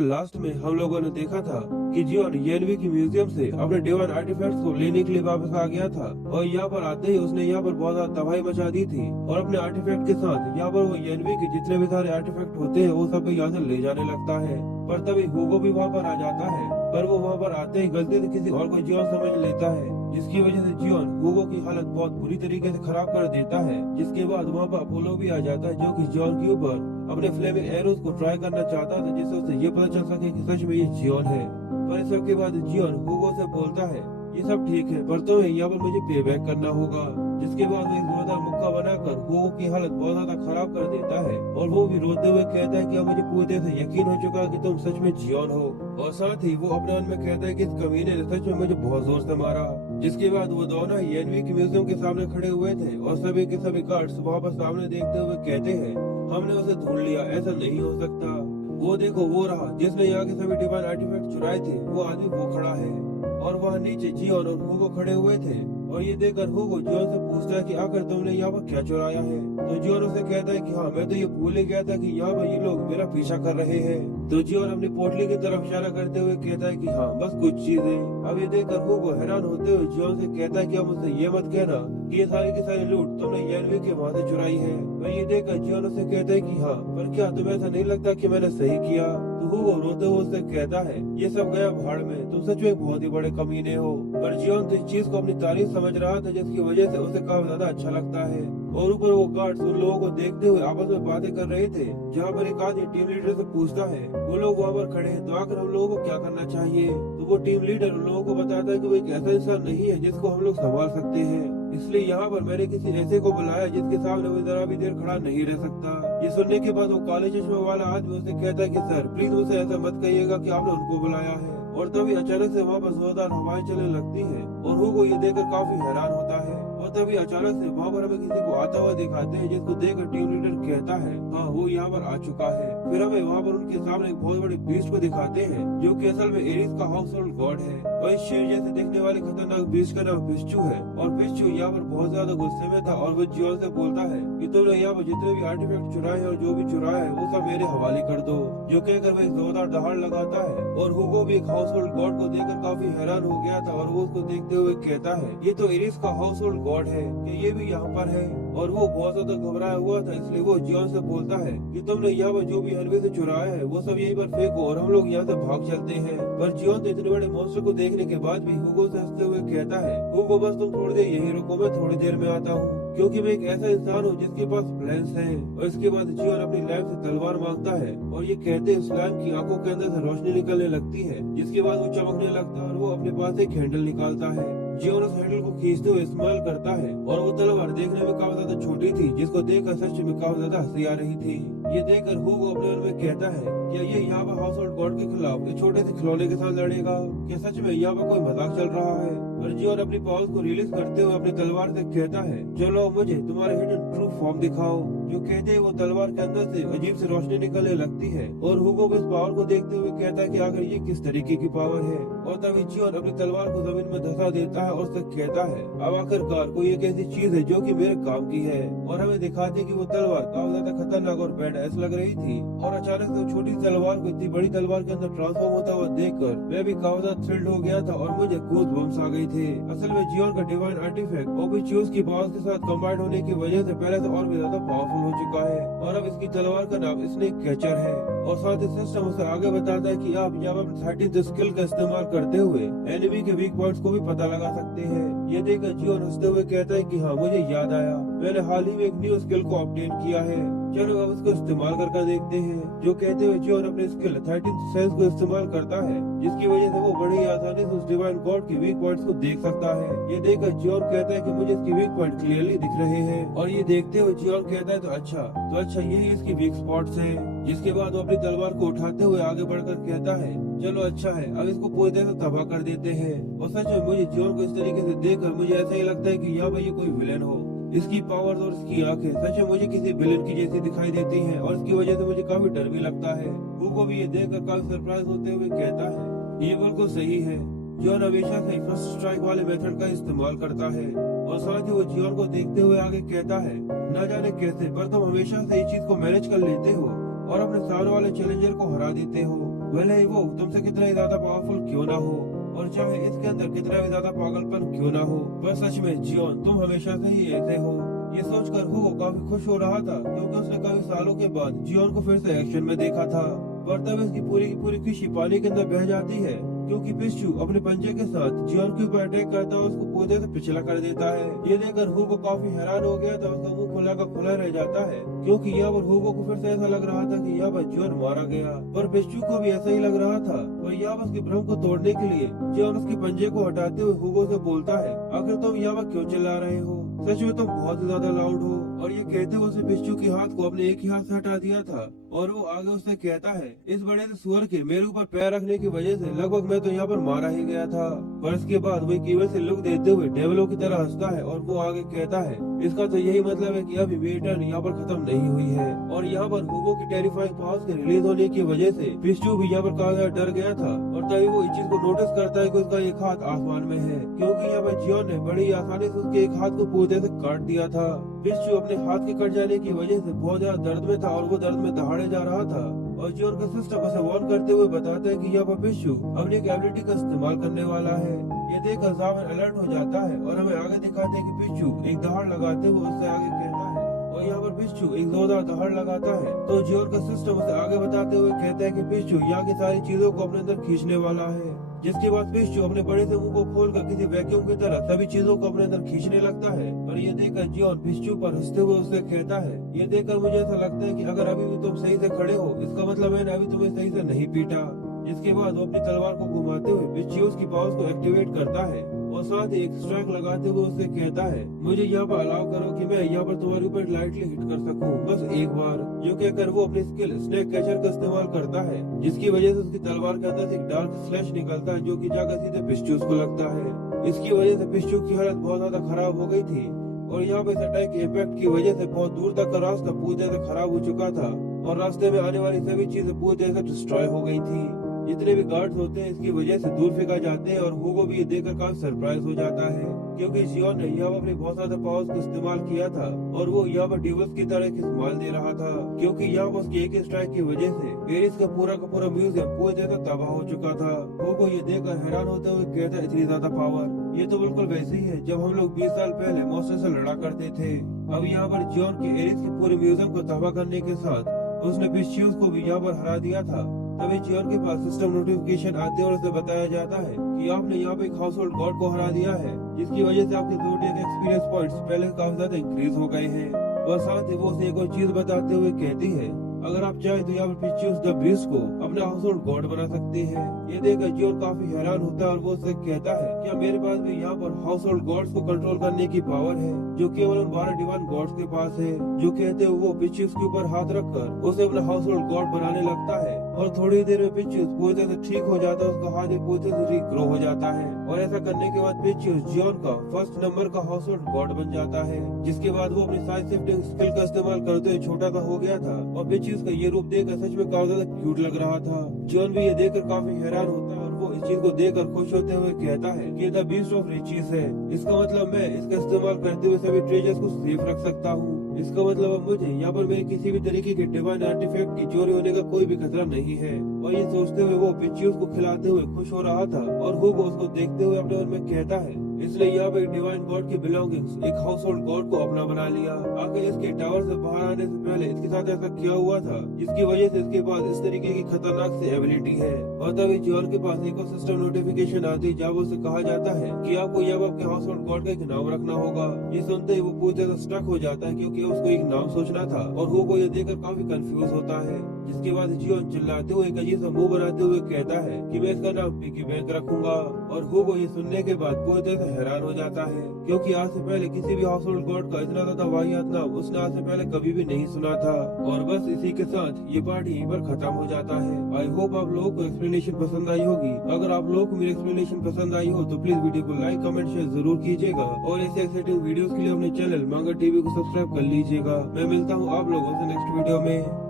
Last में हम लोगों ने देखा था कि जियोन येनवी की म्यूजियम से अपने डिवाइन आर्टिफैक्ट्स को लेने के लिए वापस आ गया था और यहाँ पर आते ही उसने यहाँ पर बहुत ज्यादा तबाही मचा दी थी और अपने आर्टिफैक्ट के साथ यहाँ पर वो येनवी के जितने भी सारे आर्टिफैक्ट होते हैं वो सब यहाँ से ले जाने लगता है। पर तभी हुगो भी वहाँ पर आ जाता है, पर वो वहाँ पर आते ही गलती से किसी और को जियोन समझ लेता है, जिसकी वजह से जियोन हुगो की हालत बहुत बुरी तरीके से खराब कर देता है। जिसके बाद वहाँ पर अपोलो भी आ जाता है जो कि जियोन के ऊपर अपने फ्लेमिंग एरोज को ट्राई करना चाहता था, जिससे उसे ये पता चल सके कि सच में ये जियोन है। पर इस सब के बाद जियोन हुगो से बोलता है ये सब ठीक है पर तुम्हें यहाँ पर मुझे पे बैक करना होगा। जिसके बाद वो एक जोरदार मुक्का बनाकर हुगो की हालत बहुत ज्यादा खराब कर देता है और वो भी रोते हुए कहता है कि अब मुझे पूरी तरह से यकीन हो चुका है कि तुम सच में जियोन हो। और साथ ही वो अपने मन में कहता है कि इस कमीने ने सच में मुझे बहुत जोर से मारा। जिसके बाद वो दोनों येनवी के म्यूजियम के सामने खड़े हुए थे और सभी के सभी गार्ड्स वहाँ पर सामने देखते हुए कहते हैं हमने उसे ढूंढ लिया, ऐसा नहीं हो सकता। वो देखो वो रहा जिसने यहाँ के सभी डिवाइन आर्टिफैक्ट चुराए थे, वो आदमी वो खड़ा है। और वहाँ नीचे जियोन और हुगो खड़े हुए थे और ये देखकर हुगो जियोन से पूछता है कि आखिर तुमने यहाँ पर क्या चुराया है। तो जियोन उसे कहता है कि हाँ मैं तो ये भूल ही गया था कि यहाँ पर ये लोग मेरा पीछा कर रहे हैं। तो जियोन अपनी पोटली की तरफ इशारा करते हुए कहता है कि हाँ बस कुछ चीजें। अब ये देखकर हुगो हैरान होते हुए जियोन से कहता है कि अब मुझसे ये मत कहना कि ये सारी की सारी लूट तुमने येनवी के वहाँ से चुराई है। और ये देखकर जियोन उसे कहता है कि हाँ पर क्या तुम्हें ऐसा नहीं लगता कि मैंने सही किया। तो हुगो रोते हुए उससे कहता है ये सब गया भाड़ में, तुम सच में बहुत ही बड़े कमीने हो। पर जियोन तो इस चीज को अपनी तारीफ समझ रहा था जिसकी वजह से उसे काफी ज्यादा अच्छा लगता है। और ऊपर वो गार्ड्स उन लोगों को देखते हुए आपस में बातें कर रहे थे, जहाँ पर एक आदमी टीम लीडर से पूछता है वो लोग वहाँ पर खड़े हैं तो आखिर हम लोगों को क्या करना चाहिए। तो वो टीम लीडर उन लोगों को बताता है कि वो एक ऐसा इंसान नहीं है जिसको हम लोग संभाल सकते हैं, इसलिए यहाँ पर मैंने किसी ऐसे को बुलाया जिसके सामने वो जरा भी देर खड़ा नहीं रह सकता। ये सुनने के बाद वो काले चश्मे वाला आदमी उसे कहता है कि सर प्लीज उसे ऐसा मत कहिएगा कि आपने उनको बुलाया है। और तभी अचानक से वहाँ पर जोरदार हवाएं चलने लगती है और हुगो ये देखकर काफी हैरान होता है। और तभी अचानक से वहाँ पर हमें किसी को आता हुआ दिखाते हैं, जिसको देखकर टीम लीडर कहता है हाँ वो यहाँ पर आ चुका है। फिर हमें वहाँ पर उनके सामने एक बहुत बड़ी बीस्ट को दिखाते हैं जो कि असल में एरिस का हाउस होल्ड गॉड है। और इस शेर जैसे दिखने वाले खतरनाक बीस्ट का नाम बिस्चू है। और बिस्चू यहाँ पर बहुत ज्यादा गुस्से में था और वो जियोन से बोलता है कि तुमने यहाँ पर जितने भी आर्टिफैक्ट चुराए हैं और जो भी चुराया है वो सब मेरे हवाले कर दो। जो कहकर वो एक जोरदार दहाड़ लगाता है और हुगो भी एक हाउस होल्ड गॉड को देखकर काफी हैरान हो गया था और वो उसको देखते हुए कहता है ये तो एरिस का हाउस होल्ड गॉड है, कि ये भी यहाँ पर है। और वो बहुत ज्यादा घबराया हुआ था, इसलिए वो जियोन से बोलता है कि तुमने यहाँ पर जो भी हलवे से चुराया है वो सब यहीं पर फेंको और हम लोग यहाँ से भाग चलते हैं। पर जियोन तो इतने बड़े मॉन्स्टर को देखने के बाद भी हुगो से हंसते हुए कहता है हुगो बस तुम थोड़ी देर यहीं रुको, मैं थोड़ी देर में आता हूँ, क्योंकि मैं एक ऐसा इंसान हूँ जिसके पास प्लान्स हैं। और इसके बाद जियोन अपनी लैब से तलवार मांगता है और ये कहते हैं स्लाइम की आंखों के अंदर से रोशनी निकलने लगती है, जिसके बाद वो चमकने लगता है और वो अपने पास एक हैंडल निकालता है। जियोन उस हैंडल को खींचते हुए इस्तेमाल करता है और वो तलवार देखने में काफी ज्यादा छोटी थी, जिसको देखकर सच में काफी ज्यादा हंसी आ रही थी। ये देखकर हुगो अपने मन में कहता है क्या ये यहाँ पर हाउस होल्ड गॉड के खिलाफ एक छोटे से खिलौने के साथ लड़ेगा, क्या सच में यहाँ पर कोई मजाक चल रहा है। और जियोन अपनी पावर्स को रिलीज करते हुए अपनी तलवार से कहता है चलो मुझे तुम्हारे हिडन ट्रू फॉर्म दिखाओ। जो कहते हैं वो तलवार के अंदर से अजीब से रोशनी निकलने लगती है और हुगो इस पावर को देखते हुए कहता है कि आखिर ये किस तरीके की पावर है। और तभी जियोन अपनी तलवार को जमीन में धंसा देता है और उससे कहता है अब आखिरकार कोई एक ऐसी चीज है जो कि मेरे काम की है। और हमें दिखाते कि वो तलवार काफी ज्यादा खतरनाक और बैड ऐसा लग रही थी। और अचानक से छोटी तलवार को इतनी बड़ी तलवार के अंदर ट्रांसफॉर्म होता हुआ देखकर मैं भी काफी ज्यादा थ्रिल्ड हो गया था और मुझे गूज बम्स आ गई थे। असल में जियोन का डिवाइन आर्टिफैक्ट ओबिच्यूज की पावर्स के साथ कंबाइंड होने की वजह से पहले से और भी ज्यादा पावरफुल हो चुका है और अब इसकी तलवार का नाम स्नेक कैचर है। और साथ ही सिस्टम उसे आगे बताता है कि आप यहाँ पर 13th स्किल का इस्तेमाल करते हुए एनिमी के वीक पॉइंट्स को भी पता लगा सकते हैं। ये देखकर जियोन हंसते हुए कहता है कि हाँ मुझे याद आया, मैंने हाल ही में एक न्यू स्किल को अपडेट किया है, चलो अब उसको इस्तेमाल करके देखते हैं। जो कहते हुए जियोन अपने स्किल 13th सेंस को इस्तेमाल करता है, जिसकी वजह से वो बड़ी ही आसानी से उस डिवाइन गॉड के वीक पॉइंट्स को देख सकता है। ये देखकर जियोन कहता है कि मुझे इसकी वीक पॉइंट क्लियरली दिख रहे हैं। और ये देखते हुए जियोन कहता है तो अच्छा यही इसकी वीक स्पॉट्स हैं। जिसके बाद वो अपनी तलवार को उठाते हुए आगे बढ़कर कहता है चलो अच्छा है अब इसको पूरी तरह से तबाह कर देते हैं। और सच में मुझे जियोन को इस तरीके से देखकर मुझे ऐसा ही लगता है कि यहाँ पर ये कोई विलेन हो। इसकी पावर्स और इसकी आंखें सच में मुझे किसी विलेन की जैसी दिखाई देती हैं और इसकी वजह से मुझे काफी डर भी लगता है। हुगो भी ये देखकर काफी सरप्राइज होते हुए कहता है ये बिल्कुल सही है, जियोन हमेशा से फर्स्ट स्ट्राइक वाले मेथड का इस्तेमाल करता है। और साथ ही वो जियोन को देखते हुए आगे कहता है न जाने कैसे पर तुम हमेशा से इस चीज को मैनेज कर लेते हो और अपने सामने वाले चैलेंजर को हरा देते हो। भले ही वो तुमसे कितना ही ज्यादा पावरफुल क्यों ना हो, और चाहे इसके अंदर कितना भी ज्यादा पागलपन क्यों ना हो, पर सच में जियोन तुम हमेशा से ही ऐसे हो। ये सोचकर हुगो काफी खुश हो रहा था, क्योंकि उसने काफी सालों के बाद जियोन को फिर से एक्शन में देखा था। पर तब इसकी पूरी की पूरी खुशी पानी के अंदर बह जाती है, क्योंकि पिस्चू अपने पंजे के साथ जियोन के ऊपर अटैक करता है, उसको पूरे से पिछला कर देता है। ये देखकर हुगो काफी हैरान हो गया था, उसका मुंह खुला का खुला रह जाता है, क्योंकि यहाँ पर हुगो को फिर से ऐसा लग रहा था कि यहाँ पर जियोन मारा गया, पर पिस्चू को भी ऐसा ही लग रहा था। और यहाँ पर उसके भ्रम को तोड़ने के लिए जियोन उसके पंजे को हटाते हुए हुगो से बोलता है, आखिर तुम यहाँ पर क्यों चिल्ला रहे हो, सच में तुम बहुत ज्यादा लाउड हो। और ये कहते हुए उसे पिस्चू के हाथ को अपने एक ही हाथ से हटा दिया था, और वो आगे उससे कहता है, इस बड़े से सुअर के मेरे ऊपर पैर रखने की वजह से लगभग मैं तो यहाँ पर मारा ही गया था। पर इसके बाद वो कीवर से लुक देते हुए डेवलों की तरह हंसता है, और वो आगे कहता है, इसका तो यही मतलब है कि अभी मेरी टर्न यहाँ पर खत्म नहीं हुई है। और यहाँ पर हुगो की टेरिफाइंग पावर्स के रिलीज होने की वजह से पिस्चू भी यहाँ पर काफी डर गया था, और तभी वो इस चीज को नोटिस करता है कि उसका एक हाथ आसमान में है, क्योंकि यहाँ पर जियोन ने बड़ी आसानी से उसके एक हाथ को पूरे से काट दिया था। पिस्चू अपने हाथ के कट जाने की वजह से बहुत ज्यादा दर्द में था, और वो दर्द में दहाड़े जा रहा था। और जियोन का सिस्टम उसे वार्न करते हुए बताता है कि यहाँ पर पिस्चू अपनी एक एबिलिटी का इस्तेमाल करने वाला है। ये देखकर जामिन अलर्ट हो जाता है, और हमें आगे दिखाते हैं कि पिस्चू एक दहाड़ लगाते हुए उससे आगे कहता है, और यहाँ पर पिस्चू एक जोरदार दहाड़ लगाता है, तो जियोन का सिस्टम उसे आगे बताते हुए कहता है कि पिस्चू यहाँ की सारी चीजों को अपने अंदर खींचने वाला है। जिसके बाद पिस्चू अपने बड़े से मुंह को खोलकर किसी वैक्यूम की तरह सभी चीजों को अपने अंदर खींचने लगता है। और ये देखकर जियोन पिस्चू पर हंसते हुए उससे कहता है, ये देखकर मुझे ऐसा लगता है कि अगर अभी भी तुम सही से खड़े हो, इसका मतलब मैंने अभी तुम्हें सही से नहीं पीटा। जिसके बाद वो अपनी तलवार को घुमाते हुए पिस्चू उसकी पावर्स को एक्टिवेट करता है, और साथ ही एक स्ट्राइक लगाते हुए उससे कहता है, मुझे यहाँ पर अलाउ करो कि मैं यहाँ पर तुम्हारे ऊपर लाइटली हिट कर सकूं, बस एक बार। जो कहकर वो अपनी स्किल स्नेक कैचर का इस्तेमाल करता है, जिसकी वजह से उसकी तलवार के अंदर से एक डार्क स्लैश निकलता है, जो कि जाकर सीधे पिस्चू को लगता है। इसकी वजह से पिस्चू की हालत बहुत ज्यादा खराब हो गई थी, और यहाँ पे इस अटैक के इम्पैक्ट की वजह से बहुत दूर तक का रास्ता पूरी तरह से खराब हो चुका था, और रास्ते में आने वाली सभी चीजें पूरी तरह से डिस्ट्रॉय हो गई थी। जितने भी गार्ड्स होते हैं इसकी वजह से दूर फेंका जाते हैं, और हुगो भी ये देखकर काफी सरप्राइज हो जाता है, क्योंकि जियोन ने यहाँ अपने बहुत ज्यादा पावर्स को इस्तेमाल किया था, और वो यहाँ पर डिवल्स की तरह एक इस्तेमाल दे रहा था, क्योंकि यहाँ पर उसकी एक स्ट्राइक की वजह से पेरिस का पूरा म्यूजियम पूरी तरह से तबाह हो चुका था। हुगो ये देखकर हैरान होते हुए कहता है, इतनी ज्यादा पावर, ये तो बिल्कुल वैसे ही है जब हम लोग 20 साल पहले मॉन्स्टर से लड़ा करते थे। अब यहाँ पर जियोन के एरिस के पूरे म्यूजियम को तबाह करने के साथ उसने पिस्चू को भी यहाँ पर हरा दिया था। तभी जियोन के पास सिस्टम नोटिफिकेशन आते हैं, और उसे बताया जाता है कि आपने यहाँ पे एक हाउस होल्ड गॉड को हरा दिया है, जिसकी वजह से आपके ज़ोडिएक एक्सपीरियंस पॉइंट्स पहले काफी ज्यादा इंक्रीज हो गए हैं। और साथ ही वो उसे एक और चीज बताते हुए कहती है, अगर आप चाहे तो यहाँ पर पिस्चू द बीस्ट को अपना हाउस होल्ड गॉड बना सकते हैं। ये देखकर जियोन काफी हैरान होता है, और वो उससे कहता है, क्या मेरे पास भी यहाँ पर हाउस होल्ड गॉड्स को कंट्रोल करने की पावर है, जो केवल उन 12 डिवाइन गॉड्स के पास है। जो कहते हुए वो पिस्चू के ऊपर हाथ रखकर उसे अपना हाउस होल्ड गॉड बनाने लगता है, और थोड़ी देर में पिस्चू पूरी तरह से ठीक हो जाता है, उसका हाथ भी पूरी तरह से रीग्रो हो जाता है। और ऐसा करने के बाद पिस्चू जियोन का फर्स्ट नंबर का हाउस होल्ड गॉड बन जाता है। जिसके बाद वो अपनी साइज शिफ्टिंग स्किल का इस्तेमाल करते हुए छोटा सा हो गया था, और पिस्चू का ये रूप देखकर सच में काफी ज्यादा क्यूट लग रहा था। जियोन भी ये देखकर काफी हैरान होता है, और वो इस चीज को देखकर खुश होते हुए कहता है कि द बीस्ट ऑफ रिचेस है, इसका मतलब मैं इसका इस्तेमाल करते हुए सभी ट्रेजर्स को सेफ रख सकता हूँ। इसका मतलब अब मुझे यहाँ पर मेरे किसी भी तरीके के डिवाइन आर्टिफैक्ट की चोरी होने का कोई भी खतरा नहीं है। और ये सोचते हुए वो पिस्चू को खिलाते हुए खुश हो रहा था, और हुगो उसको देखते हुए अपने मन में कहता है, इसलिए यहाँ पे डिवाइन गॉड की बिलोंगिंग्स एक हाउस होल्ड गॉड को अपना बना लिया। आखिर इसके टावर से बाहर आने से पहले इसके साथ ऐसा किया हुआ था, जिसकी वजह से इसके पास इस तरीके की खतरनाक सी एबिलिटी है। और तभी जियोन के पास एक सिस्टम नोटिफिकेशन आती है, जब उसे कहा जाता है कि आपको यहाँ आपके हाउस होल्ड गॉड का एक नाम रखना होगा। ये सुनते ही वो पूरी तरह स्टक हो जाता है, क्योंकि उसको एक नाम सोचना था, और हुगो ये देखकर काफी कंफ्यूज होता है। जिसके बाद जियोन चिल्लाते हुए एक अजीब सा मुंह बनाते हुए कहता है कि मैं इसका नाम पिगी बैंक रखूंगा। और हुगो ये सुनने के बाद पूरी तरह से हैरान हो जाता है, क्योंकि आज से पहले किसी भी हाउस होल्ड गॉड का इतना ज्यादा वाहियात नाम उसने आज से पहले कभी भी नहीं सुना था। और बस इसी के साथ ये पार्ट यहीं पर खत्म हो जाता है। आई होप आप लोगों को एक्सप्लेनेशन पसंद आई होगी। अगर आप लोगों को मेरी एक्सप्लेनेशन पसंद आई हो तो प्लीज वीडियो को लाइक कमेंट शेयर जरूर कीजिएगा, और ऐसे एक्साइटिंग वीडियोस के लिए अपने चैनल मांगा टीवी को सब्सक्राइब कर लीजिएगा। मैं मिलता हूँ आप लोगों से नेक्स्ट वीडियो में।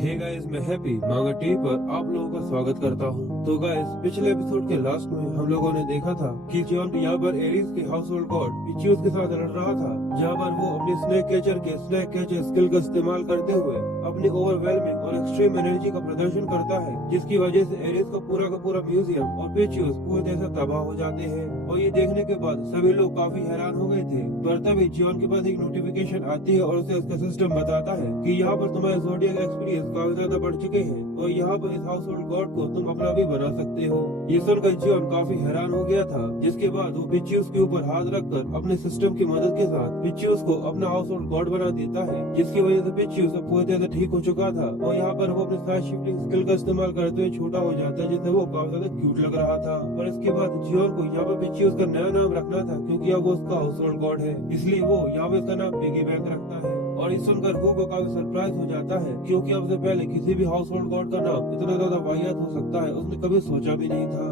हे गाइस, गाइस, मैं हैप्पी मांगा टीवी पर आप लोगों का स्वागत करता हूं। तो गाइस, पिछले एपिसोड के लास्ट में हम लोगों ने देखा था कि जॉन यहाँ पर एरिस के हाउस होल्ड गॉड पिचियस के साथ लड़ रहा था, जहाँ पर वो अपने स्नेक कैचर स्किल का इस्तेमाल करते हुए अपनी ओवरवेलमिंग और एक्सट्रीम एनर्जी का प्रदर्शन करता है, जिसकी वजह से एरिस का पूरा म्यूजियम और पिचियस पूरी तरह से तबाह हो जाते हैं। और ये देखने के बाद सभी लोग काफी हैरान हो गए थे। पर तभी जॉन के पास एक नोटिफिकेशन आती है और उसे उसका सिस्टम बताता है कि यहाँ पर तुम्हारे ज़ोडिएक एक्सपीरियंस काफी ज्यादा बढ़ चुके हैं और यहाँ पर इस हाउस होल्ड गॉड को तुम अपना भी बना सकते हो। ये सुनकर जॉन काफी हैरान हो गया था, जिसके बाद वो पिचियस के ऊपर हाथ रखकर अपने सिस्टम की मदद के साथ पिचियस को अपना हाउस होल्ड गॉड बना देता है, जिसकी वजह से पिचियस अब पूरी तरह से ठीक हो चुका था। और यहाँ पर वो अपने साइड शिफ्टिंग स्किल का इस्तेमाल करते हुए छोटा हो जाता है, जिससे वो काफी ज्यादा क्यूट लग रहा था। और इसके बाद जॉन को यहाँ पर पिचियस का नया नाम रखना था, क्योंकि अब वो उसका हाउस होल्ड गॉड है, इसलिए वो यहाँ पे उसका नाम पिगी बैंक रखता है। और इस सुनकर हुगो काफी सरप्राइज हो जाता है, क्योंकि अब से पहले किसी भी हाउस होल्ड गॉड का नाम इतना ज्यादा वाहियात हो सकता है उसने कभी सोचा भी नहीं था।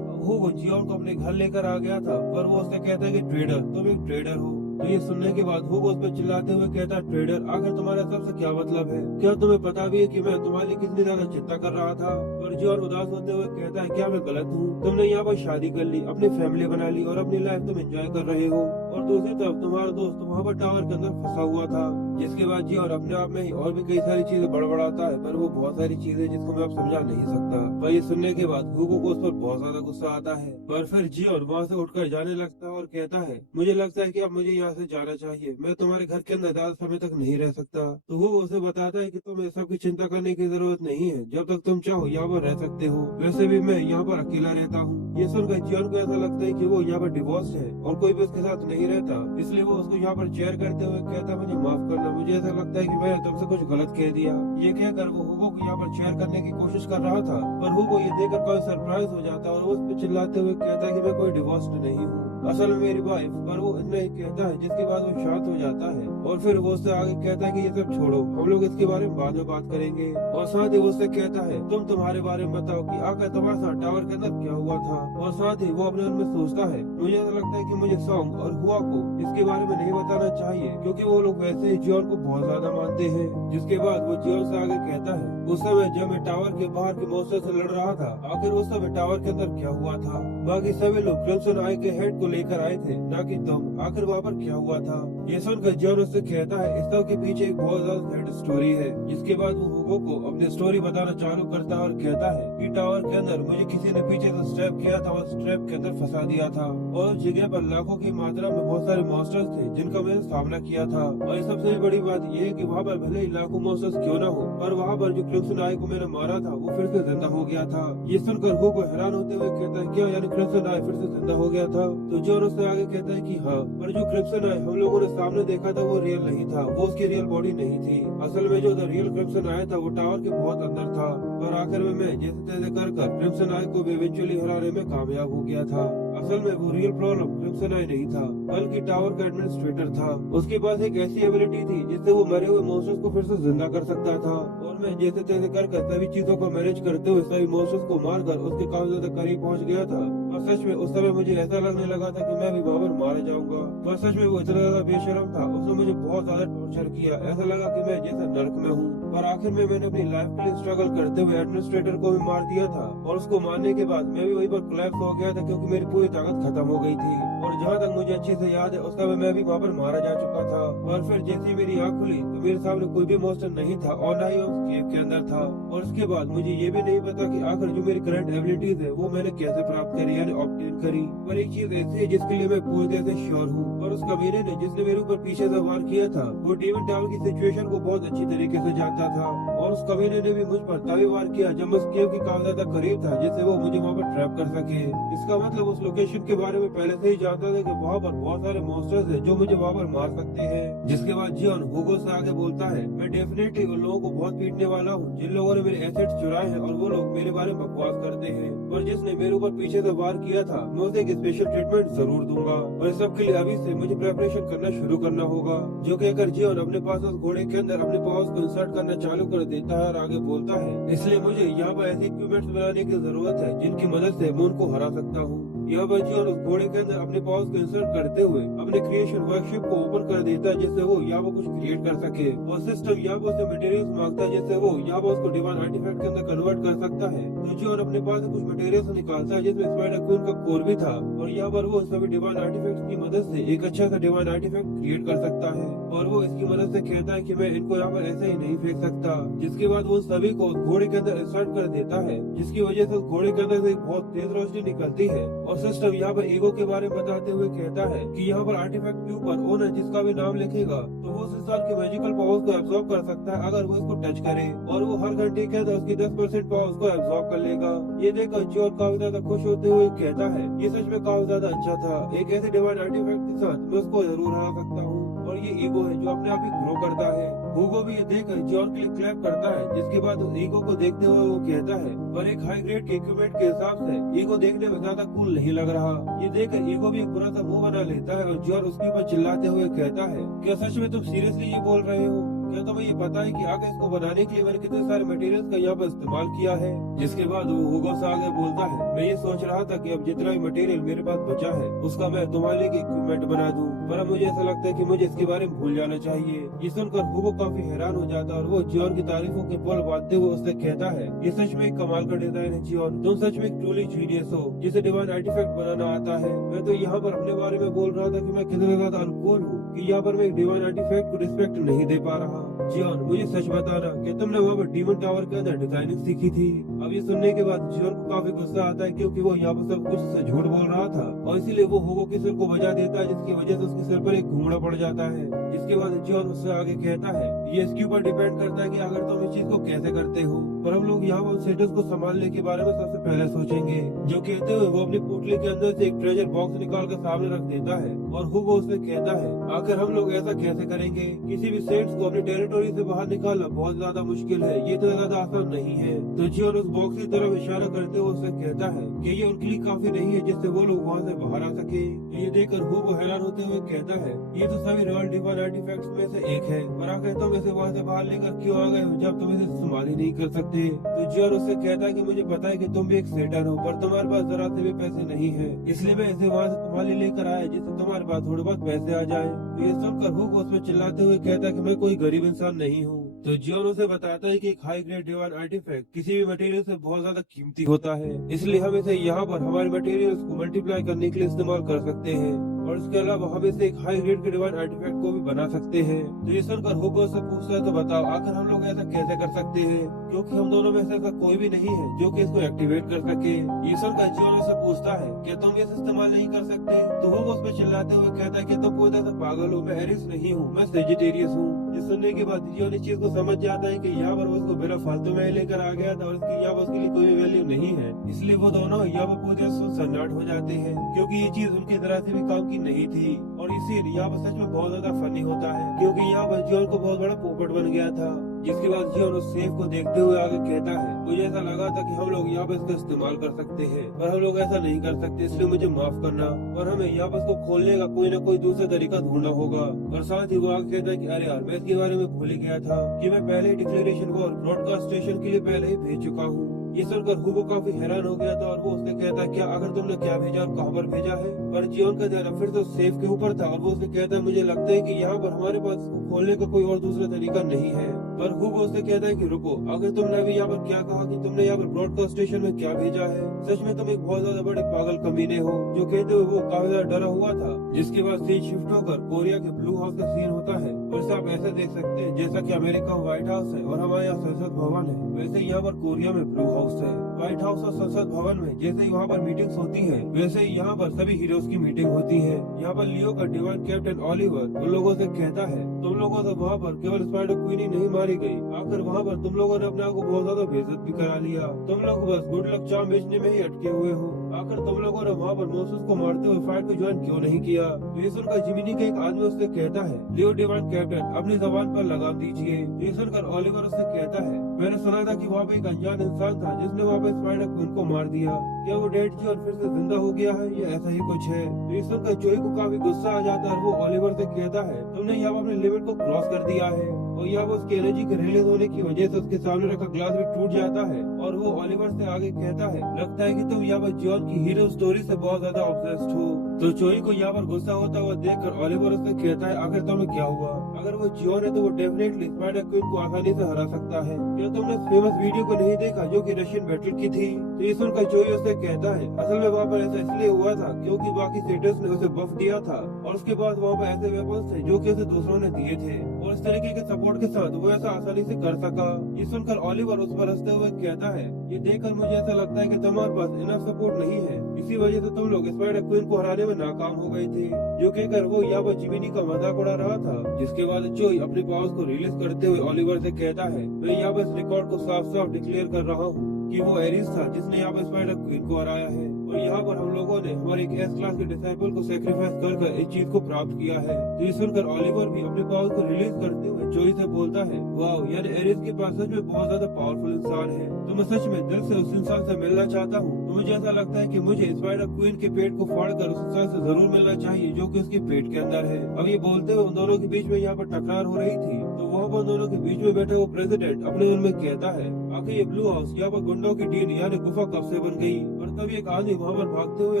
हुगो जियोन को अपने घर लेकर आ गया था, पर वो उससे कहता है कि ट्रेडर, तुम एक ट्रेडर हो। तो ये सुनने के बाद हुगो उस पर चिल्लाते हुए कहता है, ट्रेडर, आखिर तुम्हारा सबसे क्या मतलब है? क्या तुम्हें पता भी है कि मैं तुम्हारे लिए कितनी ज्यादा चिंता कर रहा था? और जियोन उदास होते हुए कहता है, क्या मैं गलत हूँ? तुमने यहाँ पर शादी कर ली, अपनी फैमिली बना ली और अपनी लाइफ तुम एंजॉय कर रहे हो, और दूसरी तरफ तुम्हारा दोस्त वहाँ पर टावर के अंदर फंसा हुआ था। जिसके बाद जी और अपने आप में ही और भी कई सारी चीजें बड़बड़ाता है, पर वो बहुत सारी चीजें जिसको मैं अब समझा नहीं सकता। पर ये सुनने के बाद हुगो को उस पर बहुत ज्यादा गुस्सा आता है, पर फिर जी और वहाँ से उठकर जाने लगता है और कहता है, मुझे लगता है कि अब मुझे यहाँ से जाना चाहिए, मैं तुम्हारे घर के अंदर ज्यादा समय तक नहीं रह सकता। तो वो उसे बताता है कि तुम्हें सबकी चिंता करने की जरूरत नहीं है, जब तक तुम चाहो यहाँ पर रह सकते हो, वैसे भी मैं यहाँ पर अकेला रहता हूँ। ये सुनकर जियोन को ऐसा लगता है कि वो यहाँ पर डिवोर्स है और कोई भी उसके साथ नहीं रहता, इसलिए वो उसको यहाँ पर चेयर करते हुए कहता है, मुझे माफ करना, मुझे ऐसा लगता है कि मैंने तुमसे कुछ गलत कह दिया। ये कहकर वो हुगो को यहाँ पर चेयर करने की कोशिश कर रहा था, पर हुगो ये देखकर कोई सरप्राइज हो जाता है और वो उस पर चिल्लाते हुए कहता है कि मैं कोई डिवोर्स नहीं हूँ, असल में मेरी वाइफ। पर वो इतना ही कहता है, जिसके बाद वो शांत हो जाता है और फिर वो उससे आगे कहता है कि ये सब छोड़ो, हम लोग इसके बारे में बाद में बात करेंगे। और साथ ही वो उससे कहता है, तुम तुम्हारे बारे में बताओ कि आखिर तुम्हारे साथ टावर के अंदर क्या हुआ था। और साथ ही वो अपने मन में सोचता है, मुझे ऐसा लगता है कि मुझे सॉन्ग और हुआ को इसके बारे में नहीं बताना चाहिए, क्योंकि वो लोग वैसे ही जियोन को बहुत ज्यादा मानते हैं। जिसके बाद वो जियोन से आगे कहता है, उस समय जब मैं टावर के बाहर के मॉन्स्टर से लड़ रहा था, आखिर उस समय टावर के अंदर क्या हुआ था? बाकी सभी लोग क्रिम्सन आई के हेड को लेकर आए थे, ना कि तुम। आखिर वहाँ पर क्या हुआ था? ये सुनकर जियोन उससे कहता है, इस सब के पीछे एक बहुत ज्यादा सैड स्टोरी है। जिसके बाद वो हुगो को अपनी स्टोरी बताना चालू करता है और कहता है कि टावर के अंदर मुझे किसी ने पीछे से स्ट्रैप किया था और स्ट्रैप के अंदर फंसा दिया था, और उस जगह पर लाखों की मात्रा में बहुत सारे मॉन्स्टर्स थे जिनका मैंने सामना किया था। और सबसे बड़ी बात यह है कि वहाँ पर भले ही लाखों मॉन्स्टर्स क्यों ना हो, पर वहाँ पर जो क्रिम्सन आई को मैंने मारा था वो फिर से जिंदा हो गया था। ये सुनकर हुगो हैरान होते हुए कहता है, क्या यानी क्रिम्सन आई फिर से जिंदा हो गया था? तो जियोन उससे आगे कहता है कि हाँ, पर जो क्रिम्सन आई हम लोगों ने सामने देखा था वो रियल नहीं था, वो उसकी रियल बॉडी नहीं थी। असल में जो रियल क्रिम्सन आया था वो टावर के बहुत अंदर था, और आखिर में मैं जैसे तैसे कर क्रिम्सन आई को इवेंचुअली हराने में कामयाब हो गया था। असल में वो रियल प्रॉब्लम क्रिम्सन आई नहीं था, बल्कि टावर का एडमिनिस्ट्रेटर था। उसके पास एक ऐसी एबिलिटी थी जिससे वो मरे हुए मॉन्स्टर्स को फिर से जिंदा कर सकता था, और मैं जैसे तैसे कर सभी चीजों को मैनेज करते हुए सभी मॉन्स्टर्स को मारकर उसके काफी ज्यादा करीब पहुंच गया था। और सच में उस समय मुझे ऐसा लगने लगा था कि मैं भी वहाँ पर मारा जाऊंगा। पर सच में वो इतना ज्यादा बेशर्म था, उसने मुझे बहुत ज्यादा टॉर्चर किया, ऐसा लगा कि मैं जैसे नर्क में हूँ। पर आखिर में मैंने अपनी लाइफ के लिए स्ट्रगल करते हुए एडमिनिस्ट्रेटर को भी मार दिया था, और उसको मारने के बाद मैं भी वहीं पर कोलैप्स हो गया था, क्योंकि मेरी पूरी ताकत खत्म हो गई थी। और जहाँ तक मुझे अच्छे से याद है, उस समय मैं भी वहाँ पर मारा जा चुका था। और फिर जैसे ही मेरी आँख खुली तो मेरे सामने कोई भी मॉन्स्टर नहीं था, और ना ही उस केव के अंदर था। और उसके बाद मुझे ये भी नहीं पता कि आखिर जो मेरी करंट एबिलिटीज है वो मैंने कैसे प्राप्त करी, यानी ऑब्टेन करी। पर एक चीज ऐसी है जिसके लिए मैं पूरी तरह से श्योर हूँ, और उस कमीने ने जिसने मेरे ऊपर पीछे से वार किया था वो डेविड टावर की सिचुएशन को बहुत अच्छी तरीके से जानता था, और उस कमीने ने भी मुझ पर तभी वार किया जब मैं उस केव के काफी ज्यादा करीब था, जिससे वो मुझे वहाँ पर ट्रैप कर सके। इसका मतलब उस लोकेशन के बारे में पहले से ही जानता था कि वहाँ पर बहुत सारे मॉन्स्टर्स हैं जो मुझे वहाँ पर मार सकते हैं। जिसके बाद जियोन हुगो से आगे बोलता है, मैं डेफिनेटली उन लोगों को बहुत पीटने वाला हूँ जिन लोगों ने मेरे एसेट्स चुराए हैं, और वो लोग मेरे बारे में बकवास करते हैं। और जिसने मेरे ऊपर पीछे से वार किया था मैं उसे एक स्पेशल ट्रीटमेंट जरूर दूंगा, और इस सब के लिए अभी से मुझे प्रिपरेशन करना शुरू करना होगा। जो कहकर जियोन अपने पास उस घोड़े के अंदर अपने पावर्स को इंसर्ट करना चालू कर देता है और आगे बोलता है, इसलिए मुझे यहाँ पर ऐसे इक्विपमेंट्स बनाने की जरूरत है जिनकी मदद से मैं उनको हरा सकता हूँ। यहाँ पर जियोन उस घोड़े के अंदर अपने पावर्स को इंसर्ट करते हुए अपने क्रिएशन वर्कशिप को ओपन कर देता है, जिससे वो यहाँ पर कुछ क्रिएट कर सके। और सिस्टम यहाँ पर उसे मटेरियल्स मांगता है, जिससे वो यहाँ पर उसको डिवाइन आर्टिफैक्ट के अंदर कन्वर्ट कर सकता है। तो जियोन अपने पास से कुछ मटेरियल्स निकालता है, जिसमें स्पाइडर क्वीन का कोर भी था, और यहाँ पर वो सभी डिवाइन आर्टिफैक्ट की मदद से एक अच्छा सा डिवाइन आर्टिफैक्ट क्रिएट कर सकता है। और वो इसकी मदद से कहता है कि मैं इनको यहाँ पर ऐसे ही नहीं फेंक सकता। जिसके बाद वो सभी को उस घोड़े के अंदर इंसर्ट कर देता है, जिसकी वजह से उस घोड़े के अंदर से एक बहुत तेज रोशनी निकलती है। और सिस्टम यहाँ पर ईगो के बारे में बताते हुए कहता है कि यहाँ पर आर्टिफैक्ट के ऊपर ओनर जिसका भी नाम लिखेगा तो वो उस इंसान के मैजिकल पावर्स को एब्सॉर्ब कर सकता है अगर वो इसको टच करे, और वो हर घंटे के अंदर उसकी 10% पावर्स को एब्सॉर्ब कर लेगा। ये देखकर जियोन काफी ज्यादा खुश होते हुए कहता है ये सच में काफी ज्यादा अच्छा था, एक ऐसे डिवाइन आर्टिफैक्ट के साथ मैं उसको जरूर हरा सकता हूँ। और ये ईगो है जो अपने आप ही ग्रो करता है। हुगो भी ये देखकर जियोन के लिए क्लैप करता है, जिसके बाद उस ईगो को देखते हुए वो कहता है पर एक हाई ग्रेड के इक्विपमेंट के हिसाब से ईगो देखने में ज्यादा कूल नहीं लग रहा। ये देखकर ईगो भी एक बुरा सा मुंह बना लेता है और जियोन उसके ऊपर चिल्लाते हुए कहता है क्या सच में तुम सीरियसली ये बोल रहे हो? क्या तुम्हें ये पता है कि आगे इसको बनाने के लिए मैंने कितने सारे मटेरियल्स का यहाँ पर इस्तेमाल किया है? जिसके बाद वो हुगो से आगे बोलता है मैं ये सोच रहा था कि अब जितना भी मटेरियल मेरे पास बचा है उसका मैं तुम्हारे लिए इक्विपमेंट बना दूं, पर अब मुझे ऐसा लगता है कि मुझे इसके बारे में भूल जाना चाहिए। ये सुनकर हुगो काफी हैरान हो जाता है और वो जियोन की तारीफों के बोल बांधते हुए उससे कहता है ये सच में एक कमाल का डिजाइन है जियोन, तुम सच में एक ट्रूली जीनियस हो जिसे डिवाइन आर्टिफैक्ट बनाना आता है। मैं तो यहाँ पर अपने बारे में बोल रहा था कि मैं कितना ज्यादा अनुकूल हूँ कि यहाँ पर मैं एक डिवाइन आर्टिफैक्ट को रिस्पेक्ट नहीं दे पा रहा। जियोन मुझे सच बताना कि तुमने वहाँ पर डीमन टावर के अंदर डिजाइनिंग सीखी थी? अब ये सुनने के बाद जियोन को काफी गुस्सा आता है क्योंकि वो यहाँ पर सब कुछ से झूठ बोल रहा था और इसीलिए वो हुगो के सिर को बजा देता है, जिसकी वजह से उसके सिर पर एक घुंघरा पड़ जाता है। जिसके बाद जियोन उससे आगे कहता है ये इसके ऊपर डिपेंड करता है कि अगर तुम इस चीज को कैसे करते हो, पर हम लोग यहाँ पर स्टेटस को संभालने के बारे में सबसे पहले सोचेंगे। जो कहते हुए वो अपनी पोटली के अंदर से एक ट्रेजर बॉक्स निकाल कर सामने रख देता है और हुगो उससे कहता है आखिर हम लोग ऐसा कैसे करेंगे? किसी भी सेंट्स को अपनी टेरिटोरी से बाहर निकालना बहुत ज्यादा मुश्किल है, ये इतना ज्यादा आसान नहीं है। तो जियोन उस बॉक्स की तरफ इशारा करते हुए उससे कहता है कि ये उनके लिए काफी नहीं है जिससे वो लोग वहाँ से बाहर आ सके। ये देखकर हुगो हैरान होते हुए कहता है ये तो सभी रॉयल डिवाइन आर्टिफैक्ट्स में से एक है, पर आखिर तुम इसे वहाँ से बाहर लेकर क्यों आ गए हो जब तुम इसे इस्तेमाल ही नहीं कर सकते? तो जियोन उससे कहता है कि मुझे पता है कि तुम भी एक सेटन हो, पर तुम्हारे पास जरा से भी पैसे नहीं है, इसलिए मैं इसे वहाँ से तुम्हारे लिए लेकर आया जिससे तुम्हारे पास थोड़े बहुत पैसे आ जाए। तो ये सुनकर हुगो उसमें चिल्लाते हुए कहता है कि मैं कोई गरीब इंसान नहीं हूँ। तो जियोन उसे बताता है कि एक हाई ग्रेड डिवाइन आर्टिफैक्ट किसी भी मटेरियल से बहुत ज्यादा कीमती होता है, इसलिए हम इसे यहाँ पर हमारे मटेरियल्स को मल्टीप्लाई करने के लिए इस्तेमाल कर सकते हैं और इसके अलावा हम इसे एक हाई ग्रेड के डिवाइन आर्टिफैक्ट को भी बना सकते हैं। तो ये सुनकर हुगो से पूछता है तो बताओ आखिर हम लोग ऐसा कैसे कर सकते हैं, क्योंकि हम दोनों में से ऐसा कोई भी नहीं है जो कि इसको एक्टिवेट कर सके। ये सुनकर जियोन से पूछता है क्या तुम इसे इस्तेमाल नहीं कर सकते? तो हुगो उस पर चिल्लाते हुए कहता है कि तुम पूरी तरह से पागल हो, मैं एरिस नहीं हूँ, मैं सेजिटेरियस हूँ। ये सुनने के बाद जियोन इस चीज को समझ जाता है कि यहाँ पर उसको बिना फालतू में लेकर आ गया था और इसकी यहाँ पर उसके लिए कोई वैल्यू नहीं है, इसलिए वो दोनों यहाँ पर पूरे सन्नाट हो जाते हैं क्योंकि ये चीज उनकी तरह से भी काम की नहीं थी। और इसी यहाँ पर सच में बहुत ज्यादा फनी होता है क्योंकि यहाँ पर जियोन को बहुत बड़ा पोपट बन गया था। जिसके बाद जियोन उस सेफ को देखते हुए आगे कहता है मुझे ऐसा लगा था कि हम लोग यहाँ पर इसका इस्तेमाल कर सकते हैं, पर हम लोग ऐसा नहीं कर सकते, इसलिए मुझे माफ करना और हमें यहाँ पर इसको खोलने का कोई ना कोई दूसरा तरीका ढूंढना होगा। और साथ ही वो आगे कहता है कि अरे यार मैं इसके बारे में भूल ही गया था कि मैं पहले ही डिक्लेरेशन वॉर ब्रॉडकास्ट स्टेशन के लिए पहले ही भेज चुका हूँ। ये सुनकर हुगो काफी हैरान हो गया था और वो उससे कहता है क्या अगर तुमने क्या भेजा और कहाँ पर भेजा है? पर जियोन का ध्यान फिर तो सेफ के ऊपर था और वो उससे कहता है मुझे लगता है कि यहाँ पर हमारे पास इसको खोलने का कोई और दूसरा तरीका नहीं है। पर हुगो उससे कहता है कि रुको, अगर तुमने अभी यहाँ पर क्या कहा कि तुमने यहाँ पर ब्रॉडकास्ट स्टेशन में क्या भेजा है? सच में तुम एक बहुत ज्यादा बड़े पागल कमीने हो। जो कहते हुए वो काफी ज्यादा डरा हुआ था। जिसके बाद सीन शिफ्ट होकर कोरिया के ब्लू हाउस का सीन होता है और इसे आप ऐसे देख सकते हैं जैसा कि अमेरिका में व्हाइट हाउस है और हमारे यहाँ संसद भवन है, वैसे यहाँ पर कोरिया में ब्लू हाउस है। व्हाइट हाउस और संसद भवन में जैसे ही वहाँ पर मीटिंग्स होती है वैसे ही यहाँ पर सभी हीरोज की मीटिंग होती है। यहाँ पर लियो का डिवाइन कैप्टन ओलिवर उन लोगों से कहता है तुम लोगों से वहाँ पर केवल स्पाइडर क्वीन ही नहीं मारी गई, आखिर वहाँ पर तुम लोगों ने अपने आप को बहुत ज्यादा बेइज्जत भी करा लिया। तुम लोग बस गुड लक चार्म बेचने में ही अटके हुए हो। आखिर तुम लोगों ने वहाँ पर मोसेस को मारते हुए फाइट को ज्वाइन क्यों नहीं किया? ये सुनकर जिमिनी का एक आदमी उससे कहता है लियो डिवाइन कैप्टन अपनी जबान पर लगाम दीजिए। ये सुनकर ओलिवर उससे कहता है मैंने सुना था कि वहाँ पे एक अनजान इंसान था जिसने वहाँ पे स्पाइडर क्वीन को मार दिया, क्या वो डेड जी और फिर से जिंदा हो गया है या ऐसा ही कुछ है? तो ये सुनकर जोई को काफी गुस्सा आ जाता है और वो ओलिवर से कहता है तुमने यहाँ अपने लिमिट को क्रॉस कर दिया है। और यहाँ पर उसकी एनर्जी के रिलीज होने की वजह से उसके सामने रखा ग्लास भी टूट जाता है और वो ओलिवर से आगे कहता है, लगता है कि तुम यहाँ पर जॉन की हीरो स्टोरी से बहुत ज्यादा ऑब्सेस्ड हो। तो जोई को यहाँ पर गुस्सा होता हुआ देखकर ओलिवर उससे कहता है, आखिर तुम्हें क्या हुआ? अगर वो जॉन है तो वो डेफिनेटली स्पाइडर क्वीन को आसानी से हरा सकता है। क्या तुमने फेमस वीडियो को नहीं देखा जो कि रशियन बैटल की थी? तो ये सुनकर जोई उससे कहता है, असल में वहाँ पर ऐसा इसलिए हुआ था क्योंकि बाकी सेटर्स ने उसे बफ दिया था और उसके बाद वहाँ पर ऐसे वेपन्स थे जो कि उसे दूसरों ने दिए थे और इस तरीके के सपोर्ट के साथ वो ऐसा आसानी से कर सका। ये सुनकर ओलिवर उस पर हंसते हुए कहता है, ये देखकर मुझे ऐसा लगता है कि तुम्हारे पास इनफ सपोर्ट नहीं है, इसी वजह से तुम लोग स्पाइडर क्वीन को हराने में नाकाम हो गए थे। जो कहकर वो यहाँ पर जिमिनी का मजाक उड़ा रहा था, जिसके बाद जोई अपने पावर्स को रिलीज करते हुए ओलिवर से कहता है, मैं यहाँ पर इस रिकॉर्ड को साफ साफ डिक्लेयर कर रहा हूँ कि वो एरिस था जिसने यहाँ पर स्पाइडर क्वीन को हराया है और यहाँ पर हम लोगों ने हमारे एक एस क्लास के डिसाइपल को सेक्रीफाइस कर इस चीज को प्राप्त किया है। तो ये सुनकर ओलिवर भी अपने पावर्स को रिलीज करते हुए जोई से बोलता है, वाह, यानी एरिस के पास सच में बहुत ज्यादा पावरफुल इंसान है। तो मैं सच में दिल से उस इंसान से मिलना चाहता हूँ। तो मुझे ऐसा लगता है कि मुझे स्पाइडर क्वीन के पेट को फाड़कर उस इंसान से जरूर मिलना चाहिए जो कि उसके पेट के अंदर है। अब ये बोलते हुए उन दोनों के बीच में यहाँ पर टकरार हो रही थी। तो वहाँ पर दोनों के बीच में बैठा वो प्रेसिडेंट अपने मन में कहता है, आखिर ये ब्लू हाउस यहाँ पर गुंडों की डीन यानी गुफा कब से बन गई? और तब एक आदमी वहाँ पर भागते हुए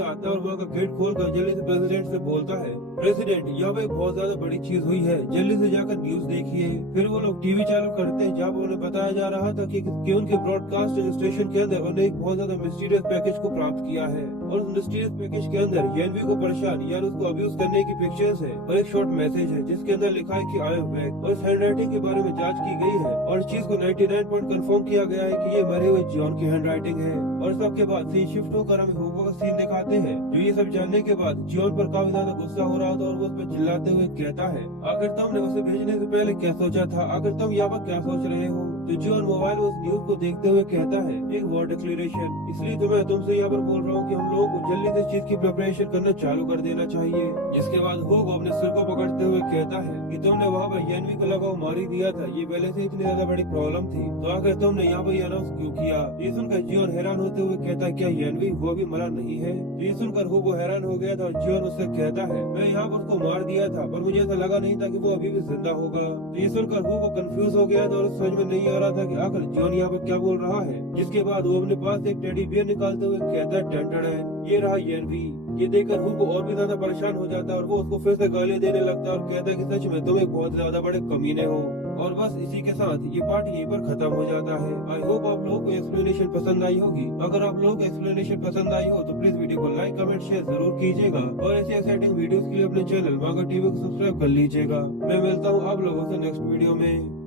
आता है और वहाँ का गेट खोलकर जल्दी से प्रेसिडेंट से बोलता है, प्रेसिडेंट, यहाँ पे बहुत ज्यादा बड़ी चीज हुई है, जल्दी से जाकर न्यूज देखिए। फिर वो लोग टीवी चालू करते हैं जहाँ पर उन्हें बताया जा रहा था कि उनके ब्रॉडकास्टिंग स्टेशन के अंदर उन्हें एक बहुत ज्यादा मिस्टीरियस पैकेज को प्राप्त किया है और उस मिस्टीरियस पैकेज के अंदर येनवी को परेशान यानी उसको अब्यूज करने की पिक्चर्स है और एक शॉर्ट मैसेज है जिसके अंदर लिखा है कि आई एम बैक। और इस हैंडराइटिंग के बारे में जांच की गई है और इस चीज को 99 पॉइंट कंफर्म किया गया है कि ये मरे हुए जॉन की हैंडराइटिंग है। और सबके बाद सीन शिफ्ट होकर हमें होगो का सीन दिखाते हैं जो ये सब जानने के बाद जॉन पर काफी ज्यादा गुस्सा हो रहा था और वो उस पर चिल्लाते हुए कहता है, आखिर तुमने उसे भेजने से पहले क्या सोचा था? आखिर तुम यहाँ पर क्या सोच रहे हो? तो जॉन मोबाइल में उस न्यूज को देखते हुए कहता है, एक वॉर डिक्लेरेशन, इसलिए तो मैं तुमसे यहाँ पर बोल रहा हूँ कि हम लोगों को जल्दी से इस चीज की प्रिपरेशन करना चालू कर देना चाहिए। जिसके बाद होगो अपने सिर को पकड़ते हुए कहता है कि तुमने वहाँ पर येनवी को लगाव मार ही दिया था, ये पहले से इतनी ज्यादा बड़ी प्रॉब्लम थी, तो आखिर तुमने यहाँ पर अनाउंस क्यों किया? ये सुनकर जॉन हैरान होते हुए कहता है, क्या येनवी वो भी मरा नहीं है? ये सुनकर होगो हैरान हो गया था और जॉन उससे कहता है, मैं यहाँ पर उसको मार दिया था पर मुझे ऐसा लगा नहीं था कि वो अभी भी जिंदा होगा। तो ये सुनकर होगो कंफ्यूज हो गया था और समझ में नहीं आ रहा था कि आखिर जॉन यहाँ पर क्या बोल रहा है। जिसके बाद वो अपने पास एक टेडी बियर निकालते हुए कहता है, टन ये रहा येनवी। ये देखकर हुगो और भी ज्यादा परेशान हो जाता है और वो उसको फिर से गालियां देने लगता है और कहता है कि सच में तुम एक बहुत ज्यादा बड़े कमीने हो। और बस इसी के साथ ये पार्ट यहीं पर खत्म हो जाता है। आई होप आप लोगों को एक्सप्लेनेशन पसंद आई होगी। अगर आप लोगों को एक्सप्लेनेशन पसंद आई हो तो प्लीज वीडियो को लाइक, कमेंट, शेयर जरूर कीजिएगा और ऐसे एक्साइटिंग वीडियोस के लिए अपने चैनल मांगा टीवी को सब्सक्राइब कर लीजिएगा। मैं मिलता हूँ आप लोगों से नेक्स्ट वीडियो में।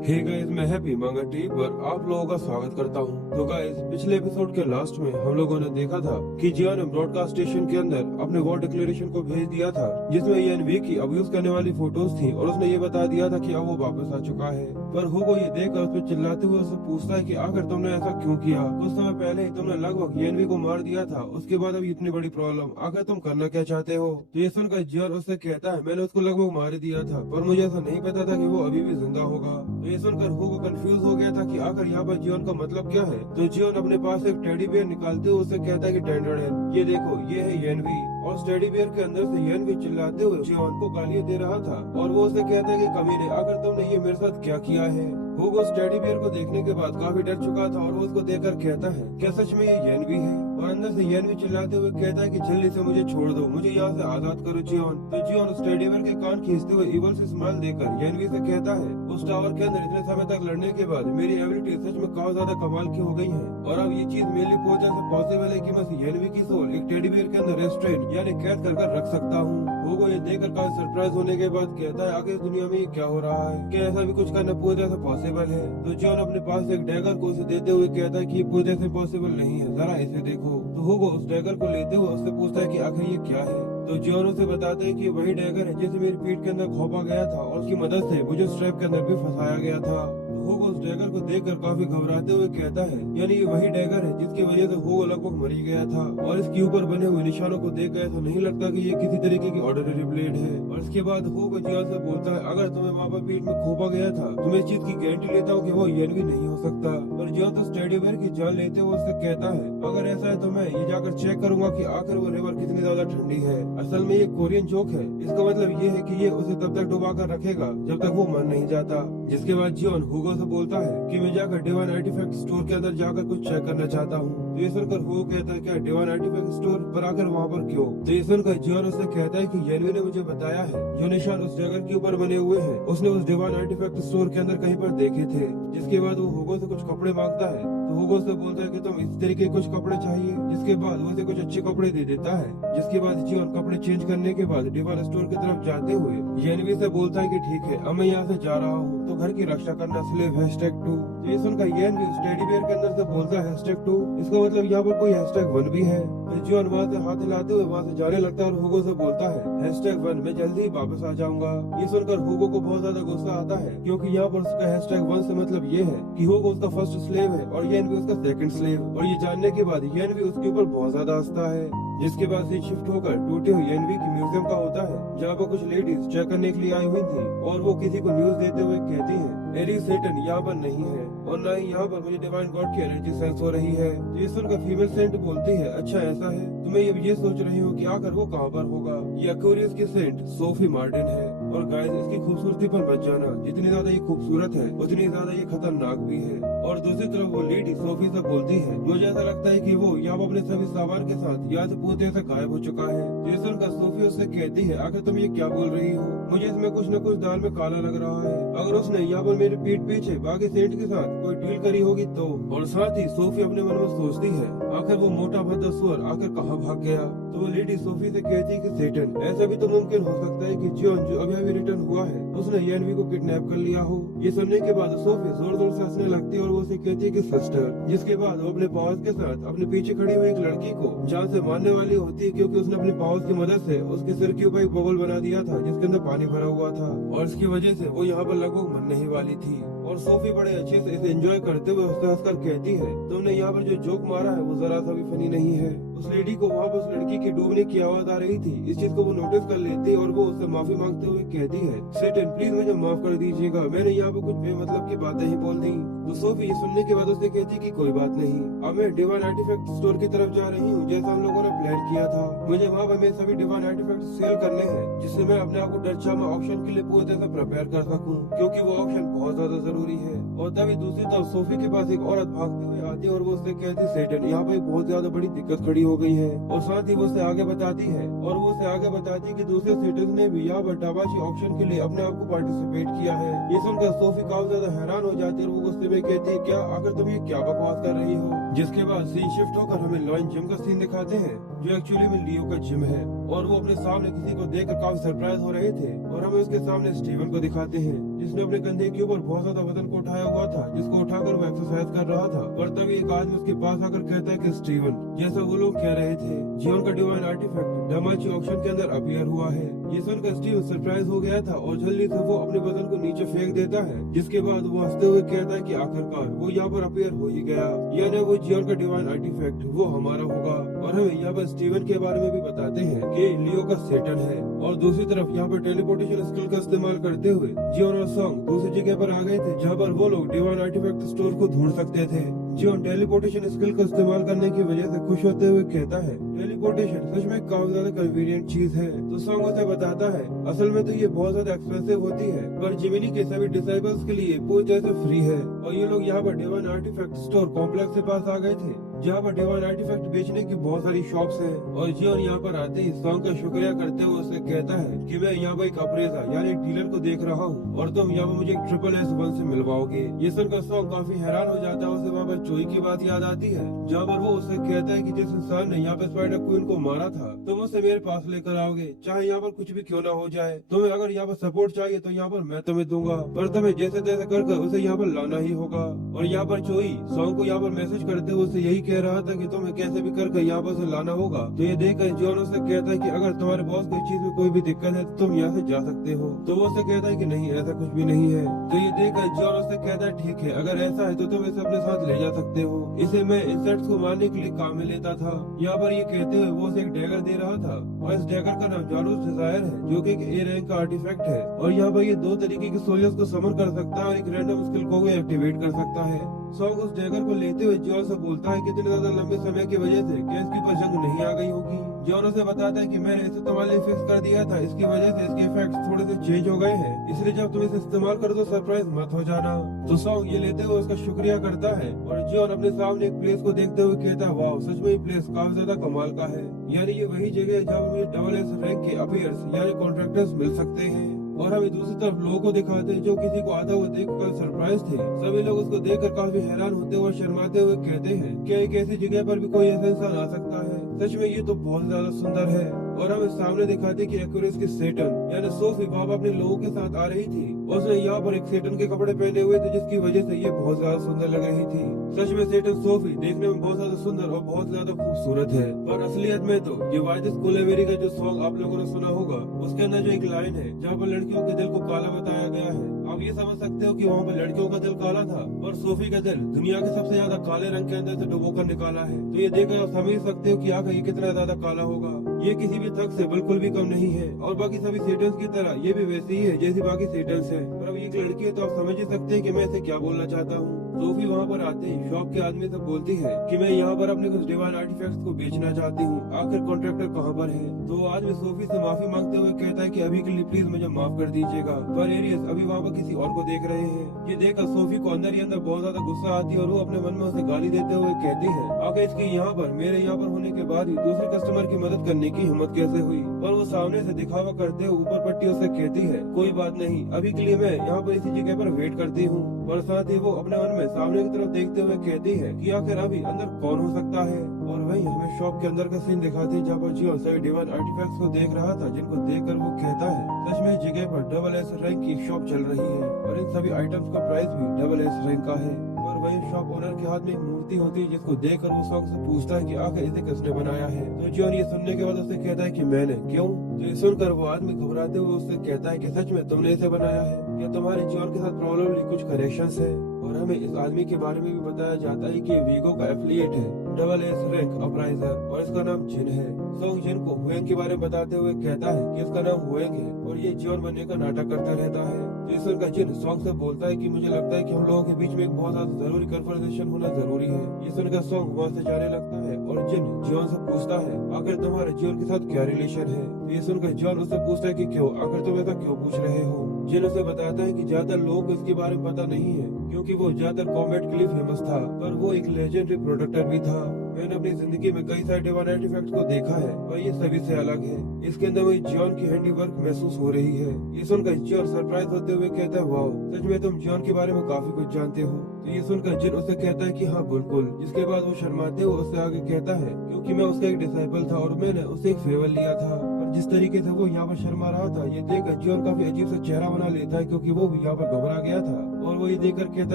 हे गाइस, मैं हैप्पी मांगा टीवी पर आप लोगों का स्वागत करता हूं। तो गाइस, पिछले एपिसोड के लास्ट में हम लोगों ने देखा था कि जियान ने ब्रॉडकास्ट स्टेशन के अंदर अपने वॉर डिक्लेरेशन को भेज दिया था जिसमें येनवी की अब्यूज करने वाली फोटोज थी और उसने ये बता दिया था कि अब वो वापस आ चुका है। पर हुगो ये देखकर उस पर चिल्लाते हुए उससे पूछता है कि आखिर तुमने ऐसा क्यों किया? कुछ समय पहले ही तुमने लगभग येनवी को मार दिया था, उसके बाद अभी इतनी बड़ी प्रॉब्लम, आखिर तुम करना क्या चाहते हो? तो ये सुनकर जियान उससे कहता है, मैंने उसको लगभग मार दिया था पर मुझे ऐसा नहीं पता था कि वो अभी भी जिंदा होगा। तो ये सुनकर हुगो कंफ्यूज हो गया था कि आखिर यहाँ पर जियोन का मतलब क्या है। तो जियोन अपने पास एक टेडी बियर निकालते हुए उससे कहता है कि टेंडरडेन, ये देखो, ये है येनवी। और टेडी बियर के अंदर से येनवी चिल्लाते हुए जियोन को गालियां दे रहा था और वो उसे कहता है कि कमीने, आखिर तुमने ये मेरे साथ क्या किया है? हुगो टेडी बियर को देखने के बाद काफी डर चुका था और वो उसको देखकर कहता है, क्या सच में ये येनवी है? और अंदर से येनवी चिल्लाते हुए कहता है कि जल्दी से मुझे छोड़ दो, मुझे यहाँ से आजाद करो जियोन। तो जियोन उस टेडी बियर के कान खींचते हुए इवल से स्माइल देकर येनवी से कहता है, उस टावर के अंदर इतने समय तक लड़ने के बाद मेरी एबिलिटी सच में काफी ज्यादा कमाल की हो गई है और अब ये चीज मेरे लिए बहुत ज्यादा पॉसिबल है कि मैं येनवी की सोल एक टेडी बियर के अंदर रेस्ट्रेन यानी कैद कर रख सकता हूँ। हुगो ये देखकर काफी सरप्राइज होने के बाद कहता है, आखिर दुनिया में ये क्या हो रहा है? क्या ऐसा भी कुछ करना पूरी तरह से पॉसिबल है? तो जॉन अपने पास एक डैगर को उसे देते हुए कहता है कि ये पूरी तरह से पॉसिबल नहीं है, जरा इसे देखो। तो हुगो उस डैगर को लेते हुए उससे पूछता है कि आखिर ये क्या है? तो जॉन उसे बताते हैं कि वही डैगर है जिसे मेरी पीठ के अंदर खोपा गया था और उसकी मदद से मुझे स्ट्रैप के अंदर भी फंसाया गया था। होगो उस डैगर को देखकर काफी घबराते हुए कहता है यानी ये वही डैगर है जिसकी वजह से होगो लगभग मर ही गया था, और इसके ऊपर बने हुए निशानों को देख गए तो नहीं लगता कि ये किसी तरीके की ऑर्डिनरी ब्लेड है। और इसके बाद होगो जियोन से बोलता है अगर तुम्हें वहाँ पर पेट में खोपा गया था तो मैं इस चीज की गारंटी लेता हूँ कि वो येनवी नहीं हो सकता। और जियोन तो टेडी बेयर की जान लेते हुए उससे कहता है अगर ऐसा है तो मैं ये जाकर चेक करूंगा कि आखिर वो रिवर कितनी ज्यादा ठंडी है। असल में ये कोरियन जोक है, इसका मतलब ये है कि ये उसे तब तक डुबा कर रखेगा जब तक वो मर नहीं जाता। जिसके बाद जियोन होगो से बोलता है कि मैं जाकर डिवाइन आर्टिफैक्ट स्टोर के अंदर जाकर कुछ चेक करना चाहता हूँ। तो ये सुनकर होगो कहता है क्या डिवाइन आर्टिफैक्ट स्टोर पर आकर वहाँ पर क्यों? तो ये सुनकर जियोन उससे कहता है कि येनवी ने मुझे बताया है जो निशान उस जगह के ऊपर बने हुए हैं उसने उस डिवाइन आर्टिफैक्ट स्टोर के अंदर कहीं पर देखे थे। जिसके बाद वो होगो से कुछ कपड़े मांगता है तो होगो से बोलता है कि तुम इस तरीके के कुछ कपड़े चाहिए। जिसके बाद वो उसे कुछ अच्छे कपड़े दे देता है। जिसके बाद जियोन कपड़े चेंज करने के बाद डिवाइन स्टोर की तरफ जाते हुए येनवी से बोलता है कि ठीक है अब मैं यहाँ से जा रहा हूँ तो घर की रक्षा करना स्लेव #2। तो ये सुनकर येनवी उस टेडी बेयर के अंदर से बोलता है #2, इसका मतलब यहाँ पर कोई #1 भी है। तो जियोन वहाँ से हाथ हिलाते हुए वहाँ से जाने लगता है और होगो से बोलता है #1 मैं जल्दी ही वापस आ जाऊंगा। ये सुनकर होगो को बहुत ज्यादा गुस्सा आता है क्योंकि यहाँ पर उसका #1 से मतलब ये है कि होगो उसका फर्स्ट स्लेव है और येनवी उसका सेकंड स्लेव। और ये जानने के बाद येनवी उसके ऊपर बहुत ज्यादा हंसता है। जिसके बाद सीन शिफ्ट होकर टूटे हुए येनवी की म्यूजियम का होता है जहाँ पर कुछ लेडीज चेक करने के लिए आई हुई थी और वो किसी को न्यूज देते हुए कहती है एरी सेटन यहाँ पर नहीं है और न ही यहाँ पर मुझे डिवाइन गॉड की एनर्जी सेंस हो रही है। तो ये सुनकर फीमेल सेंट बोलती है अच्छा ऐसा है तो मैं ये सोच रही हूँ कि आखिर वो कहाँ पर होगा। ये एक्वेरियस की सेंट सोफी मार्टिन है। और गाइस इसकी खूबसूरती पर मत जाना, जितनी ज्यादा ये खूबसूरत है उतनी ज्यादा ये खतरनाक भी है। और दूसरी तरफ वो लेडी सोफी से बोलती है मुझे ऐसा लगता है कि वो यहाँ अपने सभी सामान के साथ यहाँ से पूरी तरह से गायब हो चुका है। ये सुनकर सोफी उससे कहती है आखिर तुम ये क्या बोल रही हो, मुझे इसमें कुछ न कुछ दाल में काला लग रहा है। अगर उसने यहाँ पर मेरे पीठ पीछे बाकी सेंट के साथ कोई डील करी होगी तो। और साथ ही सोफी अपने मन में सोचती है आखिर वो मोटा भद्दा सुअर आखिर कहाँ भाग गया। तो वो लेडी सोफी से कहती है कि सेटन ऐसा भी तो मुमकिन हो सकता है कि जियोन जो अभी अभी रिटर्न हुआ है उसने येनवी को किडनैप कर लिया हो। ये सुनने के बाद सोफी जोर जोर से हंसने लगती है और वो उसे कहती है कि सिस्टर। जिसके बाद वो अपने पावर्स के साथ अपने पीछे खड़ी हुई एक लड़की को जान से मारने वाली होती है क्योंकि उसने अपने पावर्स की मदद से उसके सिर के ऊपर एक बबल बना दिया था जिसके अंदर पानी भरा हुआ था और इसकी वजह से वो यहाँ पर लगभग मरने ही वाली थी। और सोफी बड़े अच्छे से इसे एंजॉय करते हुए उससे हंसकर कहती है तुमने यहाँ पर जो जोक मारा है वो जरा सा भी फनी नहीं है। उस लेडी को वहाँ पर उस लड़की की डूबने की आवाज आ रही थी। इस चीज को वो नोटिस कर लेती है और वो उससे माफी मांगते हुए कहती है सेटन प्लीज मुझे माफ कर दीजिएगा, मैंने यहाँ पर कुछ बेमतलब की बातें ही बोल दी। तो सोफी ये सुनने के बाद उससे कहती कि कोई बात नहीं, अब मैं डिवाइन आर्टिफैक्ट स्टोर की तरफ जा रही हूँ जैसा हम लोगों ने प्लान किया था। मुझे वहाँ पर मेरे सभी डिवाइन आर्टिफैक्ट सेल करने हैं जिससे मैं अपने आप को डरचा में ऑप्शन के लिए पूरी तरह से प्रिपेयर कर सकूँ क्योंकि वो ऑप्शन बहुत ज्यादा जरूरी है। और तभी दूसरी तरफ सोफी के पास एक औरत भागते हुए आती है और वो उससे कहती सेटन यहाँ पर बहुत ज्यादा बड़ी दिक्कत खड़ी हो गई है। और साथ ही वो उसे आगे बताती है और वो उसे आगे बताती है कि दूसरे सेटन ने भी यहाँ पर टाबाची ऑप्शन के लिए अपने आप को पार्टिसिपेट किया है। ये सुनकर सोफी काफी ज्यादा हैरान हो जाती है और वो गुस्से में कहती है क्या आखिर तुम ये क्या बकवास कर रही हो। जिसके बाद सीन शिफ्ट होकर हमें लॉयन जिम का सीन दिखाते हैं जो एक्चुअली में लियो का जिम है और वो अपने सामने किसी को देखकर काफी सरप्राइज हो रहे थे। और हमें उसके सामने स्टीवन को दिखाते हैं जिसने अपने कंधे के ऊपर बहुत ज्यादा वजन को उठाया हुआ था जिसको उठाकर वो एक्सरसाइज कर रहा था। और तभी एक आदमी उसके पास आकर कहता है कि स्टीवन जैसा वो लोग कह रहे थे जियोन का डिवाइन आर्टिफैक्ट डामाची ऑप्शन के अंदर अपीयर हुआ है। ये सुनकर स्टीवन सरप्राइज हो गया था और जल्दी से वो अपने वजन को नीचे फेंक देता है। जिसके बाद वो हंसते हुए कहता है कि आखिरकार वो यहाँ पर अपीयर हो ही गया, यानी वो जियोन का डिवाइन आर्टिफैक्ट वो हमारा होगा। और हमें यहाँ पर स्टीवन के बारे में भी बताते हैं कि लियो का सेटन है। और दूसरी तरफ यहाँ पर टेलीपोर्टेशन स्किल का इस्तेमाल करते हुए जियोन और सॉन्ग दूसरी जगह पर आ गए थे जहाँ पर वो लोग डिवाइन आर्टिफैक्ट स्टोर को ढूंढ सकते थे। जियोन टेलीपोर्टेशन स्किल का इस्तेमाल करने की वजह से खुश होते हुए कहता है टेलीपोर्टेशन सच में काफी ज्यादा कन्वीनियंट चीज है। तो सॉन्ग उसे बताता है असल में तो ये बहुत ज्यादा एक्सपेंसिव होती है पर जिमिनी के सभी डिसाइबल्स के लिए पूरी तरह से फ्री है। और ये लोग यहाँ पर डिवाइन आर्टिफैक्ट स्टोर कॉम्प्लेक्स के पास आ गए थे जहाँ पर डिवाइन आर्टिफैक्ट बेचने की बहुत सारी शॉप्स हैं। और जियोन यहाँ पर आते ही सॉन्ग का शुक्रिया करते हुए उससे कहता है कि मैं यहाँ पर एक अप्रेजर यानी एक डीलर को देख रहा हूँ और तुम यहाँ पर मुझे एक SSS-1 से मिलवाओगे। ये सुनकर सॉन्ग काफी हैरान हो जाता है। उसे वहाँ पर चोई की बात याद आती है जहाँ पर वो उससे कहता है कि जिस इंसान ने यहाँ पे स्पाइडर क्वीन को मारा था तुम उसे मेरे पास लेकर आओगे चाहे यहाँ पर कुछ भी क्यों ना हो जाए। तुम्हें अगर यहाँ पर सपोर्ट चाहिए तो यहाँ पर मैं तुम्हें दूंगा पर तुम्हें जैसे तैसे कर उसे यहाँ पर लाना ही होगा। और यहाँ पर चोई सॉन्ग को यहाँ पर मैसेज करते हुए उसे यही कह रहा था कि तुम्हें कैसे भी करके यहाँ पर से लाना होगा। तो ये देखकर जॉन उससे कहता है कि अगर तुम्हारे बॉस को इस चीज में कोई भी दिक्कत है तो तुम यहाँ से जा सकते हो। तो वो उससे कहता है कि नहीं, ऐसा कुछ भी नहीं है। तो ये देखकर जॉन उससे कहता है ठीक है, अगर ऐसा है तो तुम इसे अपने साथ ले जा सकते हो। इसे मैं इंसेक्ट्स को मारने के लिए काम में लेता था। यहाँ पर ये कहते हुए वो उसे एक डैगर दे रहा था और इस डैगर का नाम जालूस डिजायर है, जो कि एक ए रैंक का आर्टिफैक्ट है। और यहाँ पर ये 2 तरीके के सोल्जर्स को समन कर सकता है और एक रैंडम स्किल को भी एक्टिवेट कर सकता है। सॉन्ग उस डैगर को लेते हुए जॉन से बोलता है कि इतने ज्यादा लंबे समय की वजह से क्या इसके ऊपर जंग नहीं आ गई होगी। जॉन उसे बताता है कि मैंने इसे तुम्हारे लिए फिक्स कर दिया था, इसकी वजह से इसके इफेक्ट्स थोड़े से चेंज हो गए हैं, इसलिए जब तुम इसे इस्तेमाल करो तो सरप्राइज मत हो जाना। तो सॉन्ग ये लेते हुए उसका शुक्रिया करता है और जॉन अपने सामने एक प्लेस को देखते हुए कहता है वाह, सच में ये प्लेस काफी ज्यादा कमाल का है। यानी ये वही जगह है जहाँ मुझे डबल एस रैंक के अफेयर्स यानी कॉन्ट्रैक्टर्स मिल सकते हैं। और हमें दूसरी तरफ लोगों को दिखाते हैं जो किसी को आता हुआ देखकर सरप्राइज थे। सभी लोग उसको देखकर काफी हैरान होते हुए शर्माते हुए कहते हैं क्या एक ऐसी जगह पर भी कोई ऐसा इंसान आ सकता है। सच में ये तो बहुत ज्यादा सुंदर है। और हमें सामने दिखाते कि एक्यूरेस की सेटन यानी सोफी वहाँ अपने लोगों के साथ आ रही थी। उसने यहाँ पर एक सेटन के कपड़े पहने हुए थे जिसकी वजह से ये बहुत ज्यादा सुंदर लग रही थी। सच में सेटन सोफी देखने में बहुत ज्यादा सुंदर और बहुत ज्यादा खूबसूरत है। और असलियत में तो ये वाइदिस कोलेवेरी का जो सॉन्ग आप लोगों ने सुना होगा उसके अंदर जो एक लाइन है जहाँ पर लड़कियों के दिल को काला बताया गया है, आप ये समझ सकते हो कि वहाँ पर लड़कियों का दिल काला था और सोफी का दिल दुनिया के सबसे ज्यादा काले रंग के अंदर से डुबो कर निकाला है। तो ये देखकर आप समझ सकते हो कि आखिर ये कितना ज्यादा काला होगा। ये किसी भी थक से बिल्कुल भी कम नहीं है और बाकी सभी सेटन्स की तरह ये भी वैसी ही है जैसी बाकी सेटन्स है। पर अब ये एक लड़की है तो आप समझ ही सकते हैं कि मैं इसे क्या बोलना चाहता हूँ। सोफी वहाँ पर आते ही शॉप के आदमी से बोलती है कि मैं यहाँ पर अपने कुछ डिवाइन आर्टिफैक्ट्स को बेचना चाहती हूँ, आखिर कॉन्ट्रैक्टर कहाँ पर है। तो आज भी सोफी से माफी मांगते हुए कहता है कि अभी के लिए प्लीज मुझे माफ कर दीजिएगा, पर एरियस अभी वहाँ पर किसी और को देख रहे हैं। ये देखकर सोफी को अंदर ही अंदर बहुत ज्यादा गुस्सा आती है और वो अपने मन में उसे गाली देते हुए कहती है आखिर इसके यहाँ पर मेरे यहाँ पर होने के बाद भी दूसरे कस्टमर की मदद करने की हिम्मत कैसे हुई। पर वो सामने से दिखावा करते हुए ऊपर पट्टी उसे कहती है कोई बात नहीं, अभी के लिए मैं यहाँ पर इसी जगह पर वेट करती हूँ। और साथ ही वो अपने मन में सामने की तरफ देखते हुए कहती है कि आखिर अभी अंदर कौन हो सकता है। और वहीं हमें शॉप के अंदर का सीन दिखाते हैं जहाँ पर जियोन सभी डिवाइन आर्टिफैक्ट्स को देख रहा था, जिनको देखकर वो कहता है सच में इस जगह पर डबल एस रैंक की शॉप चल रही है और इन सभी आइटम्स का प्राइस भी डबल एस रैंक का है। और वहीं शॉप ओनर के हाथ में एक मूर्ति होती है जिसको देखकर वो सॉन्ग से पूछता है कि आखिर इसे किसने बनाया है। तो जियोन ये सुनने के बाद उससे कहता है कि मैंने। क्यों? तो ये सुनकर वो आदमी घबराते हुए उससे कहता है कि सच में तुमने इसे बनाया है, क्या तुम्हारे जियोन के साथ प्रॉब्लम कुछ कनेक्शंस है। और हमें इस आदमी के बारे में भी बताया जाता है कि वीगो का एफिलिएट है, डबल एस रैंक अपराइजर और इसका नाम जिन है। सॉन्ग जिन को हुएंग के बारे में बताते हुए कहता है कि इसका नाम हुएंग है और ये जियोन बनने का नाटक करता रहता है। तो इस का जिन सॉन्ग से बोलता है कि मुझे लगता है कि हम लोगों के बीच में एक बहुत ज्यादा जरूरी कन्वर्सेशन होना जरूरी है। ये सुनकर सॉन्ग वहाँ से जाने लगता है और जिन जियोन से पूछता है आखिर तुम्हारे जियोन के साथ क्या रिलेशन है। तो ये सुनकर जियोन उससे पूछता है कि क्यों, आखिर तुम ऐसा क्यों पूछ रहे हो। जिन उसे बताता है कि ज्यादातर लोगों को इसके बारे में पता नहीं है क्योंकि वो ज्यादातर कॉम्बैट के लिए फेमस था, पर वो एक लेजेंडरी प्रोडक्टर भी था। मैंने अपनी जिंदगी में कई सारे डिवाइन आर्टिफैक्ट्स को देखा है और ये सभी से अलग है। इसके अंदर मुझे जियोन की हैंडीवर्क महसूस हो रही है। ये सुनकर जियोन सरप्राइज होते हुए कहता है वाओ, सच में तुम जियोन के बारे में काफी कुछ जानते हो। तो ये सुनकर जिन उससे कहता है कि हाँ बिल्कुल। जिसके बाद वो शर्माते हुए उससे आगे कहता है क्योंकि मैं उसका एक डिसाइपल था और मैंने उससे एक फेवर लिया था। और जिस तरीके से वो यहाँ पर शर्मा रहा था ये देखकर जियोन काफी अजीब सा चेहरा बना लेता है क्योंकि वो भी यहाँ पर घबरा गया था। और वो ये देखकर कहता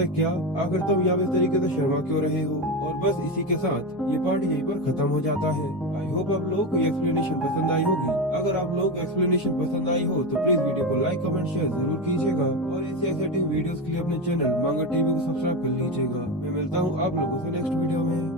है क्या, आखिर तुम यहाँ इस तरीके से शर्मा क्यों रहे हो। और बस इसी के साथ ये पार्ट यहीं पर खत्म हो जाता है। आई होप आप लोगों को ये एक्सप्लेनेशन पसंद आई होगी। अगर आप लोगों को एक्सप्लेनेशन पसंद आई हो तो प्लीज वीडियो को लाइक कमेंट शेयर जरूर कीजिएगा और ऐसी एक्साइटिंग वीडियोस के लिए अपने चैनल मांगा टीवी को सब्सक्राइब कर लीजिएगा। मैं मिलता हूँ आप लोगों से नेक्स्ट वीडियो में।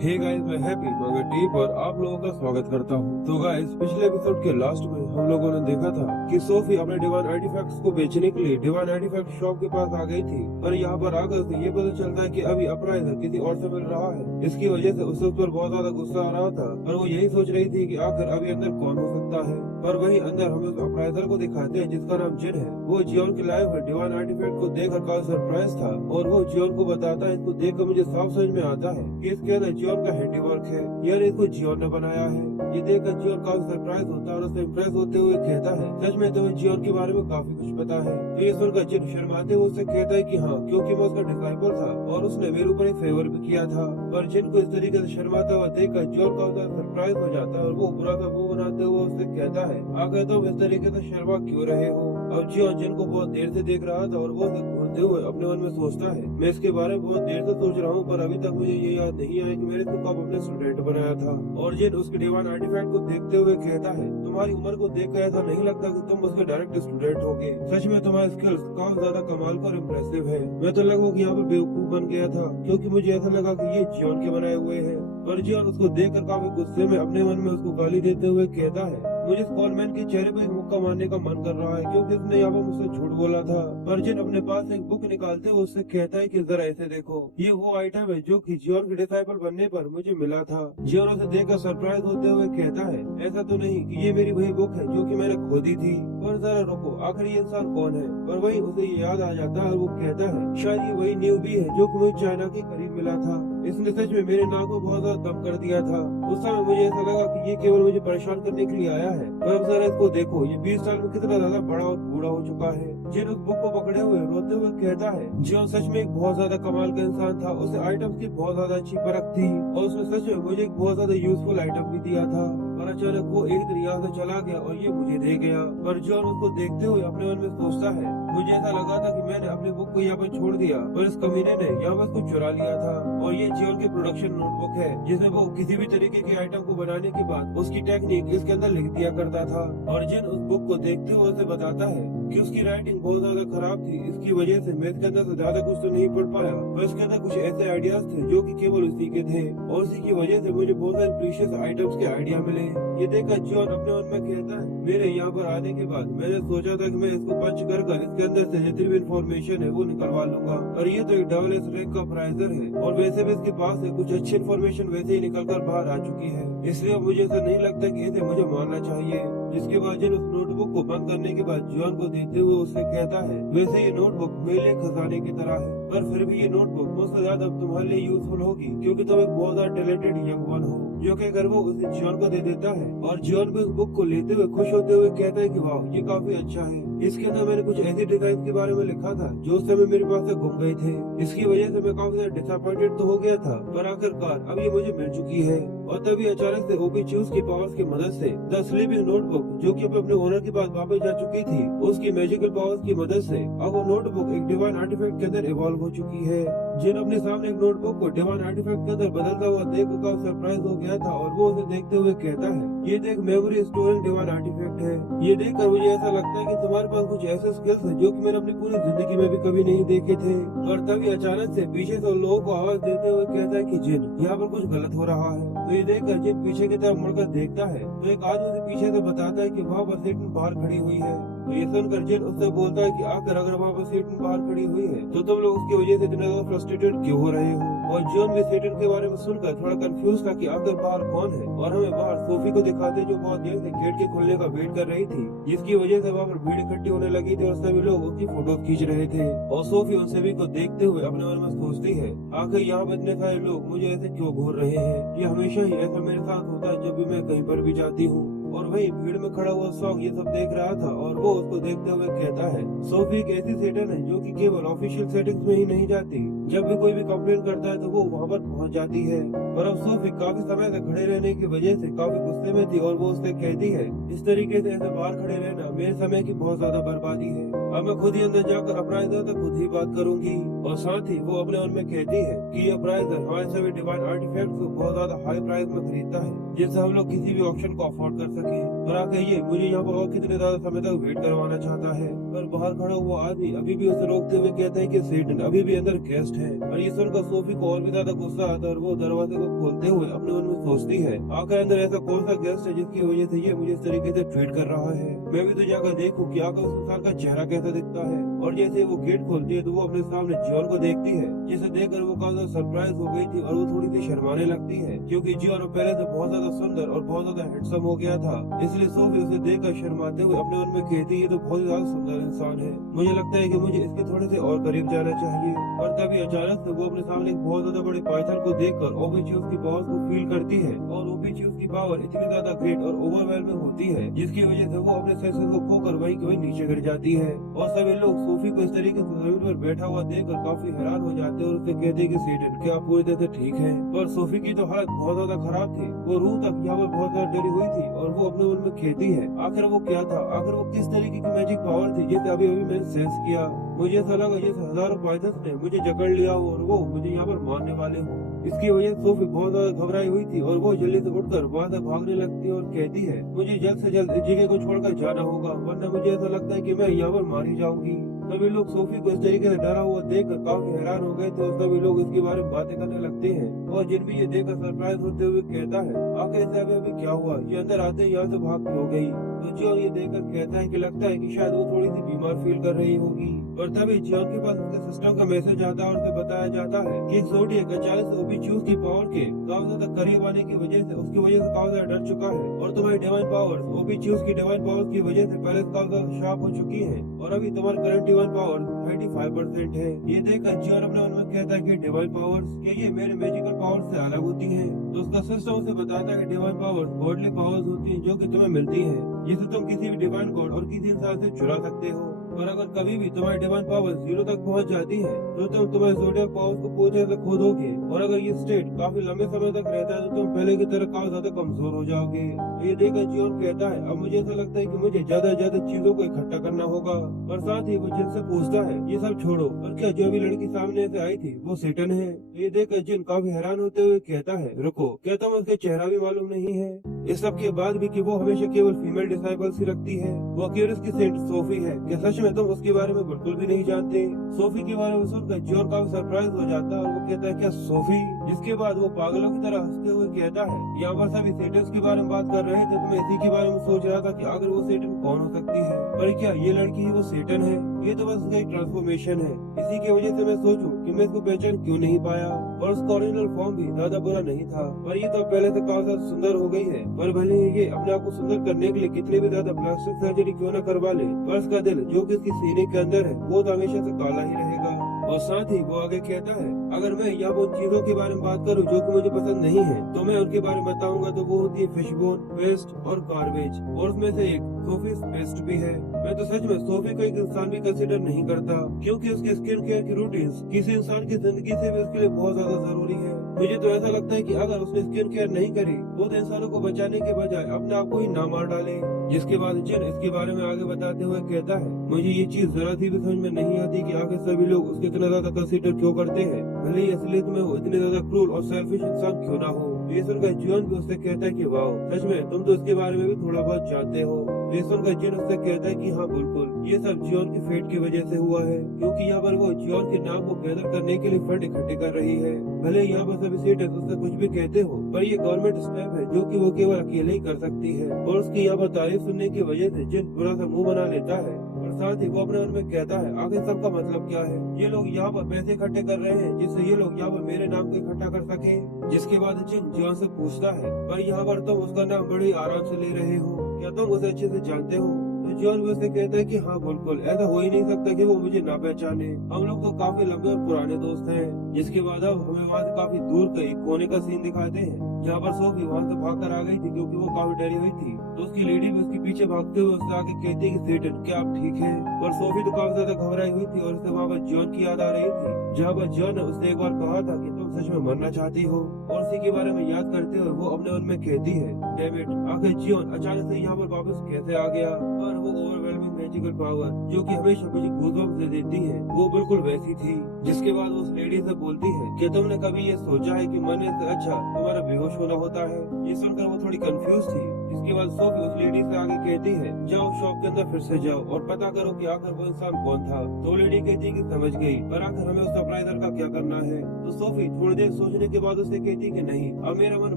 हे गाइस, मैं हैप्पी मगर डीप और आप लोगों का स्वागत करता हूँ। तो गाइस, पिछले एपिसोड के लास्ट में हम लोगों ने देखा था कि सोफी अपने डिवाइन आर्टिफैक्ट्स को बेचने के लिए डिवाइन आर्टिफैक्ट शॉप के पास आ गई थी। पर यहाँ पर आकर उसे ये पता चलता है कि अभी अपराइजर किसी और से मिल रहा है। इसकी वजह से उसे उस पर बहुत ज्यादा गुस्सा आ रहा था और वो यही सोच रही थी कि आखिर अभी अंदर कौन हो सकता है। पर वहीं अंदर हम उस अपराइजर को दिखाते हैं जिसका नाम जिन है। वो जियोन के लाए हुए डिवाइन आर्टिफैक्ट को देखकर काफी सरप्राइज था और वो जियोन को बताता है इसको देखकर मुझे साफ समझ में आता है कि इसके अंदर जियोन का हैंडीवर्क है, यानी इसको जियोन ने बनाया है। ये देखकर जियोन काफी सरप्राइज होता है और उससे इम्प्रेस होते हुए कहता है, सच में तुम्हें जियोन के बारे में काफी कुछ पता है। तो ये सुनकर जिन शर्माते हुए उससे कहता है कि हाँ, क्योंकि मैं उसका डिसाइपल था और उसने मेरे ऊपर एक फेवर भी किया था। पर जिन को इस तरीके से शर्माता हुआ देखकर जियोन काफी सरप्राइज हो जाता है और वो बुरा सा मुंह बनाते हुए उससे कहता है, आखिर तुम इस तरीके से शर्मा क्यों रहे हो। अब जियोन जिन को बहुत देर से देख रहा था और वो घूरते हुए अपने मन में सोचता है, मैं इसके बारे में बहुत देर से सोच रहा हूँ, पर अभी तक मुझे ये याद नहीं आया कि मैंने इसको कब अपने स्टूडेंट बनाया था। और जिन उसके डिवाइन आर्टिफैक्ट को देखते हुए कहता है, तुम्हारी उम्र को देखकर ऐसा नहीं लगता कि तुम उसके डायरेक्ट स्टूडेंट होगे। सच में तुम्हारे स्किल्स काफी ज्यादा कमाल का और इम्प्रेसिव है। मैं तो लगभग यहाँ पे बेवकूफ बन गया था, क्योंकि मुझे ऐसा लगा कि ये जियोन के बनाए हुए हैं। पर जियोन उसको देखकर काफी गुस्से में अपने मन में उसको गाली देते हुए कहता है, मुझे स्कॉलमैन के चेहरे पर एक मुक्का मारने का मन कर रहा है, क्योंकि उसने यहाँ पर मुझसे झूठ बोला था। पर जिन अपने पास एक बुक निकालते हुए उससे कहता है कि जरा ऐसे देखो, ये वो आइटम है जो कि जियोन के डिसाइपल बनने पर मुझे मिला था। जियोन उसे देखकर सरप्राइज होते हुए कहता है, ऐसा तो नहीं कि ये मेरी वही बुक है जो कि मैंने खो दी थी। पर जरा रुको, आखिर ये इंसान कौन है। पर वही उसे ये याद आ जाता है और वो कहता है, शायद ये वही न्यू बी है जो कि मुझे चाइना के करीब मिला था। इसने सच में मेरे नाक को बहुत ज्यादा दम कर दिया था। उस समय मुझे ऐसा लगा कि ये केवल मुझे परेशान करने के लिए आया है। पर अब जरा इसको देखो, ये 20 साल में कितना ज्यादा बड़ा और बूढ़ा हो चुका है। जिन उस बुक को पकड़े हुए रोते हुए कहता है, जियोन सच में एक बहुत ज्यादा कमाल का इंसान था। उसे आइटम्स की बहुत ज्यादा अच्छी परख थी और उसने सच में मुझे एक बहुत ज्यादा यूजफुल आइटम भी दिया था। पर अचानक वो एक दिन यहाँ से चला गया और ये मुझे दे गया। पर जियोन उसको देखते हुए अपने मन में सोचता है, मुझे ऐसा लगा था कि मैंने अपनी बुक को यहाँ पर छोड़ दिया, पर इस कमीने ने यहाँ पर उसको चुरा लिया था। और ये जियोन की प्रोडक्शन नोटबुक है, जिसमें वो किसी भी तरीके के आइटम को बनाने के बाद उसकी टेक्निक इसके अंदर लिख दिया करता था। और जिन उस बुक को देखते हुए उसे बताता है कि उसकी राइटिंग बहुत ज्यादा खराब थी, इसकी वजह से मैं इसके अंदर से ज्यादा कुछ तो नहीं पढ़ पाया, पर इसके अंदर कुछ ऐसे आइडियाज थे जो कि केवल उसी के थे और उसी की वजह से मुझे बहुत सारे प्रीशियस आइटम्स के आइडिया मिले। ये देखकर जियोन अपने मन में कहता है, मेरे यहाँ पर आने के बाद मैंने सोचा था कि मैं इसको पंच कर इसके अंदर से जितनी भी इन्फॉर्मेशन है वो निकलवा लूंगा। और ये तो एक डबल एस रैंक का प्राइजर है और वैसे भी इसके पास है कुछ अच्छी इन्फॉर्मेशन वैसे ही निकल कर बाहर आ चुकी है, इसलिए मुझे ऐसा नहीं लगता कि इसे मुझे मारना चाहिए। जिसके बाद जिन उस नोटबुक को बंद करने के बाद जियोन को देते हुए उससे कहता है, वैसे ये नोटबुक मेरे खजाने की तरह है, पर फिर भी ये नोटबुक मुझसे ज्यादा अब तुम्हारे लिए यूजफुल होगी, क्योंकि तुम एक बहुत ज्यादा टैलेंटेड यंग वन हो। जो कि अगर वो उसे जियोन को दे देता है और जियोन भी उस बुक को लेते हुए खुश होते हुए कहता है कि वाह, ये काफी अच्छा है। इसके अंदर मैंने कुछ ऐसे डिजाइन के बारे में लिखा था जो उस समय मेरे पास से घूम गए थे। इसकी वजह से मैं काफी ज्यादा डिसअपॉइंटेड तो हो गया था, पर आखिरकार अब ये मुझे मिल चुकी है। और तभी अचानक से ओबी च्यूज की पावर्स की मदद से द स्लीपिंग नोटबुक, जो कि अपने ओनर के पास वापस जा चुकी थी, उसकी मैजिकल पावर्स की मदद से अब वो नोटबुक एक डिवाइन आर्टिफैक्ट के अंदर इवॉल्व हो चुकी है। जिन अपने सामने एक नोटबुक को डिवाइन आर्टिफैक्ट के अंदर बदलता हुआ देखकर काफी सरप्राइज हो गया था और वो उसे देखते हुए कहता है, ये देख मेमोरी स्टोरिंग डिवाइन आर्टिफैक्ट है। ये देखकर मुझे ऐसा लगता है कि तुम्हारे पास कुछ ऐसे स्किल्स है जो कि मैंने अपनी पूरी जिंदगी में भी कभी नहीं देखे थे। और तभी अचानक से पीछे से उन लोगों को आवाज देते हुए कहता है कि जिन, यहाँ पर कुछ गलत हो रहा है। तो ये देखकर जिन पीछे की तरफ मुड़कर देखता है तो एक आदमी उसे पीछे से बताता है कि वहाँ पर सेटन बाहर खड़ी हुई है। तो ये सुनकर जिन उससे बोलता है कि आखिर अगर वहाँ पर सेटन बाहर खड़ी हुई है तो तुम लोग उसकी वजह से इतना ज्यादा फ्रस्ट्रेटेड क्यों हो रहे हो। और जॉन भी सेटन के बारे में सुनकर थोड़ा कंफ्यूज था कि आखिर बाहर कौन है। और हमें बाहर सोफी को दिखाते जो बहुत देर से गेट के खुलने का वेट कर रही थी, जिसकी वजह से वहाँ पर भीड़ इकट्ठी होने लगी थी और सभी लोग उसकी फोटो खींच रहे थे। और सोफी उन सभी को देखते हुए अपने मन में सोचती है, आखिर यहाँ पर इतने सारे लोग मुझे ऐसे क्यों घूर रहे हैं। ये हमेशा ही ऐसा मेरे साथ होता है जब भी मैं कहीं पर भी जाती हूँ। और वही भीड़ में खड़ा हुआ सॉन्ग ये सब देख रहा था और वो उसको देखते हुए कहता है, सोफी एक ऐसी सेटन है जो कि केवल ऑफिशियल सेटिंग्स में ही नहीं जाती, जब भी कोई भी कंप्लेन करता है तो वो वहाँ पर पहुँच जाती है। पर अब सोफी काफी समय से खड़े रहने की वजह से काफी गुस्से में थी और वो उससे कहती है, इस तरीके से ऐसे बाहर खड़े रहना मेरे समय की बहुत ज्यादा बर्बादी है। अब मैं खुद ही अंदर जाकर अपराइजर तक खुद ही बात करूंगी। और साथ ही वो अपने मन में कहती है कि ये अपराइजर हमारे सभी डिवाइन आर्टिफैक्ट्स को बहुत ज्यादा हाई प्राइस में खरीदता है, जिससे हम लोग किसी भी ऑप्शन को अफोर्ड कर सके। और आगे ये मुझे यहाँ पर और कितने ज्यादा समय तक वेट करवाना चाहता है। पर बाहर खड़ा हुआ आदमी अभी भी उसे रोकते हुए कहता है कि सेटन अभी भी अंदर गेस्ट है। और ये सुनकर सोफी को और भी ज्यादा गुस्सा आता है और वो दरवाजे को खोलते हुए अपने मन में सोचती है, आखिर अंदर ऐसा कौन सा गेस्ट है जिसकी वजह से ये मुझे इस तरीके से ट्रीट कर रहा है। मैं भी तो जाकर देखूं कि आखिर उस इंसान का चेहरा कैसा दिखता है। और जैसे वो गेट खोलती है तो वो अपने सामने जियोन को देखती है, जिसे देखकर वो काफी सरप्राइज हो गई थी और वो थोड़ी सी शर्माने लगती है, क्योंकि जियोन पहले से बहुत ज्यादा सुंदर और बहुत ज्यादा हैंडसम हो गया था। इसलिए सोफी उसे देखकर शर्माते हुए अपने मन में कहती है तो बहुत ज्यादा सुंदर इंसान है, मुझे लगता है कि मुझे इसके थोड़े से और करीब जाना चाहिए। और तभी अचानक से वो अपने सामने एक बहुत ज्यादा बड़े पाइथन को देखकर ओबीच्यूज की पावर को फील करती है, और ओबीच्यूज की पावर इतनी ज्यादा ग्रेट और ओवरवेलमिंग होती है जिसकी वजह से वो अपने सेंसेस को खोकर वहीं के वहीं नीचे गिर जाती है। और सभी लोग सोफी को इस तरीके से जमीन पर बैठा हुआ देखकर काफी हैरान हो जाते हैं और उससे कहते हैं कि सेटन क्या आप पूरी तरह से ठीक है। पर सोफी की तो हालत बहुत ज्यादा खराब थी, वो रूह तक यहाँ पर बहुत ज्यादा डरी हुई थी और वो अपने मन में कहती है आखिर वो क्या था, आखिर वो किस तरीके की मैजिक पावर थी जिसे अभी अभी मैंने सेंस किया। मुझे ऐसा लगा जैसे हजारों पाइथन्स ने मुझे जकड़ लिया हो और वो मुझे यहाँ पर मारने वाले हो। इसकी वजह से सोफी बहुत ज्यादा घबराई हुई थी और वो जल्दी से उठकर वहाँ से भागने लगती है और कहती है मुझे जल्द से जल्द इस जगह को छोड़कर जाना होगा, वरना मुझे ऐसा लगता है कि मैं यहाँ पर मारी जाऊंगी। सभी लोग सोफी को इस तरीके से डरा हुआ देखकर काफी हैरान हो गए थे और सभी लोग इसके बारे में बातें करने लगते हैं। और जिन भी ये देखकर सरप्राइज होते हुए कहता है आखिर इसे अभी क्या हुआ, ये अंदर आते ही यहाँ से भाग क्यों गई। तो जियोन ये देखकर कहता है कि लगता है कि शायद वो थोड़ी सी बीमार फील कर रही होगी। और तभी जियोन के पास उसके सिस्टम का मैसेज आता है और उसे बताया जाता है कि ज़ोडिएक अचानक से ओबीच्यूज की पावर के काफी ज्यादा करीब आने की वजह से उसकी वजह से काफी ज्यादा डर चुका है, और तुम्हारी डिवाइन पावर्स ओबीच्यूज की डिवाइन पावर्स की वजह से पहले काफी ज्यादा शार्प हो चुकी है और अभी तुम्हारी करंट डिवाइन पावर 35% है। ये देखकर जियोन अपने मन में कहता है कि डिवाइन पावर्स क्या ये मेरे मैजिकल पावर से अलग होती हैं? तो उसका सिस्टम उसे बताता है कि डिवाइन पावर्स गॉडली पावर्स होती हैं जो कि तुम्हें मिलती हैं, जिसे तुम किसी भी डिवाइन गॉड और किसी इंसान से चुरा सकते हो। और अगर कभी भी तुम्हारी डिवाइन पावर 0 तक पहुंच जाती है तो तुम तुम्हारे ज़ोडिएक पावर्स को पूरी तरह से खो दोगे, और अगर ये स्टेट काफी लंबे समय तक रहता है तो तुम पहले की तरह काफी ज्यादा कमजोर हो जाओगे। ये देखकर जियोन कहता है अब मुझे ऐसा लगता है कि मुझे ज्यादा से ज्यादा चीजों को इकट्ठा करना होगा। और साथ ही वो जिन से पूछता है ये सब छोड़ो, और क्या जो भी लड़की सामने से आई थी वो सेटन है? ये देखकर जिन काफी हैरान होते हुए कहता है रुको, क्या तुम्हें उसका चेहरा भी मालूम नहीं है? इस सब के बाद भी कि वो हमेशा केवल फीमेल डिसाइबल्स ही रखती है, वो अक्यूरियस की सेंट सोफी है, क्या सच में तुम उसके बारे में बिल्कुल भी नहीं जानते? सोफी के बारे में सुनकर जियोन काफी सरप्राइज हो जाता है और वो कहता है क्या सोफी? जिसके बाद वो पागलों की तरह हंसते हुए कहता है यहाँ पर सभी सेटन्स के बारे में बात कर रहे थे तो मैं इसी के बारे में सोच रहा था कि अगर वो सेटन कौन हो सकती है, पर क्या ये लड़की ही वो सेटन है? ये तो बस उसका एक ट्रांसफॉर्मेशन है। इसी की वजह से मैं सोचूं कि मैं इसको पहचान क्यों नहीं पाया। और उसका ओरिजिनल फॉर्म भी ज्यादा बुरा नहीं था, पर ये तो पहले से काफी सुंदर हो गई है। पर भले ही ये अपने आप को सुंदर करने के लिए कितनी भी ज्यादा प्लास्टिक सर्जरी क्यों न करवा ले, पर उसका दिल जो कि इसकी सीने के अंदर है वो तो हमेशा से काला ही रहेगा। और साथ ही वो आगे कहता है अगर मैं यहाँ उन चीजों के बारे में बात करूँ जो कि मुझे पसंद नहीं है तो मैं उनके बारे में बताऊंगा, तो वो होती है फिशबोन, वेस्ट और गार्बेज। और उसमें से एक सोफी बेस्ट भी है। मैं तो सच में सोफी को एक इंसान भी कंसिडर नहीं करता, क्योंकि उसकी स्किन केयर की रूटीन्स किसी इंसान की जिंदगी से भी उसके लिए बहुत ज्यादा जरूरी है। मुझे तो ऐसा लगता है कि अगर उसने स्किन केयर नहीं करी वो तो इंसानों को बचाने के बजाय अपने आप को ही ना मार डाले। जिसके बाद जिन इसके बारे में आगे बताते हुए कहता है मुझे ये चीज जरा सी भी समझ में नहीं आती कि आगे सभी लोग उसके इतना ज्यादा कंसिडर क्यों करते हैं, भले ही असलियत में वो इतने ज्यादा क्रूर और सेल्फिश इंसान क्यों ना हो। ये सुनकर जियोन भी उससे कहता है कि वाह सच में तुम तो इसके बारे में भी थोड़ा बहुत जानते हो। ये सुनकर जिन उससे कहता है कि हाँ बिल्कुल, ये सब जियोन की फेट की वजह से हुआ है, क्योंकि यहाँ पर वो जियोन के नाम को गैदर करने के लिए फंड इकट्ठे कर रही है। भले यहाँ पर सभी सीटें उससे कुछ भी कहते हो, पर ये गवर्नमेंट स्टेप है जो कि वो केवल अकेले ही कर सकती है। और उसकी यहाँ पर तारीफ सुनने की वजह से जिन बुरा सा मुंह बना लेता है। और साथ ही वो अपने मन में कहता है आखिर सबका मतलब क्या है? ये लोग यहाँ पर पैसे इकट्ठे कर रहे हैं जिससे ये लोग यहाँ पर मेरे नाम को इकट्ठा कर सके। जिसके बाद जिन जियोन से पूछता है पर यहाँ पर तुम उसका नाम बड़ी आराम से ले रहे हो, क्या तुम उसे अच्छे से जानते हो? तो जियोन भी उससे कहता है कि हाँ बिल्कुल, ऐसा हो ही नहीं सकता कि वो मुझे ना पहचाने, हम लोग तो काफी लंबे और पुराने दोस्त हैं। जिसके बाद अब हमें वहाँ से काफी दूर का एक कोने का सीन दिखाते हैं जहाँ पर सोफी वहाँ से भागकर आ गई थी क्योंकि वो काफी डरी हुई थी। तो उसकी लेडी भी उसके पीछे भागते हुए उससे आगे कहती है कि सेटन क्या आप ठीक है? पर सोफी तो काफी ज्यादा घबराई हुई थी और उससे वहाँ पर जियोन की याद आ रही थी, जहाँ पर जियोन ने उसने एक बार कहा था कि तुम सच में मरना चाहती हो। और उसी के बारे में याद करते हुए वो अपने मन में कहती है डैम इट, आखिर जियोन अचानक से यहाँ पर वापस कैसे आ गया? और वो ओवरवेलमिंग मैजिकल पावर जो कि हमेशा मुझे गूज़बम्प्स दे देती है वो बिल्कुल वैसी थी। जिसके बाद उस लेडी से बोलती है कि तुमने कभी ये सोचा है कि मरने से अच्छा तुम्हारा बेहोश होना होता है? ये सुनकर वो थोड़ी कंफ्यूज थी इसके बाद सोफी उस लेडी से आगे कहती है, जाओ शॉप के अंदर फिर से जाओ और पता करो कि आखिर वो इंसान कौन था। तो लेडी कहती है कि समझ गई, पर आखिर हमें उस सरप्राइजर का क्या करना है। तो सोफी थोड़ी देर सोचने के बाद उसे कहती कि नहीं, अब मेरा मन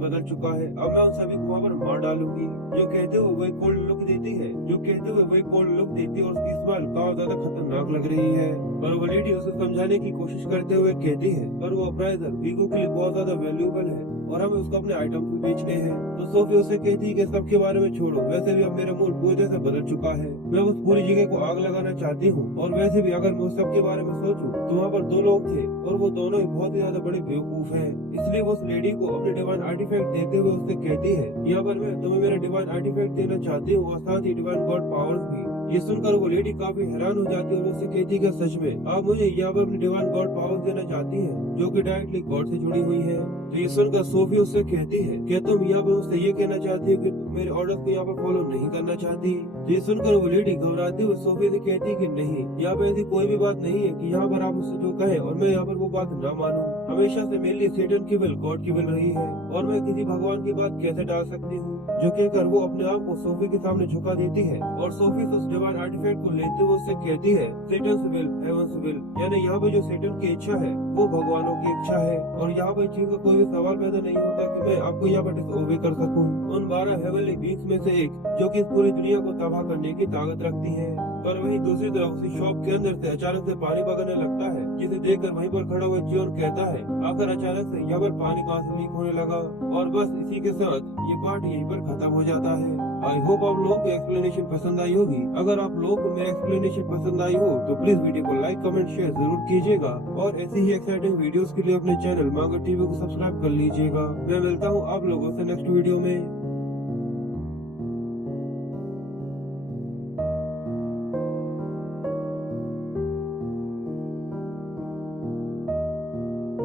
बदल चुका है, अब मैं उन सभी को वहाँ पर मार डालूंगी। जो कहते हुए वही कोल्ड लुक देती है, और उसकी स्माइल काफी ज्यादा खतरनाक लग रही है। पर वो लेडी उसे समझाने की कोशिश करते हुए कहती है, पर वो अपराइजर वीगो के लिए बहुत ज्यादा वैल्यूएबल है और हमें उसको अपने आइटम भी बेचने हैं। तो सोफी उसे कहती है कि सबके बारे में छोड़ो, वैसे भी अब मेरा मूड पूरी तरह से बदल चुका है, मैं उस पूरी जगह को आग लगाना चाहती हूँ। और वैसे भी अगर मैं उस सब के बारे में सोचूं तो वहाँ पर 2 लोग थे और वो दोनों ही बहुत ही ज्यादा बड़े बेवकूफ हैं। इसलिए वो उस लेडी को अपने डिवाइन आर्टिफैक्ट देते हुए उससे कहती है, यहाँ पर मैं तुम्हें मेरा डिवाइन आर्टिफैक्ट देना चाहती हूँ और साथ ही डिवाइन गॉड पावर्स भी। ये सुनकर वो लेडी काफी हैरान हो जाती है और उससे कहती है कि सच में आप मुझे यहाँ पर अपनी डिवाइन गॉड पावर्स देना चाहती हैं, जो कि डायरेक्टली गॉड से जुड़ी हुई है। तो ये सुनकर सोफी उससे कहती है कि तुम यहाँ पर मुझसे ये कहना चाहती हो कि तुम मेरे ऑर्डर को यहाँ पर फॉलो नहीं करना चाहती। तो ये सुनकर वो लेडी घबराती हुई सोफी से कहती है कि नहीं, यहाँ पे ऐसी कोई भी बात नहीं है कि यहाँ पर आप मुझसे जो कहे और मैं यहाँ पर वो बात न मानूं। हमेशा से मेरे लिए सेटन की विल गॉड की विल रही है और मैं किसी भगवान की बात कैसे डाल सकती हूँ। जो कहकर वो अपने आप को सोफी के सामने झुका देती है और सोफी उस डिवाइन आर्टिफैक्ट को लेते हुए उससे कहती है, सेटन्स विल हेवंस विल, यानी यहाँ पे जो सेटन की इच्छा है वो भगवानों की इच्छा है। और यहाँ पर चीज का कोई भी सवाल पैदा नहीं होता कि मैं आपको यहाँ पर डिसओबे कर सकूं उन 12 हेवनली बींग्स में से एक, जो कि इस पूरी दुनिया को तबाह करने की ताकत रखती है। पर वहीं दूसरी तरफ उसी शॉप के अंदर से अचानक से पानी बगने लगता है, जिसे देखकर वहीं पर खड़ा हुआ जियोन कहता है, आखिर अचानक से यहाँ पर पानी कहाँ से लीक होने लगा। और बस इसी के साथ ये पार्ट यहीं पर खत्म हो जाता है। आई होप आप लोगों को एक्सप्लेनेशन पसंद आई होगी। अगर आप लोगों को मेरी एक्सप्लेनेशन पसंद आई हो तो प्लीज वीडियो को लाइक कमेंट शेयर जरूर कीजिएगा और ऐसी ही एक्साइटिंग वीडियोस के लिए अपने चैनल मांगा टीवी को सब्सक्राइब कर लीजिएगा। मैं मिलता हूँ आप लोगों से नेक्स्ट वीडियो में।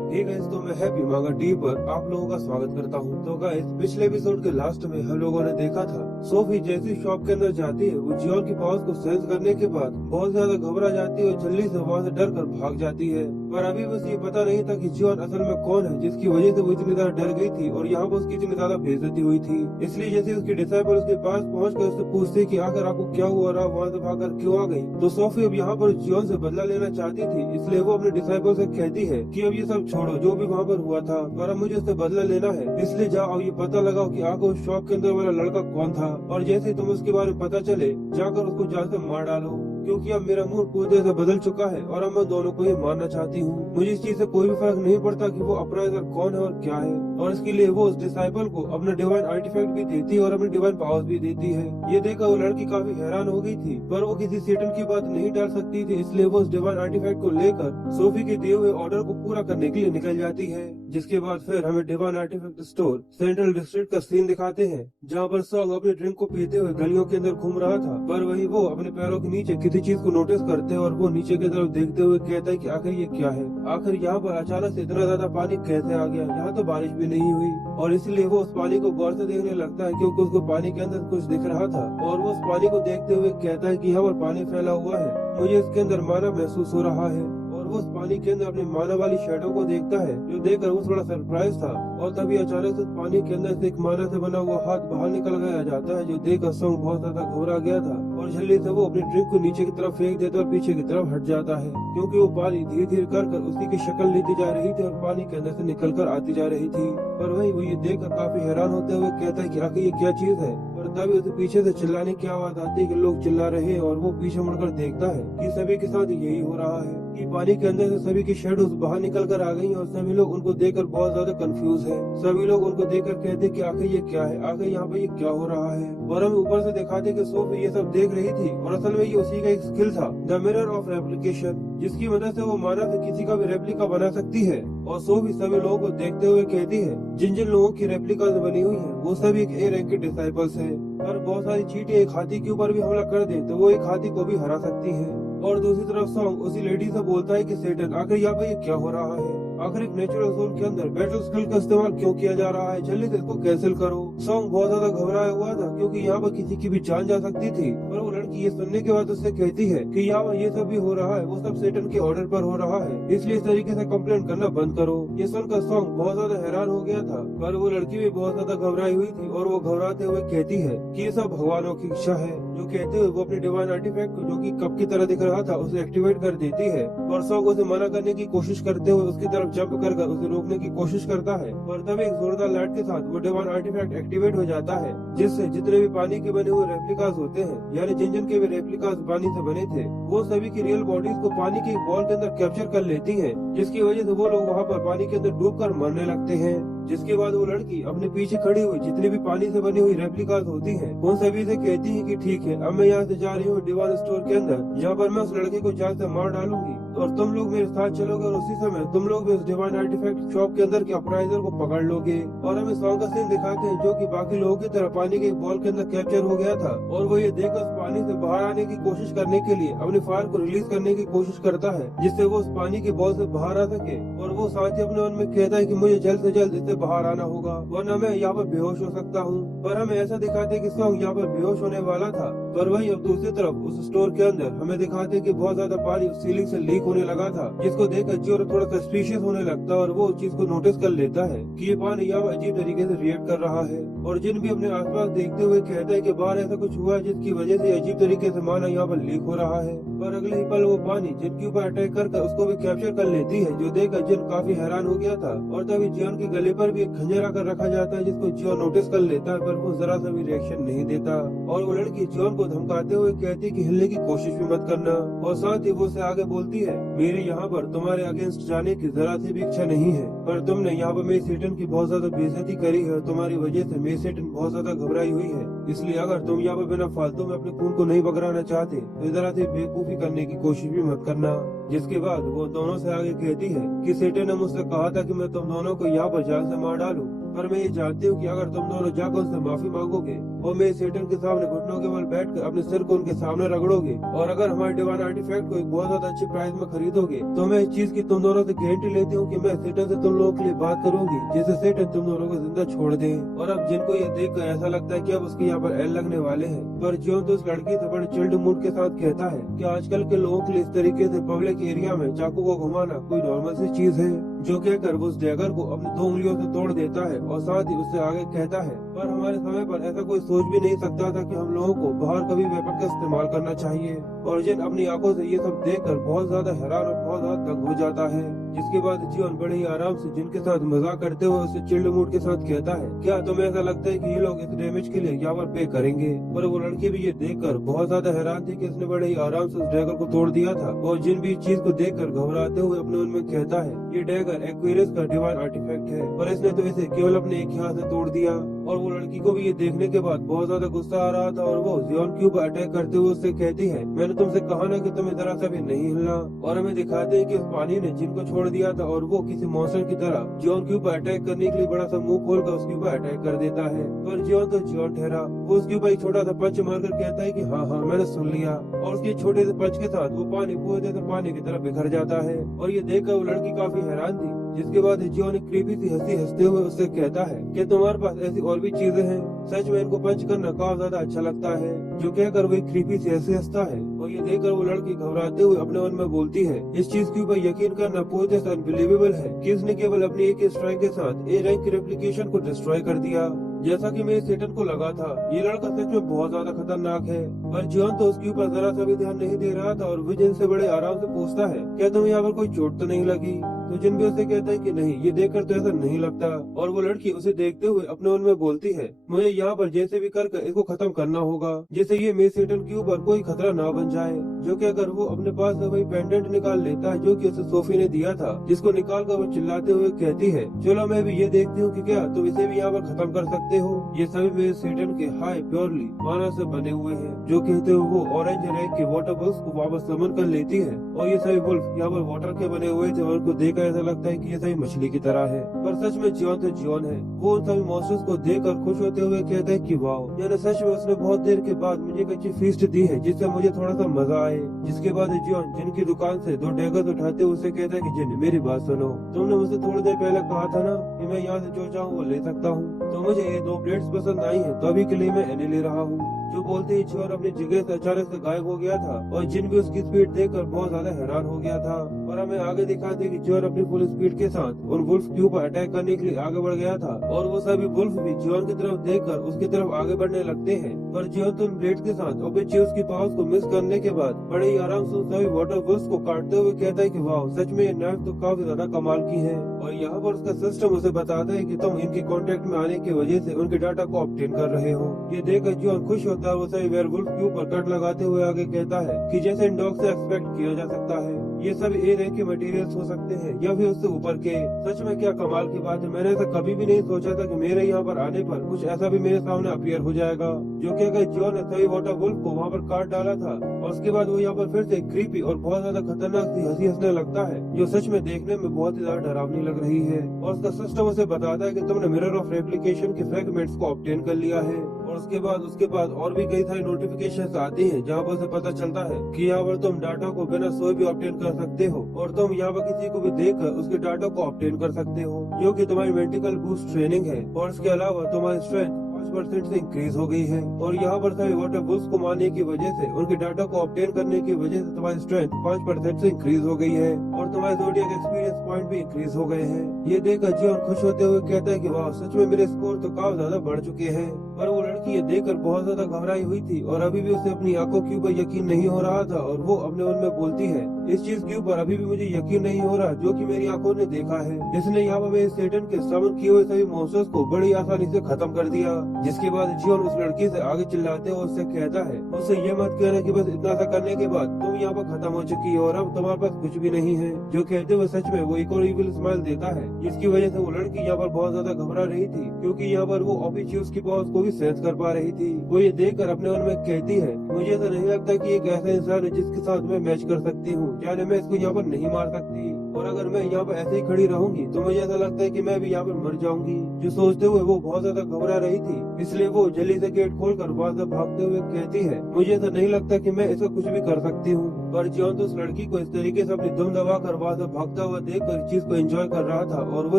हे गाइस, तो मैं हैप्पी मांगा टीवी पर आप लोगों का स्वागत करता हूं। तो गाइस, पिछले एपिसोड के लास्ट में हम लोगों ने देखा था सोफी जैसी शॉप के अंदर जाती है, वो जियोन की पावर्स को सेंस करने के बाद बहुत ज्यादा घबरा जाती है और जल्दी से वहाँ से डर कर भाग जाती है। पर अभी बस ये पता नहीं था कि जियोन असल में कौन है, जिसकी वजह से वो इतनी ज्यादा डर गई थी और यहाँ पर उसकी इतनी ज्यादा बेइज्जती हुई थी। इसलिए जैसे उसके डिसाइपल उसके पास पहुँच कर उससे पूछते कि आखिर आपको क्या हुआ और आप वहाँ से भाग कर क्यों आ गई। तो सोफी अब यहाँ पर जियोन से बदला लेना चाहती थी, इसलिए वो अपने डिसाइपल से कहती है कि अब ये सब छोड़ो, जो भी वहाँ पर हुआ था, पर अब मुझे उससे बदला लेना है। इसलिए जाओ और ये पता लगाओ कि आखिर उस शॉप के अंदर वाला लड़का कौन था और जैसे तुम उसके बारे में पता चले जाकर उसको जान से मार डालो, क्योंकि अब मेरा मूड पूरी तरह से बदल चुका है और अब मैं दोनों को ही मारना चाहती हूँ। मुझे इस चीज से कोई भी फर्क नहीं पड़ता कि वो अपराइजर कौन है और क्या है। और इसके लिए वो उस डिसाइपल को अपना डिवाइन आर्टिफैक्ट भी देती है और अपनी डिवाइन पावर्स भी देती है। ये देखकर वो लड़की काफी हैरान हो गई थी, पर वो किसी सेटन की बात नहीं डाल सकती थी, इसलिए वो उस डिवाइन आर्टिफैक्ट को लेकर सोफी के दिए हुए ऑर्डर को पूरा करने के लिए निकल जाती है। जिसके बाद फिर हमें divine artifact store central district का सीन दिखाते हैं, जहाँ पर सॉन्ग अपने ड्रिंक को पीते हुए गलियों के अंदर घूम रहा था। पर वही वो अपने पैरों के नीचे किसी चीज को नोटिस करते हैं और वो नीचे की तरफ देखते हुए कहता है कि आखिर ये क्या है, आखिर यहाँ पर अचानक से इतना ज्यादा पानी कैसे आ गया, यहाँ तो बारिश भी नहीं हुई। और इसलिए वो उस पानी को गौर से देखने लगता है क्योंकि उसको पानी के अंदर कुछ दिख रहा था और वो उस पानी को देखते हुए कहता है कि यहाँ पर पानी फैला हुआ है, मुझे इसके अंदर माना महसूस हो रहा है। वो उस पानी के अंदर अपनी माना वाली शैडो को देखता है, जो देखकर वो थोड़ा सरप्राइज था। और तभी अचानक से पानी के अंदर से एक माना से बना हुआ हाथ बाहर निकल गया जाता है, जो देखकर सॉन्ग बहुत ज्यादा घबरा गया था और जल्दी से वो अपनी ड्रिंक को नीचे की तरफ फेंक देता और पीछे की तरफ हट जाता है, क्योंकि वो पानी धीरे धीरे कर उसी की शक्ल लेती जा रही थी और पानी के अंदर से निकल कर आती जा रही थी। पर वही वो ये देखकर काफी हैरान होते हुए कहता है कि आखिर ये क्या चीज है। और तभी उसे पीछे से चिल्लाने की आवाज आती है कि लोग चिल्ला रहे हैं और वो पीछे मुड़कर देखता है कि सभी के साथ यही हो रहा है कि पानी के अंदर से सभी की शेडोज बाहर निकल कर आ गई और सभी लोग उनको देखकर बहुत ज्यादा कंफ्यूज है। सभी लोग उनको देखकर कहते कि आखिर ये क्या है, आखिर यहाँ पे ये क्या हो रहा है। और हमें ऊपर से दिखाते कि सोफी ये सब देख रही थी और असल में ये उसी का एक स्किल था, द मिरर ऑफ रेप्लिकेशन, जिसकी मदद से वो मानव से किसी का भी रेप्लिका बना सकती है। और सोफी सभी लोगों को देखते हुए कहती है जिन जिन लोगों की रेप्लिका बनी हुई है वो सभी एक ए रैंक के डिसाइपल्स हैं। और बहुत सारी चींटियां एक हाथी के ऊपर भी हमला कर दे तो वो एक हाथी को भी हरा सकती है। और दूसरी तरफ सॉन्ग उसी लेडी से बोलता है कि सेटन आखिर यहाँ पे ये क्या हो रहा है। आखिर एक नेचुरल जोन के अंदर बैटल स्किल का इस्तेमाल क्यों किया जा रहा है, जल्दी से इसको कैंसिल करो। सॉन्ग बहुत ज्यादा घबराया हुआ था क्योंकि यहाँ पर किसी की भी जान जा सकती थी, पर वो लड़की ये सुनने के बाद उससे कहती है कि यहाँ ये सब भी हो रहा है वो सब सेटन के ऑर्डर पर हो रहा है, इसलिए इस तरीके से कंप्लेंट करना बंद करो। ये सुनकर सॉन्ग बहुत ज्यादा हैरान हो गया था, पर वो लड़की भी बहुत ज्यादा घबराई हुई थी और वो घबराते हुए कहती है कि ये सब भगवानों की इच्छा है। जो कहते हुए वो अपने डिवाइन आर्टिफैक्ट को, जो कि कप की तरह दिख रहा था, उसे एक्टिवेट कर देती है और सॉन्ग उसे मना करने की कोशिश करते हुए उसकी तरफ जंप कर उसे रोकने की कोशिश करता है, और तब एक जोरदार लाइट के साथ वो डिवाइन आर्टिफैक्ट एक्टिवेट हो जाता है, जिससे जितने भी पानी के बने हुए रेप्लिकास होते हैं, यानी जिन के भी रेप्लिकास पानी से बने थे, वो सभी की रियल बॉडीज को पानी की बॉल के अंदर कैप्चर कर लेती है, जिसकी वजह से वो लोग वहाँ पर पानी के अंदर डूबकर मरने लगते हैं। जिसके बाद वो लड़की अपने पीछे खड़ी हुई जितनी भी पानी से बनी हुई रेप्लिकास होती हैं, उन सभी से कहती है कि ठीक है, अब मैं यहाँ से जा रही हूँ डिवाइन स्टोर के अंदर, जहाँ पर मैं उस लड़के को जान से मार डालूंगी और तुम लोग मेरे साथ चलोगे, और उसी समय तुम लोग भी उस डिवाइन आर्टिफैक्ट शॉप के अंदर के अपराइजर को पकड़ लोगे। और हमें सॉन्ग का सीन दिखाते हैं जो कि बाकी लोगों की तरह पानी के बॉल के अंदर कैप्चर हो गया था, और वो ये देखकर उस पानी से बाहर आने की कोशिश करने के लिए अपनी फायर को रिलीज करने की कोशिश करता है, जिससे वो उस पानी के बॉल से बाहर आ सके। और वो साथ ही अपने मन में कहता है कि मुझे जल्द से जल्द इससे बाहर आना होगा, वरना मैं यहाँ पर बेहोश हो सकता हूँ। पर हमें ऐसा दिखाते हैं कि सॉन्ग यहाँ पर बेहोश होने वाला था, पर वही अब दूसरी तरफ उस स्टोर के अंदर हमें दिखाते हैं कि बहुत ज्यादा पानी सीलिंग से लीक होने लगा था, जिसको देखकर जियो थोड़ा सस्पिशियस होने लगता है और वो उस चीज को नोटिस कर लेता है कि ये पानी यहाँ अजीब तरीके से रिएक्ट कर रहा है। और जिन भी अपने आसपास देखते हुए कहता है कि बाहर ऐसा कुछ हुआ है जिसकी वजह से अजीब तरीके से माना यहाँ पर लीक हो रहा है। पर अगले ही पल वो पानी जिन के ऊपर अटैक कर उसको भी कैप्चर कर लेती है, जो देखकर जिन काफी हैरान हो गया था। और तभी जियोन के गले पर भी एक खंजर आकर रखा जाता है, जिसको जियोन नोटिस कर लेता है, पर वो जरा सा भी रिएक्शन नहीं देता। और वो लड़की जियोन को धमकाते हुए कहती कि हिलने की कोशिश भी मत करना, और साथ ही वो उसे आगे बोलती है मेरे यहाँ पर तुम्हारे अगेंस्ट जाने की जरा सी भी इच्छा नहीं है, पर तुमने यहाँ पर मेरी सेटन की बहुत ज्यादा बेइज्जती करी है, तुम्हारी वजह से मेरी सेटन बहुत ज्यादा घबराई हुई है, इसलिए अगर तुम यहाँ पर बिना फालतू में अपने खून को नहीं बगराना चाहते तो जरा सी बेवकूफी करने की कोशिश भी मत करना। जिसके बाद वो दोनों से आगे कहती है कि सेटन ने मुझसे कहा था कि मैं तुम दोनों को यहाँ पर जान से मार डालूं, पर मैं ये जानती हूँ कि अगर तुम दोनों जाकर उनसे माफी मांगोगे और मेरे सेटन के सामने घुटनों के बल बैठकर अपने सिर को उनके सामने रगड़ोगे, और अगर हमारे डिवाइन आर्टिफैक्ट को एक बहुत ज्यादा अच्छे प्राइस में खरीदोगे, तो मैं इस चीज की तुम दोनों से गारंटी लेती हूँ कि मैं सेटन से तुम लोगों के लिए बात करूंगी जिससे सेटन तुम दोनों को जिंदा छोड़ दे। और अब जिनको ये देखकर ऐसा लगता है कि अब उसके यहाँ पर एल लगने वाले हैं, पर जियोन तो उस लड़की से बड़े चिल्ड मूड के साथ कहता है कि आजकल के लोगों के लिए इस तरीके से पब्लिक एरिया में चाकू को घुमाना कोई नॉर्मल सी चीज है। जो कहकर वो उस डैगर को अपनी 2 उंगलियों से तोड़ देता है और साथ ही उससे आगे कहता है पर हमारे समय पर ऐसा कोई सोच भी नहीं सकता था कि हम लोगों को बाहर कभी वेपन का इस्तेमाल करना चाहिए। और जिन अपनी आंखों से ये सब देखकर बहुत ज्यादा हैरान और बहुत ज्यादा तंग हो जाता है। जिसके बाद जियोन बड़े ही आराम से जिनके साथ मजाक करते हुए उसे चिल्ड मूड के साथ कहता है क्या तुम्हें ऐसा लगता है कि ये लोग इस डैमेज के लिए यहाँ पर पे करेंगे। पर वो लड़की भी ये देखकर बहुत ज्यादा हैरान थी कि इसने बड़े ही आराम से उस डैगर को तोड़ दिया था। और जिन भी चीज को देखकर घबराते हुए अपने मन में कहता है ये डैगर एक्वेरियस का डिवाइन आर्टिफैक्ट है, पर इसने तो इसे केवल अपने एक हाथ से तोड़ दिया। और वो लड़की को भी ये देखने के बाद बहुत ज्यादा गुस्सा आ रहा था और वो जियोन के ऊपर अटैक करते हुए उससे कहती है मैंने तुमसे कहा ना कि तुम्हें जरा सा भी नहीं हिलना। और हमें दिखाते हैं कि उस पानी ने जिनको छोड़ दिया था और वो किसी मॉन्स्टर की तरह जियोन के ऊपर अटैक करने के लिए बड़ा सा मुंह खोलकर उसके ऊपर अटैक कर देता है। पर जियोन तो जियोन ठहरा, वो उसके ऊपर एक छोटा सा पंच मारकर कहता है कि हाँ हाँ मैंने सुन लिया। और उसके छोटे से पंच के साथ वो पानी पूरे से पानी की तरफ बिखर जाता है। और ये देखकर वो लड़की काफी हैरान थी। जिसके बाद जियोन एक क्रीपी सी हंसी हंसते हुए उससे कहता है कि तुम्हारे पास ऐसी और भी चीजें हैं, सच में इनको पंच करना काफी ज्यादा अच्छा लगता है। जो कहकर वो एक क्रीपी सी हंसी हंसता है। और ये देखकर वो लड़की घबराते हुए अपने मन में बोलती है इस चीज के ऊपर यकीन करना पूरी तरह अनबिलीवेबल है कि इसने केवल अपनी एक स्ट्राइक के साथ ए रैंक की रेप्लिकेशन को डिस्ट्रॉय कर दिया जैसा कि मेरे सेटन को लगा था। ये लड़का सच में बहुत ज्यादा खतरनाक है। पर जियोन तो उसके ऊपर जरा सा भी ध्यान नहीं दे रहा था और विजन से बड़े आराम से पूछता है क्या तुम्हें यहाँ पर कोई चोट तो नहीं लगी। तो जिन भी उसे कहता है कि नहीं, ये देखकर तो ऐसा नहीं लगता। और वो लड़की उसे देखते हुए अपने मन में बोलती है मुझे यहाँ पर जैसे भी कर इसको खत्म करना होगा जैसे ये मेरे सेटन के ऊपर कोई खतरा ना बन जाए। जो कि अगर वो अपने पास से वही पेंडेंट निकाल लेता है जो कि उसे सोफी ने दिया था, जिसको निकाल कर वो चिल्लाते हुए कहती है चलो मैं भी ये देखती हूँ कि क्या तुम इसे भी यहाँ पर खत्म कर सकते हो। ये सभी मेरे सेटन के हाई प्योरली माना से बने हुए हैं। जो कहते हुए वो ऑरेंज रैंक के वाटर बल्स को वापस समन कर लेती है। और ये सभी वुल्फ यहाँ पर वाटर के बने हुए थे और उनको देख देखकर ऐसा लगता है कि ये सभी मछली की तरह है, पर सच में जियोन तो जियोन है। वो उन सभी मॉन्स्टर्स को देखकर खुश होते हुए कहता है कि वाह, यानी सच में उसने बहुत देर के बाद मुझे एक अच्छी फीस्ट दी है जिससे मुझे थोड़ा सा मजा आए। जिसके बाद जियोन जिन की दुकान से 2 डेगर्स उठाते हुए उसे कहता है कि जिन, मेरी बात सुनो, तुमने मुझसे थोड़ी देर पहले कहा था ना कि मैं यहाँ से जो चाहूँ वो ले सकता हूँ, तो मुझे ये 2 प्लेट्स पसंद आई है, तो अभी के लिए मैं इन्हें ले रहा हूँ। जो बोलते ही जियोन अपनी जगह से अचानक से गायब हो गया था और जिन भी उसकी स्पीड देखकर बहुत ज्यादा हैरान हो गया था। और हमें आगे दिखाते कि जियोन अपनी फुल स्पीड के साथ उन वुल्फ के ऊपर अटैक करने के लिए आगे बढ़ गया था और वो सभी वुल्फ भी जियोन की तरफ देखकर उसकी तरफ आगे बढ़ने लगते हैं। पर जियोन तो उन ब्लेड के साथ अपने चीज की पावर्स को मिस करने के बाद बड़े ही आराम से उन सभी वाटर वुल्फ को काटते हुए कहता है कि वाह, सच में ये नाइफ तो काफी ज्यादा कमाल की है। और यहाँ पर उसका सिस्टम उसे बताता है कि तुम इनके कांटेक्ट में आने की वजह से उनके डाटा को ऑब्टेन कर रहे हो। ये देखकर जियोन खुश होता है। वो सभी वेयरवुल्फ के ऊपर कट लगाते हुए आगे कहता है कि जैसे इन डॉग से एक्सपेक्ट किया जा सकता है, ये सब ए रैंक के मटेरियल्स हो सकते हैं या फिर उससे ऊपर के। सच में क्या कमाल की बात है, मैंने ऐसा कभी भी नहीं सोचा था कि मेरे यहाँ पर आने पर कुछ ऐसा भी मेरे सामने अपीयर हो जाएगा। जो कि अगर जियोन ने सभी वाटर वुल्फ को वहाँ पर काट डाला था और उसके बाद वो यहाँ पर फिर से क्रीपी और बहुत ज्यादा खतरनाक सी हंसी हंसने लगता है, जो सच में देखने में बहुत ही ज्यादा डरावनी लग रही है। और उसका सिस्टम उसे बताता है कि तुमने मिरर ऑफ रेप्लिकेशन के फ्रेगमेंट्स को ऑब्टेन कर लिया है। और उसके बाद और भी कई सारी नोटिफिकेशंस आती हैं जहाँ पर उसे पता चलता है कि यहाँ पर तुम डाटा को बिना सोए भी ऑब्टेन कर सकते हो और तुम यहाँ पर किसी को भी देखकर उसके डाटा को ऑब्टेन कर सकते हो, जो कि तुम्हारी मेंटिकल बूस्ट ट्रेनिंग है। और इसके अलावा तुम्हारी स्ट्रेंथ 5% से इंक्रीज हो गई है। और यहाँ पर सभी वाटर वुल्फ्स को मारने की वजह से, उनके डाटा को ऑब्टेन करने की वजह से तुम्हारी स्ट्रेंथ 5% से इंक्रीज हो गई है और तुम्हारे ज़ोडिएक एक्सपीरियंस पॉइंट भी इंक्रीज हो गए हैं। ये देखकर जियोन खुश होते हुए कहता है कि वाह, सच में मेरे स्कोर तो काफी ज्यादा बढ़ चुके हैं। पर वो लड़की ये देखकर बहुत ज्यादा घबराई हुई थी और अभी भी उसे अपनी आंखों के ऊपर यकीन नहीं हो रहा था। और वो अपने मन में बोलती है, इस चीज के ऊपर अभी भी मुझे यकीन नहीं हो रहा जो कि मेरी आंखों ने देखा है। इसने यहाँ पर मेरे सेटन के समन किए हुए सभी मॉन्स्टर्स को बड़ी आसानी से खत्म कर दिया। जिसके बाद जियोन उस लड़की से आगे चिल्लाते हुए उससे कहता है, उससे ये मत कहना कि बस इतना सा करने के बाद तुम यहाँ पर खत्म हो चुकी हो और अब तुम्हारे पास कुछ भी नहीं है। जो कहते हुए सच में वो एक और इविल स्माइल देता है, जिसकी वजह से वो लड़की यहाँ पर बहुत ज्यादा घबरा रही थी क्योंकि यहाँ पर वो ऑफिशियल्स की पावर्स को भी सेंस कर पा रही थी। वो ये देखकर अपने मन में कहती है, मुझे ऐसा नहीं लगता कि एक ऐसा इंसान है जिसके साथ मैं मैच कर सकती हूँ, यानी मैं इसको यहाँ पर नहीं मार सकती और अगर मैं यहाँ पर ऐसे ही खड़ी रहूंगी तो मुझे ऐसा लगता है कि मैं भी यहाँ पर मर जाऊंगी। जो सोचते हुए वो बहुत ज्यादा घबरा रही थी, इसलिए वो जल्दी से गेट खोलकर वहां से भागते हुए कहती है, मुझे ऐसा नहीं लगता कि मैं इसका कुछ भी कर सकती हूँ। पर जियोन तो उस लड़की को इस तरीके से अपनी दुम दबा कर वहां से भागता हुआ देखकर इस चीज को एंजॉय कर रहा था और वो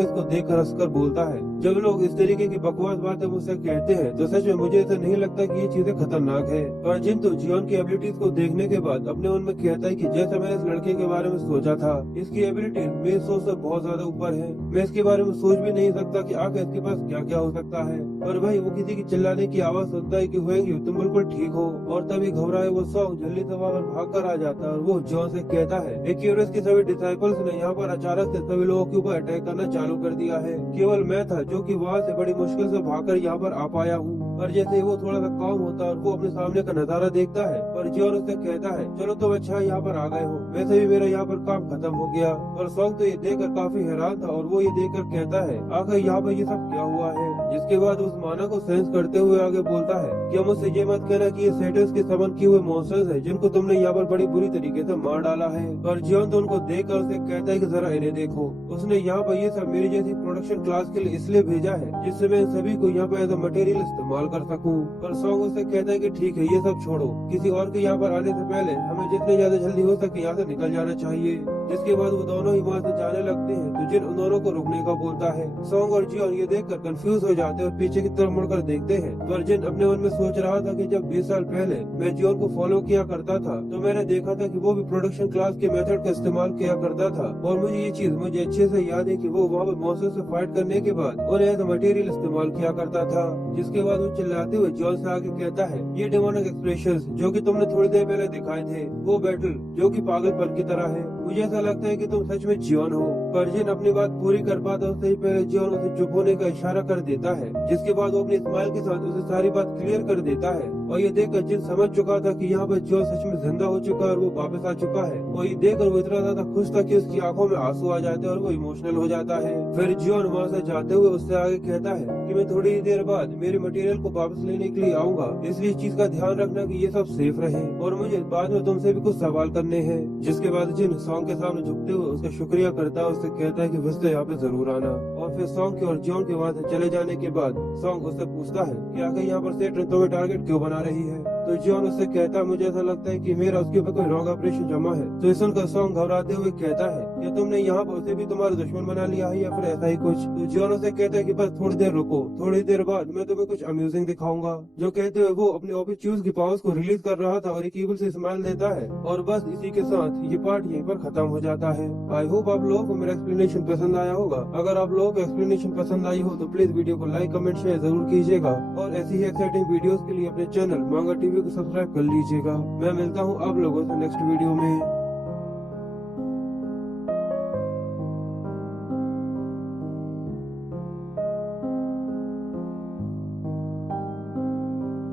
इसको देखकर हंसकर बोलता है, जब लोग इस तरीके की बकवास बातें मुझसे कहते हैं तो सच में मुझे ऐसा नहीं लगता कि ये चीजें खतरनाक है। पर जिन तो जियोन की एबिलिटीज को देखने के बाद अपने मन में कहता है कि जैसा मैंने इस लड़के के बारे में सोचा था, इसकी एबिलिटी मेरी सोच से बहुत ज्यादा ऊपर है। मैं इसके बारे में सोच भी नहीं सकता कि आखिर इसके पास क्या क्या हो सकता है। पर भाई वो किसी की चिल्लाने की आवाज सुनता है कि होएंगे तुम बिल्कुल ठीक हो और तभी घबराए वो सॉन्ग जल्दी से वहां पर भाग कर आ जाता है और वो जियोन से कहता है, एक्यूरस के सभी डिसाइपल्स ने यहाँ पर अचानक से सभी लोगों के ऊपर अटैक करना चालू कर दिया है। केवल मैं था जो कि वहाँ से बड़ी मुश्किल से भागकर यहाँ पर आ पाया हूँ। पर जैसे ही वो थोड़ा सा काम होता है और वो अपने सामने का नजारा देखता है, पर जियोन उससे कहता है, चलो तुम अच्छा यहाँ पर आ गए हो, वैसे भी मेरा यहाँ पर काम खत्म हो गया। पर सॉन्ग तो ये देखकर काफी हैरान था और वो ये देखकर कहता है, आखिर यहाँ पर ये सब क्या हुआ है। जिसके बाद उस माना को सेंस करते हुए आगे बोलता है कि मुझसे ये मत कहना कि ये सेटर्स के समन किए हुए मॉन्स्टर्स है जिनको तुमने यहाँ पर बड़ी बुरी तरीके से मार डाला है। पर जियोन तो उनको देखकर उसे कहता है कि जरा इन्हें देखो, उसने यहाँ पर ये सब मेरी जैसी प्रोडक्शन क्लास के लिए इसलिए भेजा है जिससे मैं सभी को यहाँ पर एज अ मटेरियल इस्तेमाल कर सकूँ। पर सॉन्ग उससे कहता है कि ठीक है, ये सब छोड़ो, किसी और के यहाँ पर आने से पहले हमें जितने ज्यादा जल्दी हो सके यहाँ से निकल जाना चाहिए। जिसके बाद वो दोनों ही वहाँ से जाने लगते हैं तो जिन उन दोनों को रुकने का बोलता है। सॉन्ग और जियोन ये देखकर कंफ्यूज हो जाते हैं और पीछे की तरफ मुड़कर देखते हैं। पर जिन अपने मन में सोच रहा था कि जब 20 साल पहले मैं जियोन को फॉलो किया करता था तो मैंने देखा था कि वो भी प्रोडक्शन क्लास के मेथड का इस्तेमाल किया करता था और मुझे ये चीज मुझे अच्छे से याद है कि वो वहाँ पर मॉन्स्टर से फाइट करने के बाद उन्हें एज मटेरियल इस्तेमाल किया करता था। जिसके बाद वो चिल्लाते हुए जियोन से आगे कहता है, ये डेमोनिक एक्सप्रेशंस जो कि तुमने थोड़ी देर पहले दिखाए थे, वो बैटल जो कि पागलपन की तरह है, मुझे ऐसा लगता है कि तुम सच में जियोन हो। पर जिन अपनी बात पूरी कर पाता उससे ही पहले जियोन उसे चुप होने का इशारा कर देता है। जिसके बाद वो अपनी स्माइल के साथ उसे सारी बात क्लियर कर देता है और ये देखकर जिन समझ चुका था कि यहाँ पर जियोन सच में जिंदा हो चुका है और वो वापस आ चुका है। और ये देखकर वो इतना ज्यादा खुश था कि उसकी आंखों में आंसू आ जाते हैं और वो इमोशनल हो जाता है। फिर जियोन वहाँ से जाते हुए उससे आगे कहता है कि मैं थोड़ी ही देर बाद मेरे मटेरियल को वापस लेने के लिए आऊंगा, इसलिए इस चीज का ध्यान रखना कि ये सब सेफ रहे और मुझे बाद में तुमसे भी कुछ सवाल करने हैं। जिसके बाद जिन सॉन्ग के सामने झुकते हुए उसका शुक्रिया करता है, उससे कहता है कि फिर यहाँ पे जरूर आना। और फिर सॉन्ग के और जियोन के वहाँ से चले जाने के बाद सॉन्ग उससे पूछता है कि आखिर यहाँ पर सेठ तुम्हें टारगेट क्यों बना रही है। तो जियोन उससे कहता है मुझे ऐसा लगता है कि मेरा उसके ऊपर कोई रॉन्ग ऑपरेशन जमा है। तो इस सुनकर सॉन्ग घबराते हुए कहता है कि तुमने यहाँ पर उसे भी तुम्हारा दुश्मन बना लिया है या फिर ऐसा ही कुछ। तो जियोन उससे कहता है कि बस थोड़ी देर रुको, थोड़ी देर बाद मैं तुम्हें कुछ अम्यूजिंग दिखाऊंगा। जो कहते हुए वो अपने ओबिट्यूज की पावर्स को रिलीज कर रहा था और एक ईगल से स्माइल देता है और बस इसी के साथ ये पार्ट यहीं पर खत्म हो जाता है। आई होप आप लोगों को मेरा एक्सप्लेनेशन पसंद आया होगा। अगर आप लोगों को एक्सप्लेनेशन पसंद आई हो तो प्लीज वीडियो को लाइक कमेंट शेयर जरूर कीजिएगा और ऐसी ही एक्साइटिंग वीडियोस के लिए अपने चैनल मांगा टीवी को सब्सक्राइब कर लीजिएगा। मैं मिलता हूँ आप लोगों से नेक्स्ट वीडियो में।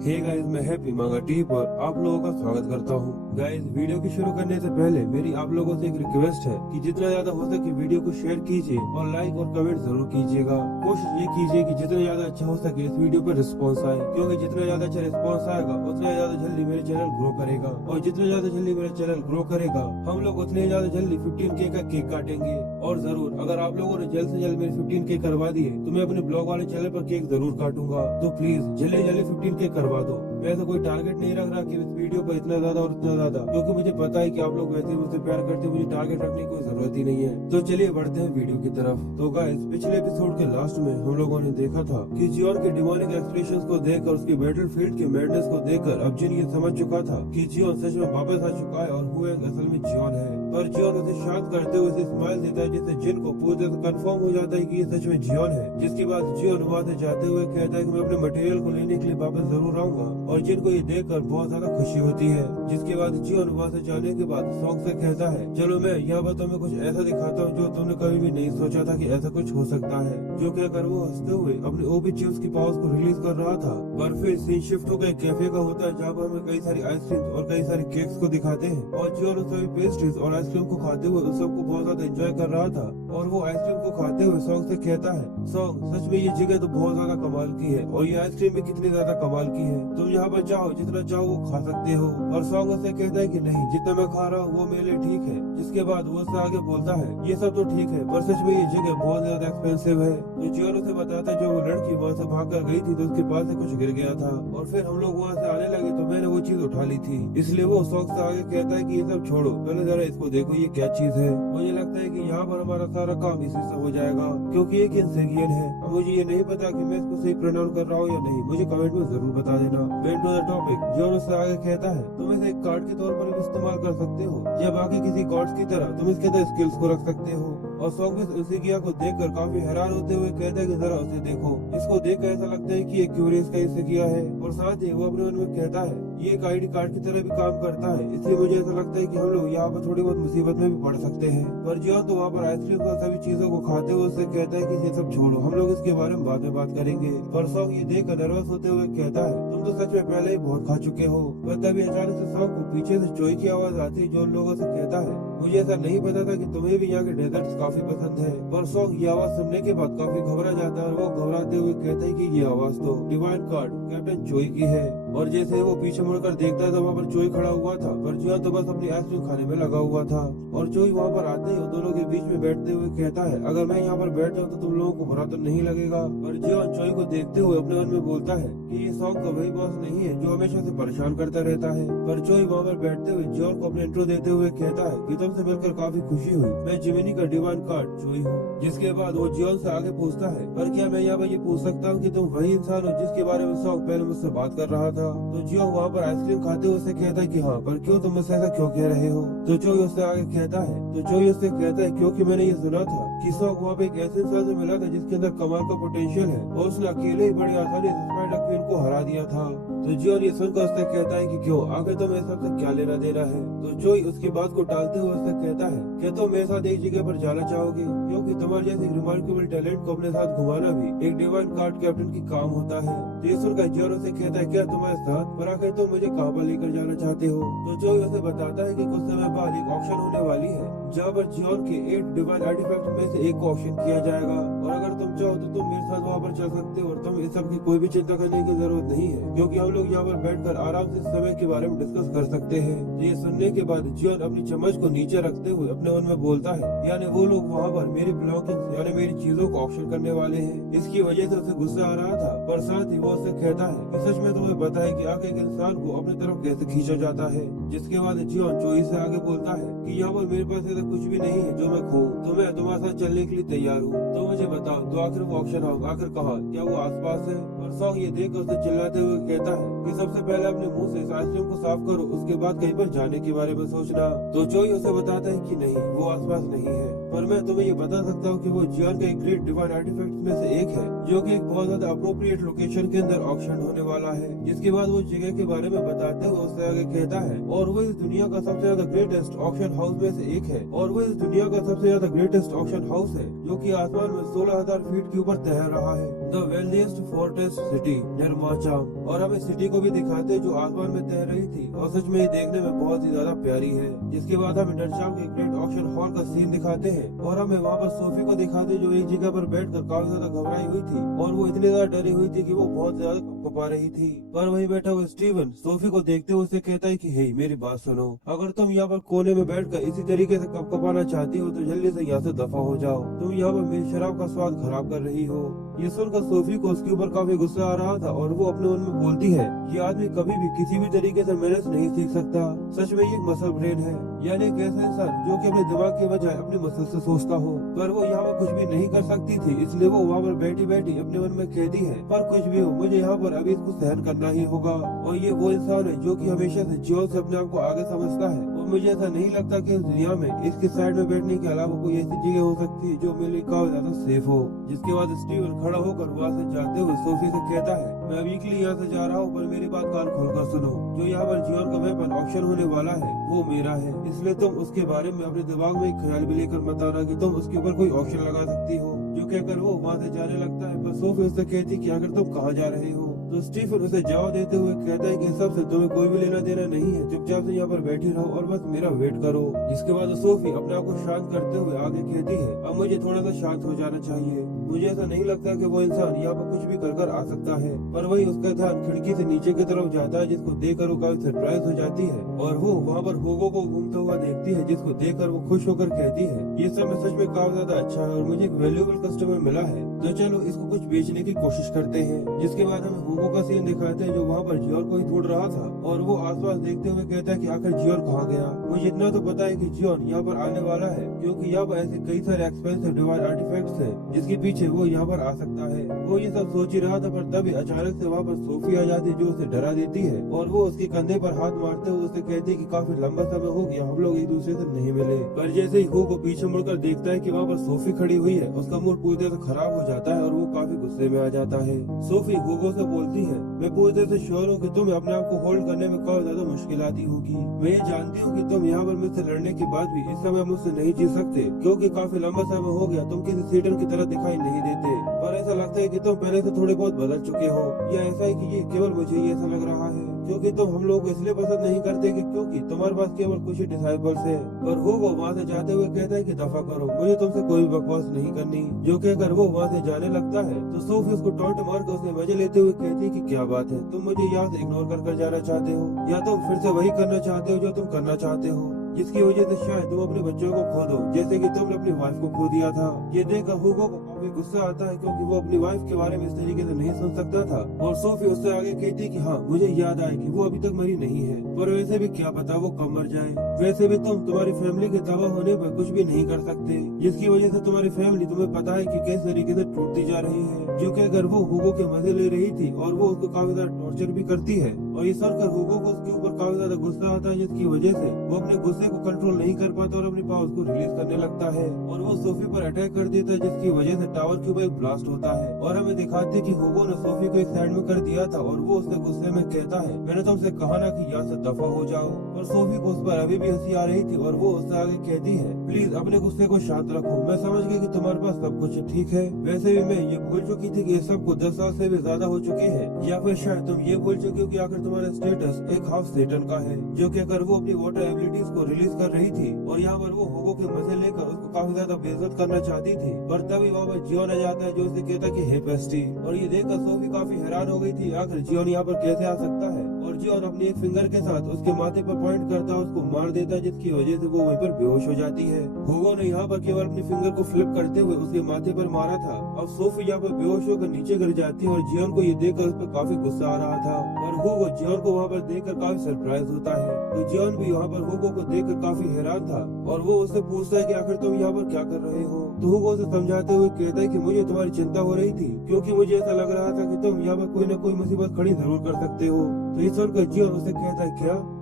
हे गाइस, मैं हैप्पी मांगा टीवी पर आप लोगों का स्वागत करता हूँ। गाइस, वीडियो की शुरू करने से पहले मेरी आप लोगों से एक रिक्वेस्ट है कि जितना ज्यादा हो सके वीडियो को शेयर कीजिए और लाइक और कमेंट जरूर कीजिएगा। कोशिश ये कीजिए कि जितना ज्यादा अच्छा हो सके इस वीडियो पर रिस्पॉन्स आए, क्योंकि जितना ज्यादा अच्छा रिस्पॉन्स आएगा उतना ज्यादा जल्दी मेरे चैनल ग्रो करेगा और जितना ज्यादा जल्दी मेरा चैनल ग्रो करेगा हम लोग उतने ज्यादा जल्दी 15K का केक काटेंगे। और जरूर अगर आप लोगों ने जल्द से जल्द मेरे 15K करवा दिए तो मैं अपने ब्लॉग वाले चैनल पर केक जरूर काटूंगा। तो प्लीज जल्दी जल्दी 15K करवा दो। मैं तो कोई टारगेट नहीं रख रहा कि इस वीडियो पर इतना ज्यादा और इतना ज्यादा, क्योंकि मुझे पता है कि आप लोग वैसे ही मुझसे प्यार करते, मुझे टारगेट रखने की कोई जरूरत ही नहीं है। तो चलिए बढ़ते हैं वीडियो की तरफ। तो गाइस, पिछले एपिसोड के लास्ट में हम लोगों ने देखा था कि जियोन के डिमोनिक एक्सप्रेशंस को देखकर, उसके बैटलफील्ड के मैडनेस को देखकर अब जिन ये समझ चुका था कि जियोन सच में वापस आ चुका है और हुएंग असल में जियोन है। पर जियोन उसे शांत करते हुए उसे स्माइल देता है, जिससे जिन को पूरी तरह कंफर्म हो जाता है कि ये सच में जियोन है। जिसके बाद जियोन वहाँ से जाते हुए कहता है कि मैं अपने मटेरियल को लेने के लिए वापस जरूर आऊंगा और जिन को ये देखकर बहुत ज्यादा खुशी होती है। जिसके बाद जियोन वहाँ से जाने के बाद सॉन्ग से कहता है चलो मैं यहाँ पर तुम्हें कुछ ऐसा दिखाता हूँ जो तुमने कभी भी नहीं सोचा था कि ऐसा कुछ हो सकता है। जो कहकर वो हंसते हुए अपने ओबिट्यूज की पावर्स को रिलीज कर रहा था। पर फिर सीन शिफ्ट होकर कैफे का होता है जहाँ पर हमें कई सारी आइसक्रीम और कई सारे केक्स को दिखाते हैं और जियोन उन सभी पेस्ट्रीज और आइसक्रीम को खाते हुए उस सबको बहुत ज्यादा एंजॉय कर रहा था। और वो आइसक्रीम को खाते हुए सॉन्ग से कहता है सॉन्ग सच में ये जगह तो बहुत ज्यादा कमाल की है और ये आइसक्रीम भी कितनी ज्यादा कमाल की है, तुम यहाँ पर जाओ जितना चाहो वो खा सकते हो। और सॉन्ग उससे कहता है कि नहीं, जितना मैं खा रहा हूँ वो मेरे लिए ठीक है। जिसके बाद वो उससे आगे बोलता है ये सब तो ठीक है पर सच में ये जगह बहुत ज्यादा एक्सपेंसिव है। तो जियोन उसे बताता है जब वो लड़की वहाँ से भाग कर गई थी तो उसके पास से कुछ गिर गया था और फिर हम लोग वहाँ से आने लगे तो मैंने वो चीज उठा ली थी। इसलिए वो सॉन्ग से आगे कहता है कि ये सब छोड़ो, पहले जरा इसको देखो ये क्या चीज है। मुझे लगता है कि यहाँ पर हमारा सारा काम इसी से हो जाएगा क्योंकि एक इंसेगियन है। अब मुझे ये नहीं पता कि मैं इसको सही प्रोनाउंस कर रहा हूँ या नहीं, मुझे कमेंट में जरूर बता देना। बैक टू द टॉपिक, जियोन उससे आगे कहता है तुम इसे एक कार्ड के तौर पर भी इस्तेमाल कर सकते हो या बाकी किसी कार्ड्स की तरह तुम इसके अंदर स्किल्स को रख सकते हो। और सॉन्ग इस इंसेगिया को देखकर काफी हैरान होते हुए कहता है कि जरा उसे देखो, इसको देखकर ऐसा लगता है कि ये क्यूरियस का इंसेगिया है। और साथ ही वो अपने मन में कहता है ये एक आईडी कार्ड की तरह भी काम करता है, इसलिए मुझे ऐसा लगता है कि हम लोग यहाँ पर थोड़ी बहुत मुसीबत में भी पड़ सकते हैं। पर जियोन तो वहाँ पर आइसक्रीम और सभी चीजों को खाते हुए उससे कहता है कि ये सब छोड़ो, हम लोग इसके बारे में बाद में बात करेंगे। पर सॉन्ग ये देखकर नर्वस होते हुए कहता है तुम तो सच में पहले ही बहुत खा चुके हो। पर तभी अचानक से सॉन्ग को पीछे से चोई की आवाज आती है जो उन लोगों से कहता है मुझे ऐसा नहीं पता था कि तुम्हें भी यहाँ के डेजर्ट्स काफी पसंद है। पर सॉन्ग ये आवाज सुनने के बाद काफी घबरा जाता है और वो घबराते हुए कहता है कि ये आवाज तो डिवाइन कार्ड कैप्टन चोई की है। और जैसे वो पीछे मुड़कर देखता है तो वहाँ पर चोई खड़ा हुआ था, पर जियोन तो बस अपनी आइसक्रीम खाने में लगा हुआ था। और चोई वहाँ पर आते ही दोनों के बीच में बैठते हुए कहता है अगर मैं यहाँ पर बैठ जाऊँ तो तुम लोगों को बुरा तो नहीं लगेगा। पर जियोन चोई को देखते हुए अपने मन में बोलता है कि ये सॉन्ग का वही बॉस नहीं है जो हमेशा से परेशान करता रहता है। पर चोई वहाँ पर बैठते हुए जियोन को अपने इंट्रो देते हुए कहता है कि तुमसे मिलकर काफी खुशी हुई, मैं जिमिनी का डिवाइन कार्ड चोई हूँ। जिसके बाद वो जियोन से आगे पूछता है पर क्या मैं यहाँ पर ये पूछ सकता हूँ कि तुम वही इंसान हो जिसके बारे में सॉन्ग पहले मुझसे बात कर रहा था। तो जियोन वहाँ पर आइसक्रीम खाते हुए उससे कहता है कि हाँ, पर क्यों तुम मुझसे ऐसा क्यों कह रहे हो। तो चोई उससे आगे कहता है क्योंकि मैंने ये सुना था कि सॉन्ग वहाँ पे एक ऐसे इंसान से मिला था जिसके अंदर कमाल का पोटेंशियल है और उसने अकेले ही बड़ी आसानी से स्पाइडर क्वीन को हरा दिया था। तो जियोन ये सुनकर उससे कहता है कि क्यों, आगे तो मेरे सबसे क्या लेना देना है। तो चोई उसकी बात को टालते हुए उससे कहता है क्या तुम मेरे साथ एक जगह पर जाना चाहोगे, क्योंकि क्योंकि तुम्हारे जैसे रिमार्केबल टैलेंट को अपने साथ घुमाना भी एक डिवाइन कार्ड कैप्टन की काम होता है। तो ये सुनकर जियोन उसे कहता है, क्या तुम्हारे साथ, पर आखिर तुम मुझे कहाँ पर लेकर जाना चाहते हो? तो जोई उसे बताता है कि कुछ समय बाद एक ऑक्शन होने वाली है जहाँ पर जियोन के 8 डिवाइन आर्टिफैक्ट में से एक को ऑक्शन किया जाएगा, और अगर तुम चाहो तो तुम मेरे साथ वहाँ पर चल सकते हो और तुम इस सब की कोई भी चिंता करने की जरूरत नहीं है, क्योंकि हम लोग यहाँ पर बैठकर आराम से समय के बारे में डिस्कस कर सकते हैं। तो ये सुनने के बाद जियोन अपनी चम्मच को नीचे रखते हुए अपने मन में बोलता है, यानी वो लोग वहाँ पर मेरी बिलोंगिंग्स यानी मेरी चीजों को ऑक्शन करने वाले हैं। इसकी वजह से उसे गुस्सा आ रहा था, पर साथ ही वो उसे कहता है कि सच में तुम्हें पता है कि आगे एक इंसान को अपनी तरफ कैसे खींचा जाता है। जिसके बाद जियोन जोई से आगे बोलता है कि यहाँ पर मेरे पास ऐसा कुछ भी नहीं है जो मैं खो, तो मैं तुम्हारे साथ चलने के लिए तैयार हूँ। तो मुझे बताओ, तो आखिर वो ऑक्शन हाउस आखिर कहाँ, क्या वो आसपास है? और सॉन्ग ये देख उसे चिल्लाते हुए कहता है कि सबसे पहले अपने मुंह से इस आइसक्रीम को साफ करो, उसके बाद कहीं पर जाने के बारे में सोचना। तो जोई उसे बताता है कि नहीं, वो आसपास नहीं है, पर मैं तुम्हें ये बता सकता हूँ कि वो जियोन का एक ग्रेट डिवाइन आर्टिफैक्ट में से एक है, जो कि एक बहुत ज्यादा अप्रोप्रिएट लोकेशन के अंदर ऑक्शन होने वाला है। जिसके बाद वो जगह के बारे में बताते हुए उससे आगे कहता है, और वो इस दुनिया का सबसे ज्यादा ग्रेटेस्ट ऑक्शन हाउस में से एक है, और वो इस दुनिया का सबसे ज्यादा ग्रेटेस्ट ऑक्शन हाउस है जो कि आसमान में 16,000 फीट के ऊपर तैर रहा है। द वेल्दिएस्ट फोर्टेस्ट सिटी निर्माचाम, और हमें सिटी को भी दिखाते हैं जो आसमान में तैर रही थी, और सच में ये देखने में बहुत ही ज्यादा प्यारी है। जिसके बाद हमें नरचाम के ग्रेट ऑक्शन हॉल का सीन दिखाते हैं, और हमें वहाँ पर सोफी को दिखाते हैं जो एक जगह पर बैठकर काफी ज्यादा घबराई हुई थी, और वो इतनी ज्यादा डरी हुई थी कि वो बहुत ज्यादा कपा रही थी। पर वहीं बैठा हुआ स्टीवन सोफी को देखते हुए उसे कहता है कि हे मेरी बात सुनो, अगर तुम यहाँ पर कोने में बैठकर इसी तरीके से कपकपाना चाहती हो तो जल्दी से यहाँ से दफा हो जाओ, तुम यहाँ पर मेरी शराब का स्वाद खराब कर रही हो। ये सुनकर सोफी को उसके ऊपर काफी गुस्सा आ रहा था, और वो अपने मन में बोलती है, ये आदमी कभी भी किसी भी तरीके से मेहनत नहीं सीख सकता, सच में ये मसल ब्रेन है, यानी एक ऐसा इंसान जो कि अपने दिमाग के बजाय अपने मसल से सोचता हो। पर वो यहाँ पर कुछ भी नहीं कर सकती थी, इसलिए वो वहाँ पर बैठी बैठी अपने मन में कहती है, पर कुछ भी हो मुझे यहाँ पर अभी इसको सहन करना ही होगा। और ये वो इंसान है जो कि हमेशा से जियोन से अपने आप को आगे समझता है, और मुझे ऐसा नहीं लगता कि इस दुनिया में इसके साइड में बैठने के अलावा कोई ऐसी जगह हो सकती है जो मेरे लिए काफी ज्यादा सेफ हो। जिसके बाद स्टीवन खड़ा होकर वहाँ से जाते हुए सोफी से कहता है, मैं अभी के लिए यहाँ से जा रहा हूँ, पर मेरी बात कान खोलकर सुनो, जो यहाँ पर जियोन का वेपन ऑक्शन होने वाला है वो मेरा है, इसलिए तुम उसके बारे में अपने दिमाग में एक ख्याल भी लेकर मत आना कि तुम उसके ऊपर कोई ऑक्शन लगा सकती हो। जो कहकर वो वहाँ से जाने लगता है, पर सोफी उससे कहती कि आखिर तुम कहाँ जा रहे हो? तो स्टीफन उसे जवाब देते हुए कहता है कि सबसे तुम्हें कोई भी लेना देना नहीं है, चुपचाप से यहाँ पर बैठी रहो और बस मेरा वेट करो। जिसके बाद सोफी अपने आप को शांत करते हुए आगे कहती है, अब मुझे थोड़ा सा शांत हो जाना चाहिए, मुझे ऐसा नहीं लगता कि वो इंसान यहाँ पर कुछ भी कर आ सकता है। पर वही उसका ध्यान खिड़की से नीचे की तरफ जाता है, जिसको देखकर वो काफी सरप्राइज हो जाती है, और वो वहाँ पर हुगो को घूमता हुआ देखती है, जिसको देखकर वो खुश होकर कहती है, ये समय सच में काफी ज्यादा अच्छा है और मुझे एक वैल्यूएबल कस्टमर मिला है, तो चलो इसको कुछ बेचने की कोशिश करते हैं। जिसके बाद हमें हुगो का सीन दिखाते हैं जो वहाँ पर जियोन को ही ढूंढ रहा था, और वो आसपास देखते हुए कहता है कि आखिर जियोन कहाँ गया। मुझे इतना तो पता है कि जियोन यहाँ पर आने वाला है, क्योंकि यहाँ पर ऐसे कई सारे एक्सपेंसिव डिवाइन आर्टिफैक्ट्स हैं जिसके पीछे वो यहाँ पर आ सकता है। वो ये सब सोच ही रहा था, पर तभी अचानक से वहाँ पर सोफी आ जाती है जो उसे डरा देती है, और वो उसके कंधे पर हाथ मारते हुए उसे कहती है कि काफी लंबा समय हो गया हम लोग एक दूसरे से नहीं मिले। पर जैसे ही हुगो पीछे मुड़कर देखता है कि वहाँ पर सोफी खड़ी हुई है, उसका मूड पूरी तरह से खराब हो जाता है और वो काफी गुस्से में आ जाता है। सोफी हुगो से बोलती है, मैं पूरी तरह से श्योर हूँ कि तुम अपने आप को होल्ड करने में काफी ज्यादा मुश्किल आती होगी। मैं ये जानती हूँ कि तुम यहाँ पर मुझसे लड़ने के बाद भी इस समय मुझसे नहीं जीत सकते, क्योंकि काफी लंबा समय हो गया तुम किसी सीडर की तरह दिखाई नहीं देते। पर ऐसा लगता है कि तुम पहले से थोड़े बहुत बदल चुके हो, या ऐसा है कि ये केवल मुझे ही ऐसा लग रहा है, क्योंकि तुम हम लोग को इसलिए पसंद नहीं करते कि क्योंकि तुम्हारे पास केवल कुछ ही डिसाइबल्स है। पर वो वहाँ से जाते हुए कहता है कि दफा करो, मुझे तुमसे कोई बकवास नहीं करनी। जो कहकर वो वहाँ से जाने लगता है, तो सोफी उसको टॉन्ट मार कर उसने मजे लेते हुए कहती है कि क्या बात है, तुम मुझे यहाँ से इग्नोर कर जाना चाहते हो, या तुम फिर से वही करना चाहते हो जो तुम करना चाहते हो, जिसकी वजह से शायद तुम अपने बच्चों को खो दो, जैसे कि तुमने अपनी वाइफ को खो दिया था। ये देखकर हुगो को काफी गुस्सा आता है, क्योंकि वो अपनी वाइफ के बारे में इस तरीके से नहीं सुन सकता था। और सोफी उससे आगे कहती कि हाँ मुझे याद आया कि वो अभी तक मरी नहीं है, पर वैसे भी क्या पता वो कब मर जाए। वैसे भी तुम तुम्हारी फैमिली के तबाह होने पर कुछ भी नहीं कर सकते, जिसकी वजह से तुम्हारी फैमिली तुम्हें पता है कि किस तरीके से टूटती जा रही है। जो कहकर वो हुगो के मजे ले रही थी, और वो उसको काफी ज्यादा टॉर्चर भी करती है, और ये सुनकर हुगो को उसके ऊपर काफी ज्यादा ज्यादा गुस्सा आता है, जिसकी वजह से वो अपने गुस्से को कंट्रोल नहीं कर पाता और अपनी पावर्स को रिलीज करने लगता है और वो सोफी पर अटैक कर देता है, जिसकी वजह से टावर के ऊपर एक ब्लास्ट होता है और हमें दिखाते कि हुगो ने सोफी को एक साइड में कर दिया था और वो उससे गुस्से में कहता है, मैंने तुमसे कहा ना कि यहाँ से दफा हो जाओ। और सोफी को उस पर अभी भी हंसी आ रही थी और वो उससे आगे कहती है, प्लीज अपने गुस्से को शांत रखो, मैं समझ गई कि तुम्हारे पास सब कुछ ठीक है। वैसे भी मैं ये भूल चुकी थी कि ये सब कुछ 10 साल से भी ज्यादा हो चुके हैं, या फिर शायद तुम ये भूल चुके हो कि आखिर तुम्हारा स्टेटस एक हाफ सेटन का है, जो कि अगर वो अपनी वाटर एबिलिटीज को रिलीज कर रही थी और यहाँ पर वो हुगो के मजे लेकर उसको काफी ज्यादा बेइज्जत करना चाहती थी, पर तभी वहाँ पर जियोन आ जाता है जो उसे कहता है कि हे पेस्टी। और ये देखकर सोफी काफी हैरान हो गई थी, आखिर जियोन यहाँ पर कैसे आ सकता है। और जियोन अपनी एक फिंगर के साथ उसके माथे पर पॉइंट करता है, उसको मार देता है, जिसकी वजह से वो वहीं पर बेहोश हो जाती है। हुगो ने यहाँ पर केवल अपनी फिंगर को फ्लिप करते हुए उसके माथे पर मारा था। अब सोफी यहाँ पर बेहोश होकर नीचे गिर जाती है और जियोन को ये देखकर उस पर काफी गुस्सा आ रहा था और हुगो जियोन को वहाँ पर देखकर काफी सरप्राइज होता है। तो जियोन भी यहाँ पर हुगो को देखकर काफी हैरान था और वो उससे पूछता है कि आखिर तुम यहाँ पर क्या कर रहे हो। तो हुगो उसे समझाते हुए कहता है कि मुझे तुम्हारी चिंता हो रही थी, क्योंकि मुझे ऐसा लग रहा था कि तुम यहाँ पर कोई न कोई मुसीबत खड़ी जरूर कर सकते हो। तो ये सुनकर जियोन उसे कहता है,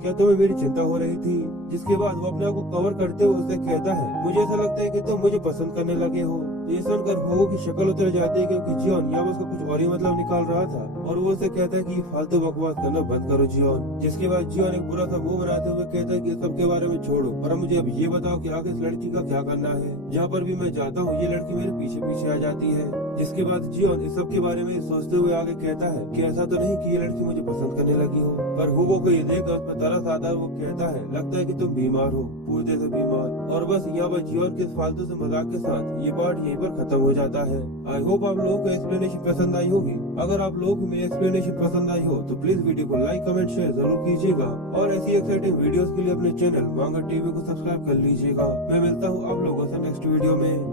क्या तुम्हें मेरी चिंता हो रही थी। जिसके बाद वो अपने आप को कवर करते हुए उसे कहता है, मुझे ऐसा लगता है कि तुम मुझे पसंद करने लगे हो। तो ये सुनकर हुगो की शक्ल उतर जाती है, क्योंकि जियोन यहाँ उसको कुछ और ही मतलब निकाल रहा था और वो उसे कहता है कि फालतू बकवास करना बंद करो जियोन। जिसके बाद जियोन एक बुरा सा मुंह बनाते हुए कहता है कि सबके बारे में छोड़ो, पर मुझे अब ये बताओ कि आगे इस लड़की का क्या करना है। जहाँ पर भी मैं जाता हूँ ये लड़की मेरे पीछे पीछे आ जाती है। जिसके बाद जियोन इस सब के बारे में सोचते हुए आगे कहता है कि ऐसा तो नहीं कि ये लड़की मुझे पसंद करने लगी हो। पर हुगो को ये देखकर उस पर तरस आता है, वो कहता है, लगता है कि तुम बीमार हो, पूरे से बीमार। और बस यहाँ पर जियोन के फालतू से मजाक के साथ ये पार्ट यहीं पर खत्म हो जाता है। आई होप आप लोगों को एक्सप्लेनेशन पसंद आई होगी। अगर आप लोगों को मेरी एक्सप्लेनेशन पसंद आई हो तो प्लीज वीडियो को लाइक कमेंट शेयर जरूर कीजिएगा और ऐसी एक्साइटिंग वीडियोस के लिए अपने चैनल मांगा टीवी को सब्सक्राइब कर लीजिएगा। मैं मिलता हूँ आप लोगों से नेक्स्ट वीडियो में।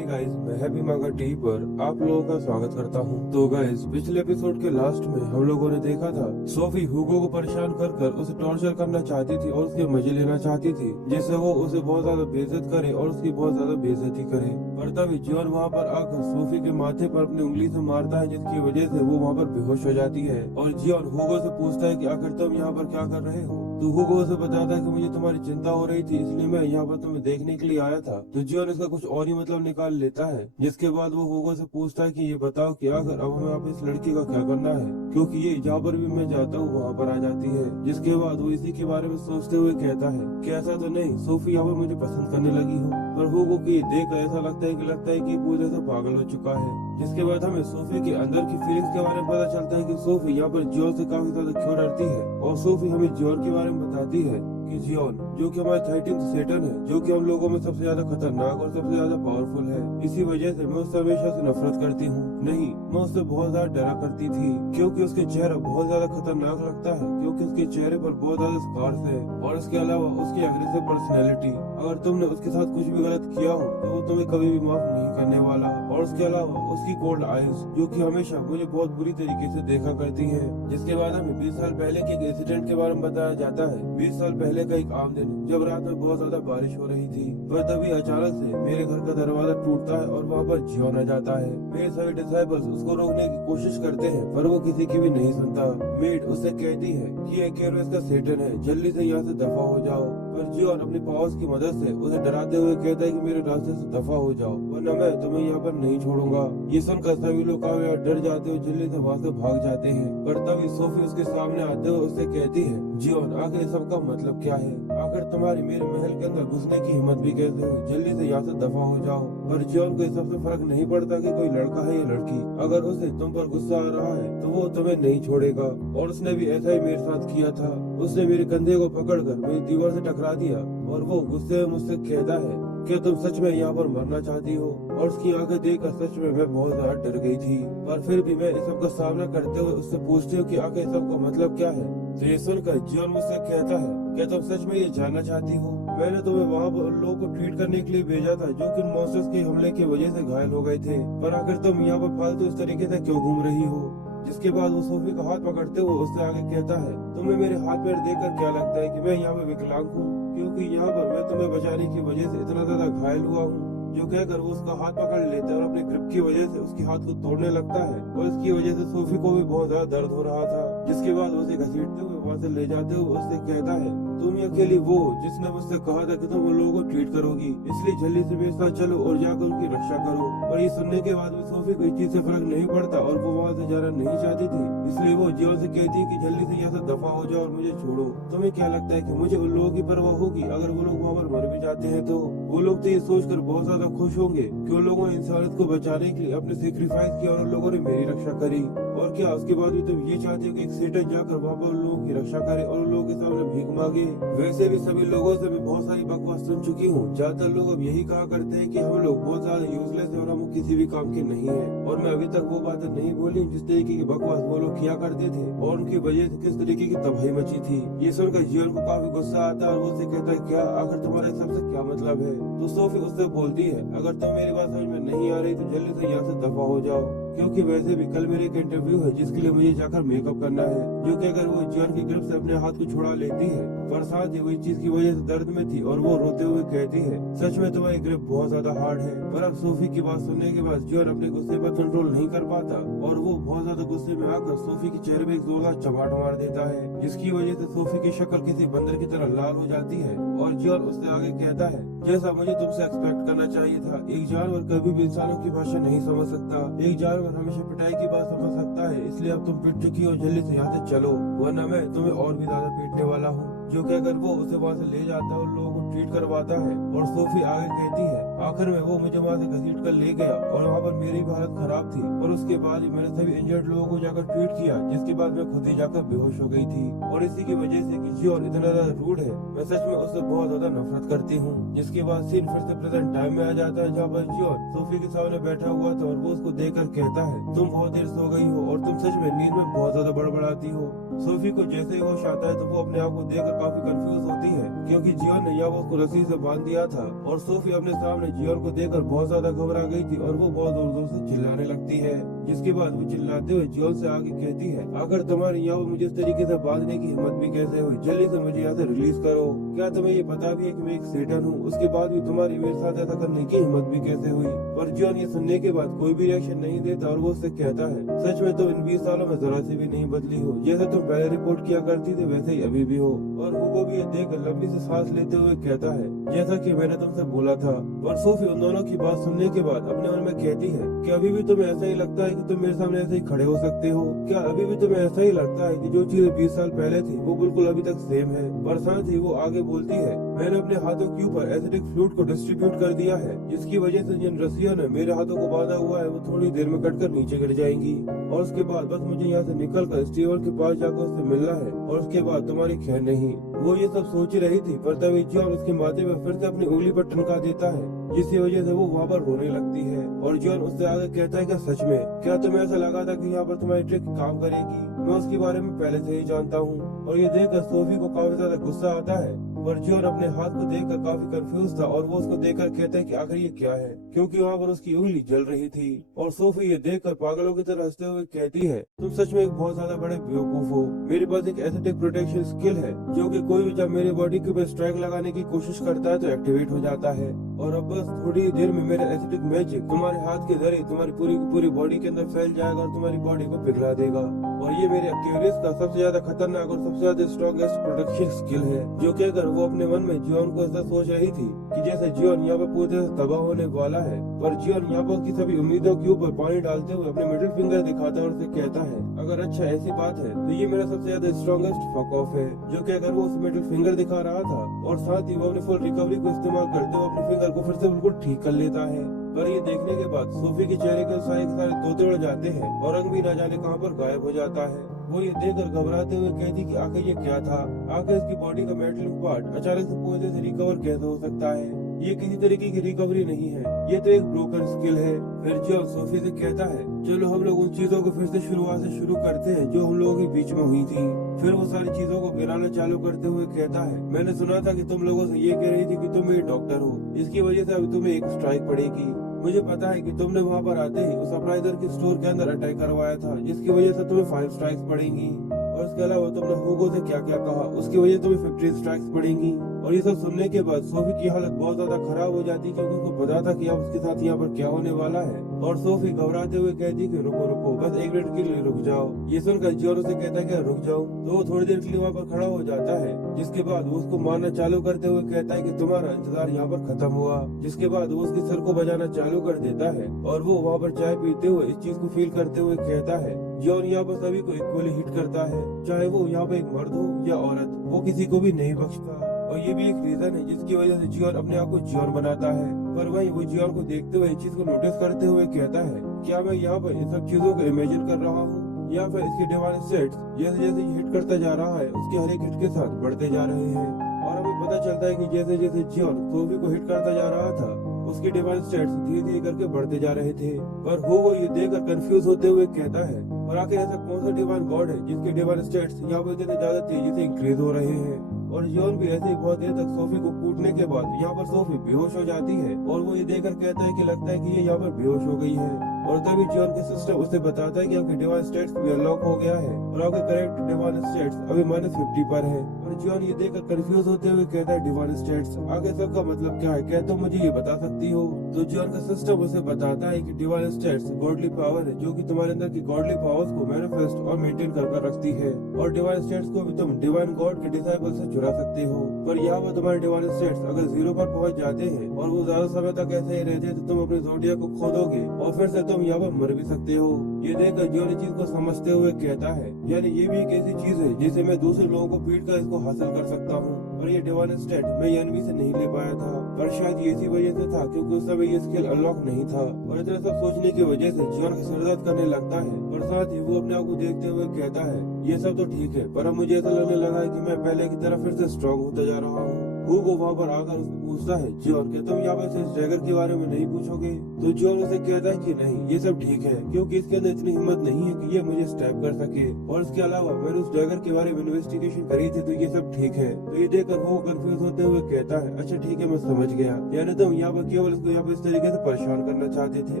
गाइस, मैं हैप्पी मांगा टीवी पर आप लोगों का स्वागत करता हूं। तो गाइस, पिछले एपिसोड के लास्ट में हम लोगों ने देखा था सोफी हुगो को परेशान कर कर उसे टॉर्चर करना चाहती थी और उसके मजे लेना चाहती थी, जिससे वो उसे बहुत ज्यादा बेइज्जत करे और उसकी बहुत ज्यादा बेइज्जती करे। पर तभी जियोन वहाँ पर आकर सोफी के माथे पर अपनी उंगली से मारता है, जिसकी वजह से वो वहाँ पर बेहोश हो जाती है। और जियोन हुगो से पूछता है कि आखिर तुम यहाँ पर क्या कर रहे हो। तो हुगो उसे बताता है कि मुझे तुम्हारी चिंता हो रही थी, इसलिए मैं यहाँ पर तुम्हें देखने के लिए आया था। तो जियोन इसका कुछ और ही मतलब निकाल लेता है। जिसके बाद वो हुगो से पूछता है कि ये बताओ कि आखिर अब हमें आप इस लड़की का क्या करना है, क्योंकि ये जहाँ पर भी मैं जाता हूँ वहाँ पर आ जाती है। जिसके बाद वो इसी के बारे में सोचते हुए कहता है कि ऐसा तो नहीं सोफी यहाँ पर मुझे पसंद करने लगी हो। पर हुगो को ये देख ऐसा लगता है कि पूरे से पागल हो चुका है। जिसके बाद हमें सोफी के अंदर की फीलिंग्स के बारे में पता चलता है कि सोफी यहाँ पर जियोन से काफी ज्यादा क्यों डरती है। और सोफी हमें जियोन के बारे में बताती है कि जियोन जो कि हमारा 13th सेटन है, जो कि हम लोगों में सबसे ज्यादा खतरनाक और सबसे ज्यादा पावरफुल है। इसी वजह से मैं उससे हमेशा से नफरत करती हूँ। नहीं, मैं उससे बहुत ज्यादा डरा करती थी, क्योंकि उसके चेहरा बहुत ज्यादा खतरनाक लगता है, क्योंकि उसके चेहरे पर बहुत ज्यादा स्कार्स है और इसके अलावा उसकी एग्रेसिव पर्सनैलिटी। अगर तुमने उसके साथ कुछ भी गलत किया हो तो वो तुम्हें कभी भी माफ नहीं करने वाला। और उसके अलावा उसकी कोल्ड आईज, जो कि हमेशा मुझे बहुत बुरी तरीके से देखा करती है। जिसके बाद हमें 20 साल पहले के एक इंसिडेंट के बारे में बताया जाता है। 20 साल पहले का एक आम दिन, जब रात में बहुत ज्यादा बारिश हो रही थी, पर तभी अचानक से मेरे घर का दरवाजा टूटता है और वहाँ पर जियोन आ जाता है। मेरे सभी डिसाइबल्स उसको रोकने की कोशिश करते हैं, पर वो किसी की भी नहीं सुनता। मेड उससे कहती है कि ये केरोस का सेटन है, जल्दी से यहाँ से दफा हो जाओ। पर जियोन अपनी पावर्स की मदद से उसे डराते हुए कहता है कि मेरे रास्ते से दफा हो जाओ, वरना मैं तुम्हें यहाँ पर नहीं छोड़ूंगा। ये सुनकर सभी लोग डर जाते हुए जल्दी से वहाँ से भाग जाते हैं। पर तभी सोफी उसके सामने आते हुए उससे कहती है, जियोन आखिर सबका मतलब क्या है, आखिर तुम्हारी मेरे महल के अंदर घुसने की हिम्मत भी कैसे हुई, जल्दी से यहाँ से दफा हो जाओ। पर जियोन को इस सबसे फर्क नहीं पड़ता कि कोई लड़का है या लड़की, अगर उसे तुम पर गुस्सा आ रहा है तो वो तुम्हें नहीं छोड़ेगा। और उसने भी ऐसा ही मेरे साथ किया था। उसने मेरे कंधे को पकड़कर मेरी दीवार से टकरा दिया और वो गुस्से में मुझसे कहता है, क्या तुम सच में यहाँ पर मरना चाहती हो। और उसकी आंखें देखकर सच में मैं बहुत ज्यादा डर गई थी। पर फिर भी मैं इस सब का सामना करते हुए उससे पूछती हूँ कि आखिर सब का मतलब क्या है। तो ये सुनकर जियोन मुझसे कहता है, क्या तुम सच में ये जानना चाहती हो। मैंने तुम्हें वहाँ लोगों को ट्रीट करने के लिए भेजा था जो कि मॉन्स्टर्स के हमले की वजह से घायल हो गए थे, पर आखिर तुम यहाँ पर फालतू इस तरीके से क्यों घूम रही हो। जिसके बाद वो सोफी का हाथ पकड़ते हुए उससे आगे कहता है, तुम्हें मेरे हाथ पैर देखकर क्या लगता है कि मैं यहाँ पे विकलांग हूँ, क्योंकि यहाँ पर मैं तुम्हें बचाने की वजह से इतना ज्यादा घायल हुआ हूँ। जो कहकर वो उसका हाथ पकड़ लेता है और अपने ग्रिप की वजह से उसके हाथ को तोड़ने लगता है। और इसकी वजह से सोफी को भी बहुत ज्यादा दर्द हो रहा था, जिसके बाद उसे घसीटते हुए वहाँ से ले जाते हुए उससे कहता है, तुम ही अकेली वो जिसने मुझसे कहा था कि तुम उन लोगों को ट्रीट करोगी, इसलिए जल्दी से मेरे साथ चलो और जाकर उनकी रक्षा करो। और ये सुनने के बाद भी सोफी को इस चीज से फर्क नहीं पड़ता और वो वहाँ से जाना नहीं चाहती थी, इसलिए वो जियोन से कहती है कि जल्दी से यहाँ से दफा हो जाओ और मुझे छोड़ो। तुम्हें क्या लगता है कि मुझे उन लोगों की परवाह होगी अगर वो लोग वहाँ पर मर भी जाते हैं तो? वो लोग तो ये सोचकर बहुत ज्यादा खुश होंगे कि उन लोगों ने इंसानियत को बचाने के लिए अपने सेक्रीफाइस किया और उन लोगों ने मेरी रक्षा करी। और क्या उसके बाद भी तुम ये चाहते हो कि एक सेटन जाकर वहाँ पर उन लोगों की रक्षा करे और उन लोगों के सामने भीख मांगे? वैसे भी सभी लोगों से मैं बहुत सारी बकवास सुन चुकी हूँ। ज्यादातर लोग अब यही कहा करते हैं कि हम लोग बहुत ज्यादा यूजलेस है और हम किसी भी काम के नहीं है। और मैं अभी तक वो बातें नहीं बोली जिस तरीके की बकवास वो लोग किया करते थे और उनकी वजह से किस तरीके की तबाही मची थी। ये सुनकर जियोन को काफी गुस्सा आता है और वो उससे कहता है, क्या आखिर तुम्हारा इस सबसे क्या मतलब है? तो सोफी उससे बोलती है, अगर तुम मेरी बात समझ में नहीं आ रही तो जल्दी से यहाँ से दफा हो जाओ, क्योंकि वैसे भी कल मेरे एक इंटरव्यू है जिसके लिए मुझे जाकर मेकअप करना है। जो कि अगर वो जियोन की ग्रिप से अपने हाथ को छुड़ा लेती है, पर साथ ही वो इस चीज की वजह से दर्द में थी और वो रोते हुए कहती है, सच में तुम्हारी ग्रिप बहुत ज्यादा हार्ड है। पर अब सोफी की बात सुनने के बाद जियोन अपने गुस्से पर कंट्रोल नहीं कर पाता और वो बहुत ज्यादा गुस्से में आकर सोफी के चेहरे पे एक जोरदार चमाट मार देता है, जिसकी वजह से सोफी की शक्ल किसी बंदर की तरह लाल हो जाती है। और जियोन उससे आगे कहता है, जैसा मुझे तुमसे एक्सपेक्ट करना चाहिए था, एक जानवर कभी भी इंसानों की भाषा नहीं समझ सकता। एक जानवर हमेशा पिटाई की बात समझ सकता है, इसलिए अब तुम पिट चुकी हो, जल्दी से यहाँ से चलो वरना मैं तुम्हें और भी ज्यादा पीटने वाला हूँ। जो कहकर वो उसे वहाँ से ले जाता है और लोगों को ट्रीट करवाता है। और सोफी आगे कहती है, आखिर में वो मुझे वहाँ से घसीट कर ले गया और वहाँ पर मेरी भी हालत खराब थी और उसके बाद ही मैंने सभी इंजर्ड लोगों को जाकर ट्रीट किया, जिसके बाद मैं खुद ही जाकर बेहोश हो गई थी। और इसी की वजह से कि जियोन इतना ज्यादा रूड है, मैं सच में उससे बहुत ज्यादा नफरत करती हूँ। जिसके बाद सीन फिर से प्रेजेंट टाइम में आ जाता है, जहाँ पर जियोन सोफी के सामने बैठा हुआ था और वो उसको देखकर कहता है, तुम बहुत देर सो गई हो और तुम सच में नींद में बहुत ज्यादा बड़बड़ाती हो। सोफी को जैसे ही होश आता है तो वो अपने आप को देखकर काफी कंफ्यूज होती है, क्योंकि जियोन ने यहाँ उसको रस्सी से बांध दिया था। और सोफी अपने सामने जियोन को देखकर बहुत ज्यादा घबरा गई थी और वो बहुत जोर जोर से चिल्लाने लगती है। जिसके बाद वो चिल्लाते हुए जियोन से आगे कहती है, अगर तुम्हारे यहाँ मुझे इस तरीके से बांधने की हिम्मत भी कैसे हुई, जल्दी से मुझे यहाँ से रिलीज करो। क्या तुम्हें ये पता भी है कि मैं एक सेटन हूँ? उसके बाद भी तुम्हारी मेरे साथ ऐसा करने की हिम्मत भी कैसे हुई? पर जियोन ये सुनने के बाद कोई भी रिएक्शन नहीं देता और वो उससे कहता है, सच में तुम इन 20 सालों में जरा सी भी नहीं बदली हो, जैसे तुम पहले रिपोर्ट किया करती थी वैसे ही अभी भी हो। और हुगो भी ये देखकर लंबी से सांस लेते हुए कहता है, जैसा कि मैंने तुमसे बोला था। और सोफी उन दोनों की बात सुनने के बाद अपने मन में कहती है कि अभी भी तुम्हें ऐसा ही लगता है कि तुम मेरे सामने ऐसे ही खड़े हो सकते हो? क्या अभी भी तुम्हें ऐसा ही लगता है कि जो चीजें 20 साल पहले थी वो बिल्कुल अभी तक सेम है? पर साथ ही वो आगे बोलती है, मैंने अपने हाथों के ऊपर एसिडिक फ्लूइड को डिस्ट्रीब्यूट कर दिया है, जिसकी वजह से जिन रस्सियों ने मेरे हाथों को बांधा हुआ है वो थोड़ी देर में कटकर नीचे गिर जाएंगी। और उसके बाद बस मुझे यहाँ से निकलकर स्टीवन के पास जाकर उससे मिलना है और उसके बाद तुम्हारी खैर नहीं। वो ये सब सोच रही थी, पर तभी जियोन उसके माथे में फिर से अपनी उंगली पर टनका देता है, जिसकी वजह से वो वहाँ पर रोने लगती है। और जियोन उससे आगे कहता है, क्या सच में क्या तुम्हें ऐसा लगा था कि यहाँ पर तुम्हारी ट्रिक काम करेगी? मैं उसके बारे में पहले से ही जानता हूँ। और ये देखकर सोफी को काफी ज्यादा गुस्सा आता है, पर जियोन अपने हाथ को देखकर काफी कंफ्यूज था और वो उसको देखकर कहता है कि आखिर ये क्या है, क्योंकि वहाँ पर उसकी उंगली जल रही थी। और सोफी ये देखकर पागलों की तरह हंसते हुए कहती है, तुम सच में एक बहुत ज्यादा बड़े बेवकूफ हो। मेरे पास एक एसिडिक प्रोटेक्शन स्किल है जो कि कोई भी जब मेरे बॉडी के ऊपर स्ट्राइक लगाने की कोशिश करता है तो एक्टिवेट हो जाता है। और अब बस थोड़ी देर में मेरा एसिडिक मैजिक तुम्हारे हाथ के जरिए तुम्हारी पूरी बॉडी के अंदर फैल जाएगा और तुम्हारी बॉडी को पिघला देगा। और ये मेरे एक्यूरियस का सबसे ज्यादा खतरनाक और सबसे ज्यादा स्ट्रॉन्गेस्ट प्रोटेक्शन स्किल है। जो कि अगर वो अपने मन में जियोन को ऐसा सोच रही थी कि जैसे जियोन यहाँ पर पूरी तरह से तबाह होने वाला है, पर जियोन यहाँ पर उसकी सभी उम्मीदों के ऊपर पानी डालते हुए अपने मिडिल फिंगर दिखाता है और उसे कहता है, अगर अच्छा ऐसी बात है तो ये मेरा सबसे ज्यादा स्ट्रॉन्गेस्ट फक ऑफ है। जो कि अगर वो उस मिडिल फिंगर दिखा रहा था और साथ ही वो अपनी फुल रिकवरी को इस्तेमाल करते हुए अपने फिंगर को फिर से बिल्कुल ठीक कर लेता है। पर ये देखने के बाद सोफी के चेहरे के सारे तोते उड़ जाते हैं और रंग भी न जाने कहां पर गायब हो जाता है। वो ये देखकर घबराते हुए कहती कि आखिर ये क्या था? आखिर इसकी बॉडी का मेटल पार्ट अचानक से पूरी तरह से रिकवर कैसे हो सकता है? ये किसी तरीके की रिकवरी नहीं है, ये तो एक ब्रोकन स्किल है। फिर जियोन सोफी से कहता है, चलो हम लोग उन चीजों को फिर से शुरुआत से शुरू करते हैं जो हम लोगों के बीच में हुई थी। फिर वो सारी चीजों को गिराना चालू करते हुए कहता है, मैंने सुना था कि तुम लोगों से ये कह रही थी कि तुम एक डॉक्टर हो, इसकी वजह से अभी तुम्हें एक स्ट्राइक पड़ेगी। मुझे पता है कि तुमने वहाँ पर आते ही उस अपराइजर के स्टोर के अंदर अटैक करवाया था, जिसकी वजह से तुम्हें 5 स्ट्राइक्स पड़ेंगी। और इसके अलावा तुमने हुगो से क्या क्या कहा, उसकी वजह से तुम्हें 15 स्ट्राइक्स पड़ेंगी। और ये सब सुनने के बाद सोफी की हालत बहुत ज्यादा खराब हो जाती क्योंकि उसको पता था कि अब उसके साथ यहाँ पर क्या होने वाला है। और सोफी घबराते हुए कहती कि रुको रुको, बस 1 मिनट के लिए रुक जाओ। ये सुनकर जियोन उसे कहता है कि रुक जाओ, तो वो थोड़ी देर के लिए वहाँ पर खड़ा हो जाता है। जिसके बाद वो उसको मारना चालू करते हुए कहता है कि तुम्हारा इंतजार यहाँ पर खत्म हुआ। जिसके बाद वो उसके सर को बजाना चालू कर देता है और वो वहाँ पर चाय पीते हुए इस चीज को फील करते हुए कहता है जियोन यहाँ पर सभी को इक्वली हिट करता है, चाहे वो यहाँ पर एक मर्द हो या औरत, वो किसी को भी नहीं बख्शता। और ये भी एक रीजन है जिसकी वजह से जियोन अपने आप को जियोन बनाता है। पर वही वो जियोन को देखते हुए इस चीज को नोटिस करते हुए कहता है क्या मैं यहाँ पर इन सब चीजों को इमेजिन कर रहा हूँ या फिर इसके डिवाइन स्टेट्स जैसे जैसे हिट करता जा रहा है उसके हर एक हिट के साथ बढ़ते जा रहे हैं। और हमें पता चलता है कि जैसे जैसे जियोन सोफी को हिट करता जा रहा था उसके डिवाइन स्टेट्स धीरे धीरे करके बढ़ते जा रहे थे। पर वो ये देखकर कंफ्यूज होते हुए कहता है और आखिर ऐसा कौन सा डिवाइन गॉड है जिसके डिवाइन स्टेट्स यहाँ पर इतने ज्यादा तेजी से इंक्रीज हो रहे हैं। और जियोन भी ऐसे ही बहुत देर तक सोफी को कूटने के बाद यहाँ पर सोफी बेहोश हो जाती है और वो ये देखकर कहता है कि लगता है कि ये यहाँ पर बेहोश हो गई है। और तभी जियोन के सिस्टम उसे बताता है कि आपके डिवाइन स्टेट्स भी अनलॉक हो गया है और आपके करेक्ट डिवाइन स्टेट्स अभी -50 पर है। और जियोन ये देखकर कंफ्यूज होते हुए कहता है डिवाइन स्टेट्स आगे सबका मतलब क्या है, क्या तुम मुझे ये बता सकती हो? तो जियोन का सिस्टम उसे बताता है कि डिवाइन स्टेट्स गॉडली पावर है जो कि तुम्हारे अंदर की गॉडली पावर्स को मैनिफेस्ट और मेंटेन कर रखती है। और डिवाइन स्टेट्स को भी तुम डिवाइन गॉड के डिसाइपल से चुरा सकते हो। पर यहाँ पर तुम्हारे डिवाइन स्टेट्स अगर 0 पर पहुंच जाते हैं और वो ज्यादा समय तक ऐसे ही रहते हैं तो तुम अपने ज़ोडियाक को खो दोगे और फिर से तुम यहाँ पर मर भी सकते हो। ये देखकर जियोन इस चीज को समझते हुए कहता है यानी ये भी एक ऐसी चीज है जिसे मैं दूसरे लोगों को पीट कर इसको हासिल कर सकता हूँ। और ये डिवाइन स्टेट मैं एनवी से नहीं ले पाया था, पर शायद ये इसी वजह से था क्योंकि उस समय ये स्किल अनलॉक नहीं था। और इतना सब सोचने की वजह से जियोन का सिर दर्द करने लगता है और साथ ही वो अपने आप को देखते हुए कहता है ये सब तो ठीक है पर अब मुझे ऐसा लगने लगा है कि मैं पहले की तरह फिर से स्ट्रॉन्ग होता जा रहा हूँ। वो वहाँ पर आकर उससे पूछता है जियोन क्या तुम यहाँ पर इस डैगर के बारे में नहीं पूछोगे? तो जियोन उसे कहता है कि नहीं ये सब ठीक है क्योंकि इसके अंदर इतनी हिम्मत नहीं है कि ये मुझे स्टैप कर सके और इसके अलावा मैंने उस डैगर के बारे में इन्वेस्टिगेशन करी थी तो ये सब ठीक है। तो ये देखकर वो कंफ्यूज होते हुए कहता है अच्छा ठीक है मैं समझ गया, यानी तुम यहाँ पर केवल इसको यहाँ पर इस तरीके से परेशान करना चाहते थे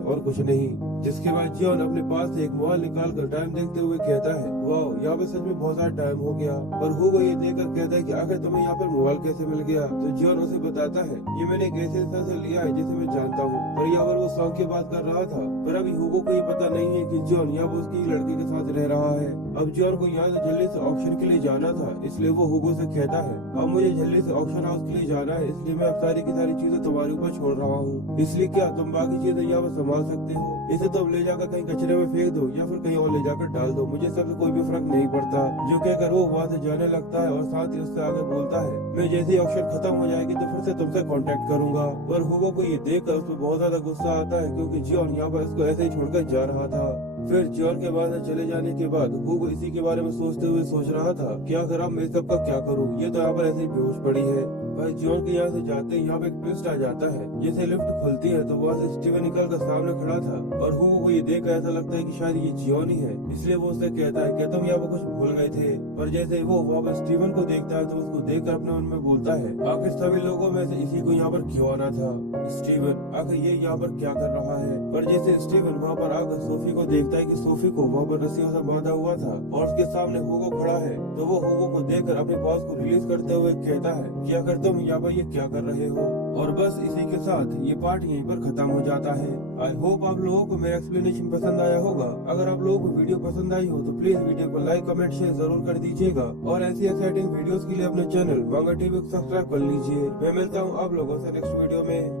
और कुछ नहीं। जिसके बाद जियोन अपने पास से एक मोबाइल निकाल कर टाइम देखते हुए कहता है वाह यहाँ पे सच में बहुत सारा टाइम हो गया। पर वो ये देखकर कहता है कि आखिर तुम्हें यहाँ पर मोबाइल कैसे मिल गया? तो जियोन उसे बताता है ये मैंने एक ऐसे इंसान से लिया है जिसे मैं जानता हूँ। पर यहाँ पर वो सॉन्ग की बात कर रहा था पर अभी हुगो को ये पता नहीं है कि जियोन यहाँ पर उसकी लड़की के साथ रह रहा है। अब जियोन को यहाँ से जल्दी से ऑक्शन के लिए जाना था इसलिए वो हुगो से कहता है अब मुझे जल्दी से ऑक्शन हाउस के लिए जाना है इसलिए मैं अब सारी की सारी चीजें तुम्हारे ऊपर छोड़ रहा हूँ। इसलिए क्या तुम बाकी चीजें यहाँ पर संभाल सकते हो? इसे तुम ले जाकर कहीं कचरे में फेंक दो या फिर कहीं और ले जाकर डाल दो, मुझे सबसे कोई भी फर्क नहीं पड़ता। जो कहकर वो वहाँ से जाने लगता है और साथ ही उससे आगे बोलता है मैं जैसे ही ऑक्शन खत्म हो जाएगी तो फिर से तुमसे कांटेक्ट करूंगा। पर हुगो को ये देखकर उसमें बहुत ज्यादा गुस्सा आता है क्योंकि जियोन यहाँ पर इसको ऐसे ही छोड़कर जा रहा था। फिर जियोन के बाद चले जाने के बाद हुगो इसी के बारे में सोचते हुए सोच रहा था कि आखिर अब मैं सबका क्या करूँ, ये तो यहाँ पर ऐसे ही बेहोश पड़ी है। भाई जियोन के यहाँ से जाते यहाँ पे एक ट्विस्ट आ जाता है, जैसे लिफ्ट खुलती है तो वहाँ से स्टीवन निकल कर सामने खड़ा था और हुगो को ये देख ऐसा लगता है कि शायद ये जियोन ही है, इसलिए वो उससे कहता है क्या तुम यहाँ पर कुछ भूल गए थे? पर जैसे वो वहाँ पर स्टीवन को देखता है तो उसको देखकर अपने मन में बोलता है आखिर सभी लोगों में से इसी को यहाँ पर क्यों आना था? स्टीवन आखिर ये यहाँ पर क्या कर रहा है? पर जैसे स्टीवन वहाँ पर आकर सोफी को देखता है कि सोफी को वहाँ पर रस्सियों से बांधा हुआ था और उसके सामने हुगो खड़ा है, तो वो हुगो को देखकर अपने बॉस को रिलीज करते हुए कहता है कि आखिर तुम यहाँ पर ये क्या कर रहे हो? और बस इसी के साथ ये पार्ट यहीं पर खत्म हो जाता है। आई होप आप लोगों को मेरा एक्सप्लेनेशन पसंद आया होगा। अगर आप लोगों को वीडियो पसंद आई हो तो प्लीज वीडियो को लाइक कमेंट शेयर जरूर कर दीजिएगा और ऐसी एक्साइटिंग वीडियोस के लिए अपने चैनल मांगा टीवी को सब्सक्राइब कर लीजिए। मैं मिलता हूँ आप लोगों से नेक्स्ट वीडियो में।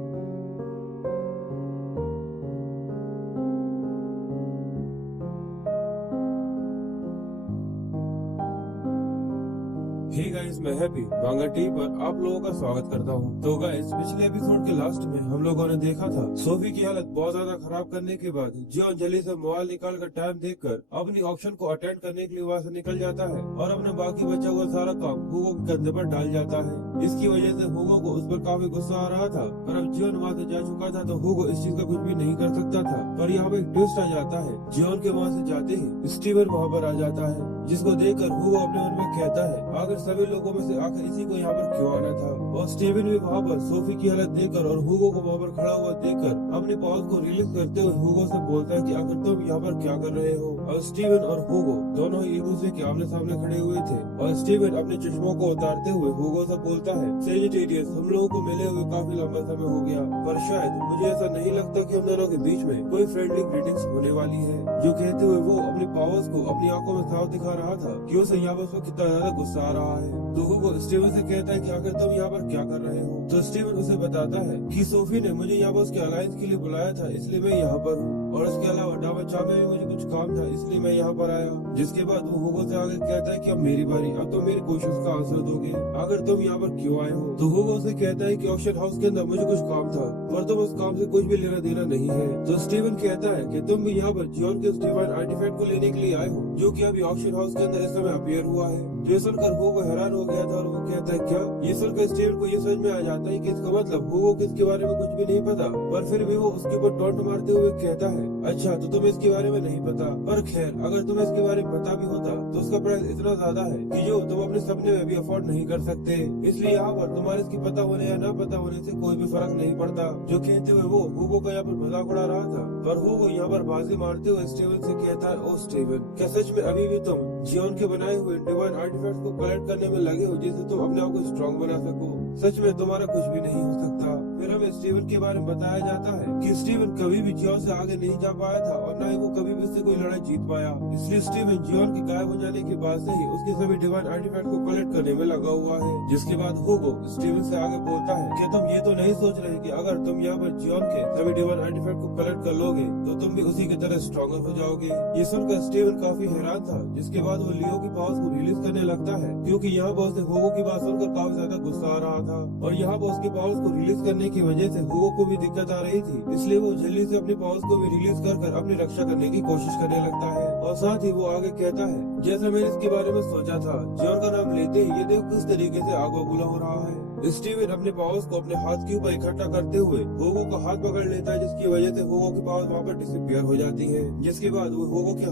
हे गाइस मैं हैप्पी मांगा टीवी पर आप लोगों का स्वागत करता हूं। तो गाइस पिछले एपिसोड के लास्ट में हम लोगों ने देखा था सोफी की हालत बहुत ज्यादा खराब करने के बाद जियोन जल्दी से मोबाइल निकाल कर टाइम देखकर अपनी ऑप्शन को अटेंड करने के लिए वहाँ से निकल जाता है और अपने बाकी बचा हुआ सारा काम हुगो के कंधे पर डाल जाता है। इसकी वजह से हुगो को उस पर काफी गुस्सा आ रहा था, पर अब जियोन वहाँ से जा चुका था तो हुगो इस चीज का कुछ भी नहीं कर सकता था। पर यहाँ पे एक ट्विस्ट आ जाता है, जियोन के वहाँ से जाते ही स्टीवन वहाँ पर आ जाता है जिसको देखकर हुगो अपने मन में कहता है आखिर सभी लोगों में से आखिर इसी को यहाँ पर क्यों आना था। और स्टीवन भी वहाँ पर सोफी की हालत देखकर और हुगो को वहाँ पर खड़ा हुआ देखकर अपने पावर्स को रिलीज करते हुए हुगो से बोलता है कि आखिर तुम यहाँ पर क्या कर रहे हो। और स्टीवन और हुगो दोनों ही एक दूसरे के आमने सामने खड़े हुए थे और स्टीवन अपने चश्मों को उतारते हुए हुगो से बोलता है सेजिटेरियस, हम लोगों को मिले हुए काफी लंबा समय हो गया, पर शायद मुझे ऐसा नहीं लगता कि हम दोनों के बीच में कोई फ्रेंडली ग्रीटिंग्स होने वाली है। जो कहते हुए वो अपनी पावर्स को अपनी आंखों में साफ दिखा रहा था कि उसे यहाँ पर कितना ज्यादा गुस्सा आ रहा है। तो हुगो स्टीवन से कहता है कि आखिर तुम यहाँ पर क्या कर रहे हो। तो स्टीवन उसे बताता है कि सोफी ने मुझे यहाँ पर उसके अलायंस के लिए बुलाया था, इसलिए मैं यहाँ पर हूँ, और उसके अलावा डाबा में भी मुझे कुछ काम था, इसलिए मैं यहाँ पर आया। जिसके बाद वो हुगो से आगे कहता है कि अब मेरी बारी, अब तुम मेरी क्वेश्चंस का आंसर दोगे, अगर तुम यहाँ पर क्यों आए हो। तो हुगो से कहता है कि ऑक्शन हाउस के अंदर मुझे कुछ काम था, पर तुम उस काम से कुछ भी लेना देना नहीं है। तो स्टीवन कहता है कि तुम भी यहाँ पर जियोन के उस डिवाइन आर्टिफैक्ट को लेने के लिए आए हो जो कि अभी ऑक्शन हाउस के अंदर इस समय अपीयर हुआ है। जो सुनकर हुगो हैरान हो गया था और वो कहता है क्या। ये सुनकर स्टीवन को ये समझ में आ जाता है कि इसका मतलब हुगो को इसके बारे में कुछ भी नहीं पता, पर फिर भी वो उसके ऊपर टॉन्ट मारते हुए कहता है अच्छा तो तुम्हें इसके बारे में नहीं पता, पर खैर अगर तुम्हें इसके बारे में पता भी होता तो उसका प्राइस इतना ज्यादा है कि जो तुम अपने सपने में भी अफोर्ड नहीं कर सकते, इसलिए यहाँ पर तुम्हारे इसकी पता होने या न पता होने से कोई भी फर्क नहीं पड़ता। जो कहते हुए वो हुगो का यहाँ पर मजाक उड़ा रहा था, पर हुगो यहाँ पर बाजी मारते हुए स्टीवन से कहता है ओ स्टीवन, क्या सच में अभी भी तुम जियोन के बनाए हुए डिवाइन आर्टिफैक्ट को कलेक्ट करने में लगे हो जिससे तुम अपने आप को स्ट्रॉन्ग बना सको। सच में तुम्हारा कुछ भी नहीं हो सकता। फिर हमें स्टीवन के बारे में बताया जाता है कि स्टीवन कभी भी जियोन से आगे नहीं जा पाया था और न ही वो कभी भी उससे कोई लड़ाई जीत पाया, इसलिए स्टीवन जियोन के गायब हो जाने के बाद से ही उसके सभी डिवाइन आर्टिफैक्ट को कलेक्ट करने में लगा हुआ है। जिसके बाद हुगो स्टीवन से आगे बोलता है कि तुम ये तो नहीं सोच रहे कि अगर तुम यहाँ पर जियोन के सभी डिवाइन आर्टिफैक्ट को कलेक्ट कर लोगे तो तुम भी उसी की तरह स्ट्रॉन्गर हो जाओगे। ये सुनकर स्टीवन काफी हैरान था। जिसके बाद वो लियो की पावर्स को रिलीज करने लगता है क्योंकि यहाँ पर उसे हुगो की बात सुनकर काफी ज्यादा गुस्सा आ रहा था और यहाँ पर उसकी पावर्स को रिलीज करने की वजह से हुगो को भी दिक्कत आ रही थी, इसलिए वो जल्दी से अपनी पावर्स को भी रिलीज कर अपनी रक्षा करने की कोशिश करने लगता है। और साथ ही वो आगे कहता है जैसा मैंने इसके बारे में सोचा था, जियोन का नाम लेते ही ये देखो किस तरीके से आग बबूला हो रहा है। स्टीवन अपने पावर्स को अपने हाथ के ऊपर इकट्ठा करते हुए हुगो का हाथ पकड़ लेता है, जिसकी वजह से हुगो की पावर्स वहाँ पर डिसअपीयर हो जाती है। जिसके बाद वो हुगो के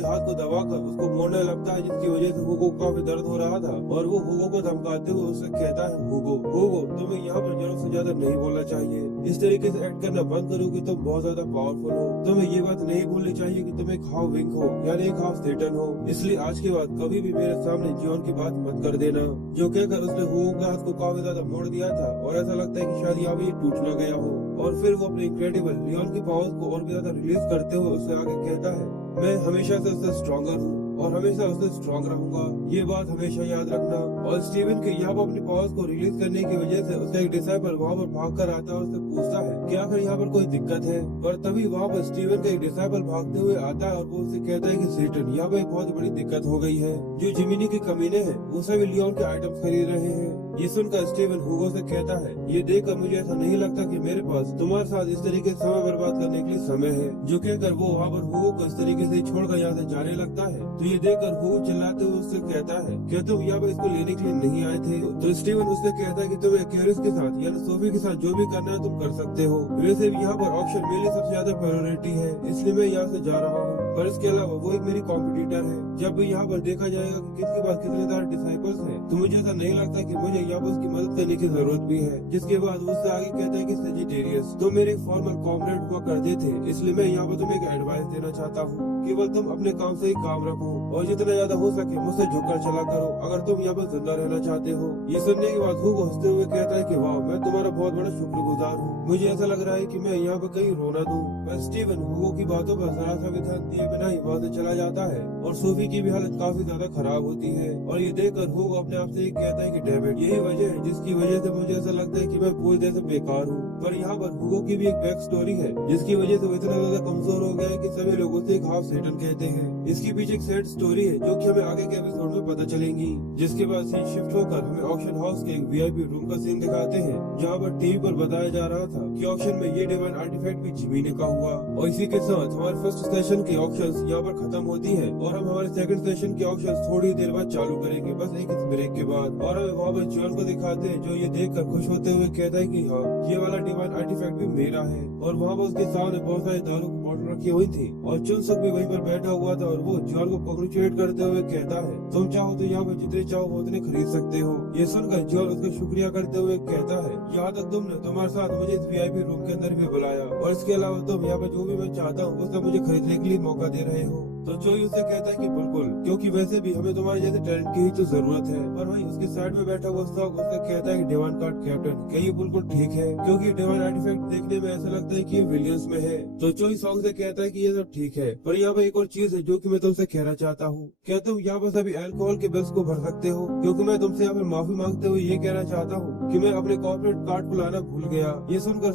हाथ को दबाकर उसको मोड़ने लगता है, जिसकी वजह से हुगो को काफी दर्द हो रहा था और वो हुगो को धमकाते हुए उससे कहता है हुगो तुम्हें यहाँ पर जरूरत से ज्यादा नहीं बोलना चाहिए, इस तरीके से एक्ट करना बंद करो कि तुम बहुत ज्यादा पावरफुल हो, तुम्हें ये बात नहीं भूलनी चाहिए कि तुम एक हाफ विंग हो यानी एक हाफ सेटन हो, इसलिए आज के बाद कभी भी मेरे सामने जियोन की बात मत कर देना। जो कहकर उसने हुगो के हाथ को काफी ज्यादा मोड़ दिया था और ऐसा लगता है कि शायद यहाँ भी टूट न गया हो। और फिर वो अपने इनक्रेडिबल लियोन की पावर्स को और भी ज्यादा रिलीज करते हुए उससे आगे कहता है मैं हमेशा से उससे स्ट्रॉन्गर हूँ और हमेशा उससे स्ट्रॉन्ग रहूंगा, ये बात हमेशा याद रखना। और स्टीवन के यहाँ पर अपनी पावर्स को रिलीज करने की वजह से उसका एक डिसाइपल वहाँ पर भाग कर आता है और उससे पूछता है कि आखिर यहाँ पर कोई दिक्कत है। पर तभी वहाँ पर स्टीवन का एक डिसाइपल भागते हुए आता है और वो उसे कहता है कि सेटन यहाँ पर एक बहुत बड़ी दिक्कत हो गई है, जो जिमिनी के कमीने हैं वो सभी लियोन के आइटम्स खरीद रहे हैं। ये सुनकर स्टीवन हुगो से कहता है ये देखकर मुझे ऐसा नहीं लगता कि मेरे पास तुम्हारे साथ इस तरीके से समय बर्बाद करने के लिए समय है। जो कहकर वो वहाँ पर हुगो को इस तरीके से छोड़कर यहाँ से जाने लगता है। तो ये देखकर हुगो चिल्लाते हुए उससे कहता है क्या तुम यहाँ पर इसको लेने के लिए नहीं आए थे। तो स्टीवन उससे कहता है कि तुम्हें क्यूरियस के साथ यानी सोफी के साथ जो भी करना है तुम कर सकते हो, वैसे भी यहाँ पर ऑप्शन मेरे लिए सबसे ज्यादा प्रायोरिटी है, इसलिए मैं यहाँ से जा रहा हूँ। पर इसके अलावा वो एक मेरी कॉम्पिटिटर है। जब भी यहाँ पर देखा जाएगा कि किसके पास कितने सारे डिसाइपल्स हैं, तो मुझे ऐसा नहीं लगता कि मुझे यहाँ पर उसकी मदद करने की जरूरत भी है। जिसके बाद वो उससे आगे कहता है कि सेजिटेरियस तो मेरे फॉर्मल कॉमरेड हुआ करते थे, इसलिए मैं यहाँ पर तुम्हें एक एडवाइस देना चाहता हूँ, केवल तुम अपने काम से ही काम रखो और जितना ज्यादा हो सके मुझसे झुककर चला करो अगर तुम यहाँ पर जिंदा रहना चाहते हो। ये सुनने के बाद हुगो हंसते हुए कहता है कि वाह मैं तुम्हारा बहुत बड़ा शुक्रगुजार हूँ, मुझे ऐसा लग रहा है कि मैं यहाँ पर कहीं रोना दूं। पर स्टीवन हुगो की बातों पर जरा सा भी ध्यान दिए बिना ही वहाँ से चला जाता है और सोफी की भी हालत काफी ज्यादा खराब होती है। और ये देखकर हुगो अपने आप से कहता है कि डेविड यही वजह है जिसकी वजह से मुझे ऐसा लगता है कि मैं पूरी तरह से बेकार हूँ। पर यहाँ पर हुगो की भी एक बैक स्टोरी है जिसकी वजह से वो इतना ज्यादा कमजोर हो गया है कि सभी लोगों से एक हाफ सेटन कहते हैं। इसके पीछे एक सैड स्टोरी है जो कि हमें आगे के एपिसोड में पता चलेंगी। जिसके बाद सीन शिफ्ट होकर हमें ऑक्शन हाउस के एक वीआईपी रूम का सीन दिखाते हैं जहाँ पर टीवी पर बताया जा रहा था कि ऑक्शन में ये डिवाइन आर्टिफैक्ट भी जिमिनी का हुआ। और इसी के साथ हमारे फर्स्ट सेशन के ऑक्शंस यहाँ पर खत्म होती है और हम हमारे सेकंड सेशन के ऑक्शंस थोड़ी देर बाद चालू करेंगे, बस एक ब्रेक के बाद। और हमें वहाँ पर जियोन को दिखाते हैं जो ये देखकर खुश होते हुए कहता है कि हाँ ये वाला डिवाइन आर्टिफैक्ट भी मेरा है। और वहाँ पर उसके सामने बहुत सारे दारू बॉटल रखी हुई थी और चुनसुक भी वहीं पर बैठा हुआ था और वो जॉन को कांग्रेचुलेट करते हुए कहता है, तुम चाहो तो यहाँ पर जितने चाहो वो उतने खरीद सकते हो। ये सुनकर जॉन उसका शुक्रिया करते हुए कहता है, यहाँ तक तुमने तुम्हारे साथ मुझे इस VIP रूम के अंदर भी बुलाया और इसके अलावा तुम यहाँ पर जो भी मैं चाहता हूँ उसका मुझे खरीदने के लिए मौका दे रहे हो। तो चोई उससे कहता है कि बिल्कुल, क्योंकि वैसे भी हमें तुम्हारे जैसे टैलेंट की ही तो जरूरत है। पर वहीं उसके साइड में बैठा हुआ सॉग उससे कहता है कि डिवाइन कार्ड कैप्टन, क्या ये बिल्कुल ठीक है? क्योंकि डिवाइन आर्टिफैक्ट देखने में ऐसा लगता है कि ये विलियम्स में है। तो चोई सॉग से कहता है कि ये सब ठीक है, पर यहाँ पे एक और चीज है जो कि मैं तुमसे कहना चाहता हूँ। क्या तुम यहाँ पर सभी अल्कोहल के बिल्स को भर सकते हो? क्योंकि मैं तुमसे यहाँ पर माफी मांगते हुए ये कहना चाहता हूँ कि मैं अपने कॉर्पोरेट कार्ड को लाना भूल गया। ये सुनकर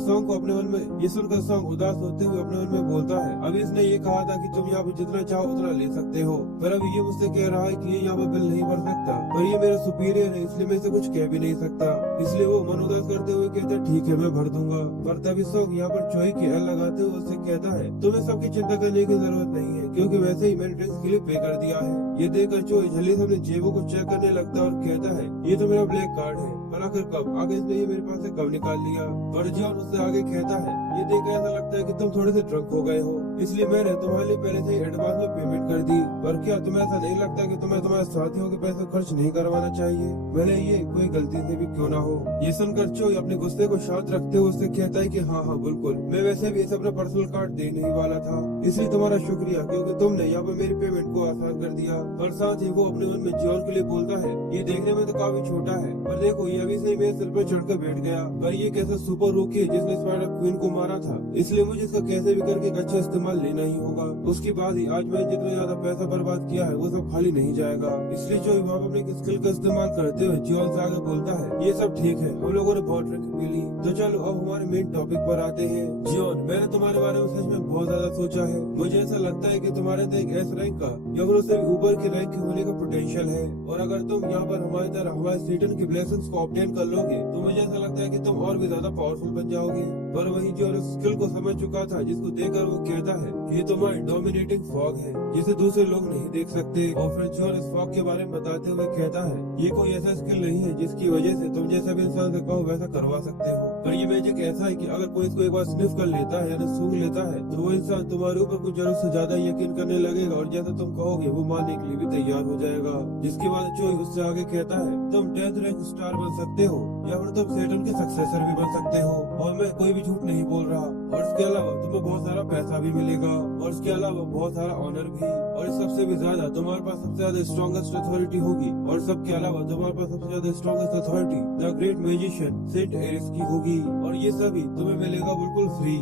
सॉन्ग उदास होते हुए अपने मन में बोलता है, अभी इसने ये कहा था कि तुम यहाँ पे जितना चाहो उतना ले सकते हो, पर अभी ये मुझसे कह रहा है कि ये यहाँ पर बिल नहीं भर सकता, पर ये मेरा सुपीरियर है इसलिए मैं इसे कुछ कह भी नहीं सकता। इसलिए वो मन उदास करते हुए कहता है, ठीक है मैं भर दूंगा। पर तभी सॉन्ग यहाँ पर चोई की एल लगाते हुए उससे कहता है, तुम्हें सबकी चिंता करने की जरूरत नहीं है, क्योंकि वैसे ही मैंने ड्रिंक्स के लिए पे कर दिया है। ये देखकर चोई जल्दी से अपनी जेबों को चेक करने लगता है और कहता है, ये तो मेरा ब्लैक कार्ड है, पर आखिर कब आगे इसने ये मेरे पास से कब निकाल लिया? पर जॉन उससे आगे कहता है, ये देखकर ऐसा लगता है कि तुम थोड़े से ड्रंक हो गए हो, इसलिए मैंने तुम्हारे लिए पहले से ही एडवांस में पेमेंट कर दी। पर क्या तुम्हें ऐसा नहीं लगता कि तुम्हें तुम्हारे साथियों के पैसे खर्च नहीं करवाना चाहिए, भले ये कोई गलती से भी क्यों ना हो? ये सुनकर चोई अपने गुस्से को शांत रखते हुए उससे कहता है कि हाँ बिल्कुल, मैं वैसे भी इसे अपना पर्सनल कार्ड देने ही वाला था, इसलिए तुम्हारा शुक्रिया, क्योंकि तुमने यहाँ पर मेरी पेमेंट को आसान कर दिया। पर साथ ही वो अपने मन में जॉन के लिए बोलता है, ये देखने में तो काफी छोटा है, पर देखो ये अभी से ही मेरे सिर पर चढ़कर बैठ गया। पर ये कैसा सुपर रूकी है जिसने स्पाइडर क्वीन को मारा था, इसलिए मुझे इसका कैसे भी करके एक अच्छा इस्तेमाल लेना ही होगा। उसके बाद ही आज मैंने जितना ज्यादा पैसा बर्बाद किया है वो सब खाली नहीं जाएगा। इसलिए जो वहाँ अपने स्किल का इस्तेमाल करते हुए जॉन से आगे बोलता है, ये सब ठीक है, हम लोगों ने बहुत ड्रिंक पी ली, तो चलो अब हमारे मेन टॉपिक पर आते हैं। जॉन, मैंने तुम्हारे बारे में सच में बहुत ज्यादा सोचा है। मुझे ऐसा लगता है कि तुम्हारे अंदर एक एस रैंक का या फिर उससे भी ऊपर के रैंक के होने का पोटेंशियल है, और अगर तुम यहाँ पर हमारी तरह हमारे सेटन की ब्लेसिंग्स को ऑब्टेन कर लोगे तो मुझे ऐसा लगता है कि तुम और भी ज्यादा पावरफुल बन जाओगे। पर वही जो स्किल को समझ चुका था, जिसको देखकर वो कहता है कि ये तुम्हारी डोमिनेटिंग फॉग है जिसे दूसरे लोग नहीं देख सकते। और फिर जो इस फॉग के बारे में बताते हुए कहता है, ये कोई ऐसा स्किल नहीं है जिसकी वजह से तुम जैसा भी इंसान से कहो वैसा करवा सकते हो, पर ये मैजिक ऐसा है कि अगर कोई इसको एक बार स्निफ कर लेता है या सूंघ लेता है तो वो इंसान तुम्हारे ऊपर कुछ जरूरत से ज्यादा यकीन करने लगेगा और जैसा तुम कहोगे वो मानने के लिए भी तैयार हो जाएगा। जिसके बाद चोई उससे आगे कहता है, तुम 10th रैंक स्टार बन सकते हो या फिर तुम सेटन के सक्सेसर भी बन सकते हो, और मैं कोई भी झूठ नहीं बोल रहा। और इसके अलावा तुम्हें बहुत सारा पैसा भी मिलेगा, और इसके अलावा बहुत सारा ऑनर भी, और सबसे भी ज्यादा तुम्हारे पास सबसे ज्यादा स्ट्रॉन्गेस्ट अथॉरिटी होगी, और सबके अलावा तुम्हारे पास सबसे ज्यादा strongest authority the great magician saint एरिस की होगी, और ये सभी तुम्हें मिलेगा बिल्कुल फ्री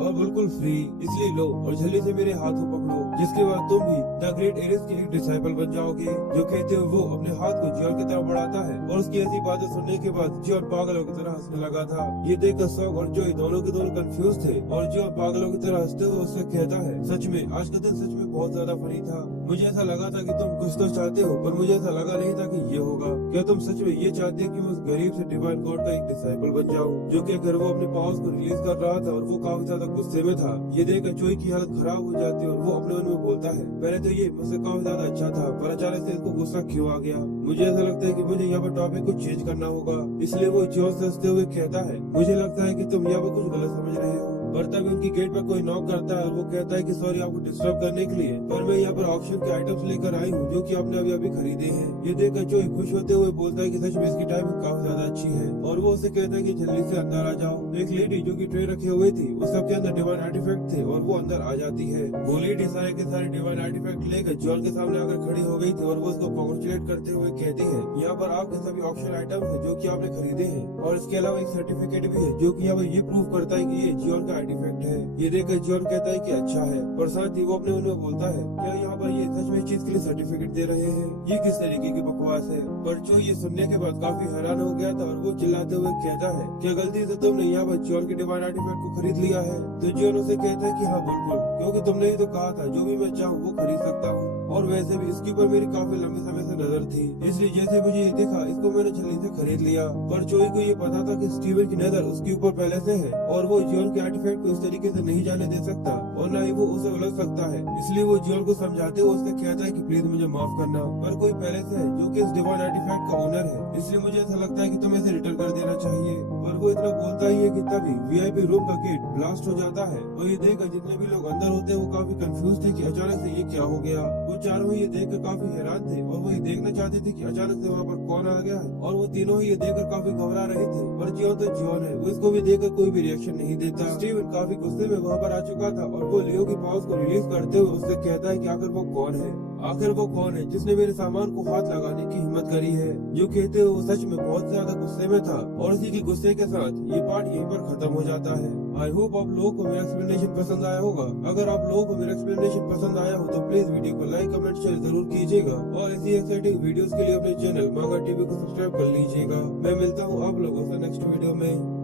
और बिल्कुल फ्री। इसलिए लो और जल्दी से मेरे हाथों पकड़ो, जिसके बाद तुम भी द ग्रेट एरिस के एक डिसाइपल बन जाओगे। जो कहते हुए वो अपने हाथ को जॉन की तरफ बढ़ाता है, और उसकी ऐसी बातें सुनने के बाद जॉन पागलों की तरह हंसने लगा था। ये देखकर सॉग और जॉय दोनों के दोनों कंफ्यूज थे, और जॉन पागलों की तरह हंसते हुए उससे कहता है, सच में आज का दिन सच में बहुत ज्यादा फनी था। मुझे ऐसा लगा था कि तुम कुछ तो चाहते हो, पर मुझे ऐसा लगा नहीं था कि ये होगा। क्या तुम सच में ये चाहते हो कि मैं उस गरीब से डिवाइन गॉड का एक डिसाइपल बन जाऊं, जो कि अगर वो अपने पावर्स को रिलीज कर रहा था और वो काफी ज्यादा गुस्से में था। ये देखकर चोई की हालत खराब हो जाती है और वो अपने मन में बोलता है, पहले तो ये मुझसे काफी ज्यादा अच्छा था, पर अचानक से इसको गुस्सा क्यों आ गया? मुझे ऐसा लगता है कि मुझे यहाँ पर टॉपिक को चेंज करना होगा। इसलिए वो जोर से हंसते हुए कहता है, मुझे लगता है कि तुम यहाँ पर कुछ गलत समझ रहे हो। पर तभी उनकी गेट पर कोई नॉक करता है और वो कहता है कि सॉरी आपको डिस्टर्ब करने के लिए, पर मैं यहाँ पर ऑक्शन के आइटम्स लेकर आई हूँ जो कि आपने अभी अभी खरीदे हैं। ये देखकर जो खुश होते हुए बोलता है कि सच में इसकी टाइमिंग काफी ज्यादा अच्छी है, और वो उसे कहता है कि जल्दी से अंदर आ जाओ। एक लेडी जो कि ट्रे रखे हुए थी उस सबके अंदर डिवाइन आर्टिफैक्ट थे और वो अंदर आ जाती है। वो लेडी सारे के सारे डिवाइन आर्टिफैक्ट लेकर जॉन के सामने आकर खड़ी हो गई थी और वो उसको कांग्रेचुलेट करते हुए कहती है, यहाँ पर आपके सभी ऑक्शन आइटम्स है जो कि आपने खरीदे हैं, और इसके अलावा एक सर्टिफिकेट भी है जो कि यहाँ पर ये प्रूव करता है कि ये जॉन का आर्टिफैक्ट है। ये देखकर जॉन कहता है कि अच्छा है, पर साथ ही वो अपने मन में बोलता है, क्या यहाँ पर ये सच में इस चीज के लिए सर्टिफिकेट दे रहे हैं? ये किस तरीके की बकवास है? पर जो ये सुनने के बाद काफी हैरान हो गया था और वो चिल्लाते हुए कहता है, क्या गलती से तुमने यहाँ पर जॉन के डिवाइन आर्टिफैक्ट को खरीद लिया है? तो जॉन उसे कहता है कि हाँ बिल्कुल, क्योंकि तुमने ही तो कहा था जो भी मैं चाहूँ वो खरीद सकता हूँ। और वैसे भी इसके ऊपर मेरी काफी लंबे समय से नजर थी, इसलिए जैसे मुझे ये देखा इसको मैंने जल्दी से खरीद लिया। पर जोई को ये पता था कि स्टीवन की नजर उसके ऊपर पहले से है और वो जियोन के आर्टिफैक्ट को इस तरीके से नहीं जाने दे सकता और न ही वो उसे उलझ सकता है। इसलिए वो जियोन को समझाते हुए उससे कहता है कि प्लीज मुझे माफ करना, पर कोई पहले से है जो कि इस डिवाइन आर्टिफैक्ट का ओनर है, इसलिए मुझे ऐसा लगता है कि तुम्हें इसे रिटर्न कर देना चाहिए। पर वो इतना बोलता ही है कि तभी वीआईपी रूम का गेट ब्लास्ट हो जाता है और ये देखकर जितने भी लोग अंदर होते हैं वो काफी कंफ्यूज थे कि अचानक से ये क्या हो गया। वो चारों ये देखकर काफी हैरान थे और वो ये देखना चाहते थे कि अचानक से वहाँ पर कौन आ गया है, और वो तीनों ही ये देखकर काफी घबरा रहे थे। पर जियोन तो जियोन है, वो इसको भी देखकर कोई भी रिएक्शन नहीं देता। स्टीवन काफी गुस्से में वहाँ पर आ चुका था और वो लियो की पावर्स को रिलीज करते हुए उससे कहता है कि आखिर वो कौन है, आखिर वो कौन है जिसने मेरे सामान को हाथ लगाने की हिम्मत करी है। जो कहते हुए वो सच में बहुत ज्यादा गुस्से में था और उसी के गुस्से के साथ ये पार्ट यहीं पर खत्म हो जाता है। आई होप आप लोगों को मेरा एक्सप्लेनेशन पसंद आया होगा। अगर आप लोगों को मेरा एक्सप्लेनेशन पसंद आया हो तो प्लीज वीडियो को लाइक कमेंट शेयर जरूर कीजिएगा और ऐसी एक्साइटिंग वीडियोस के लिए अपने चैनल मांगा टीवी को सब्सक्राइब कर लीजिएगा। मैं मिलता हूँ आप लोगों से नेक्स्ट वीडियो में।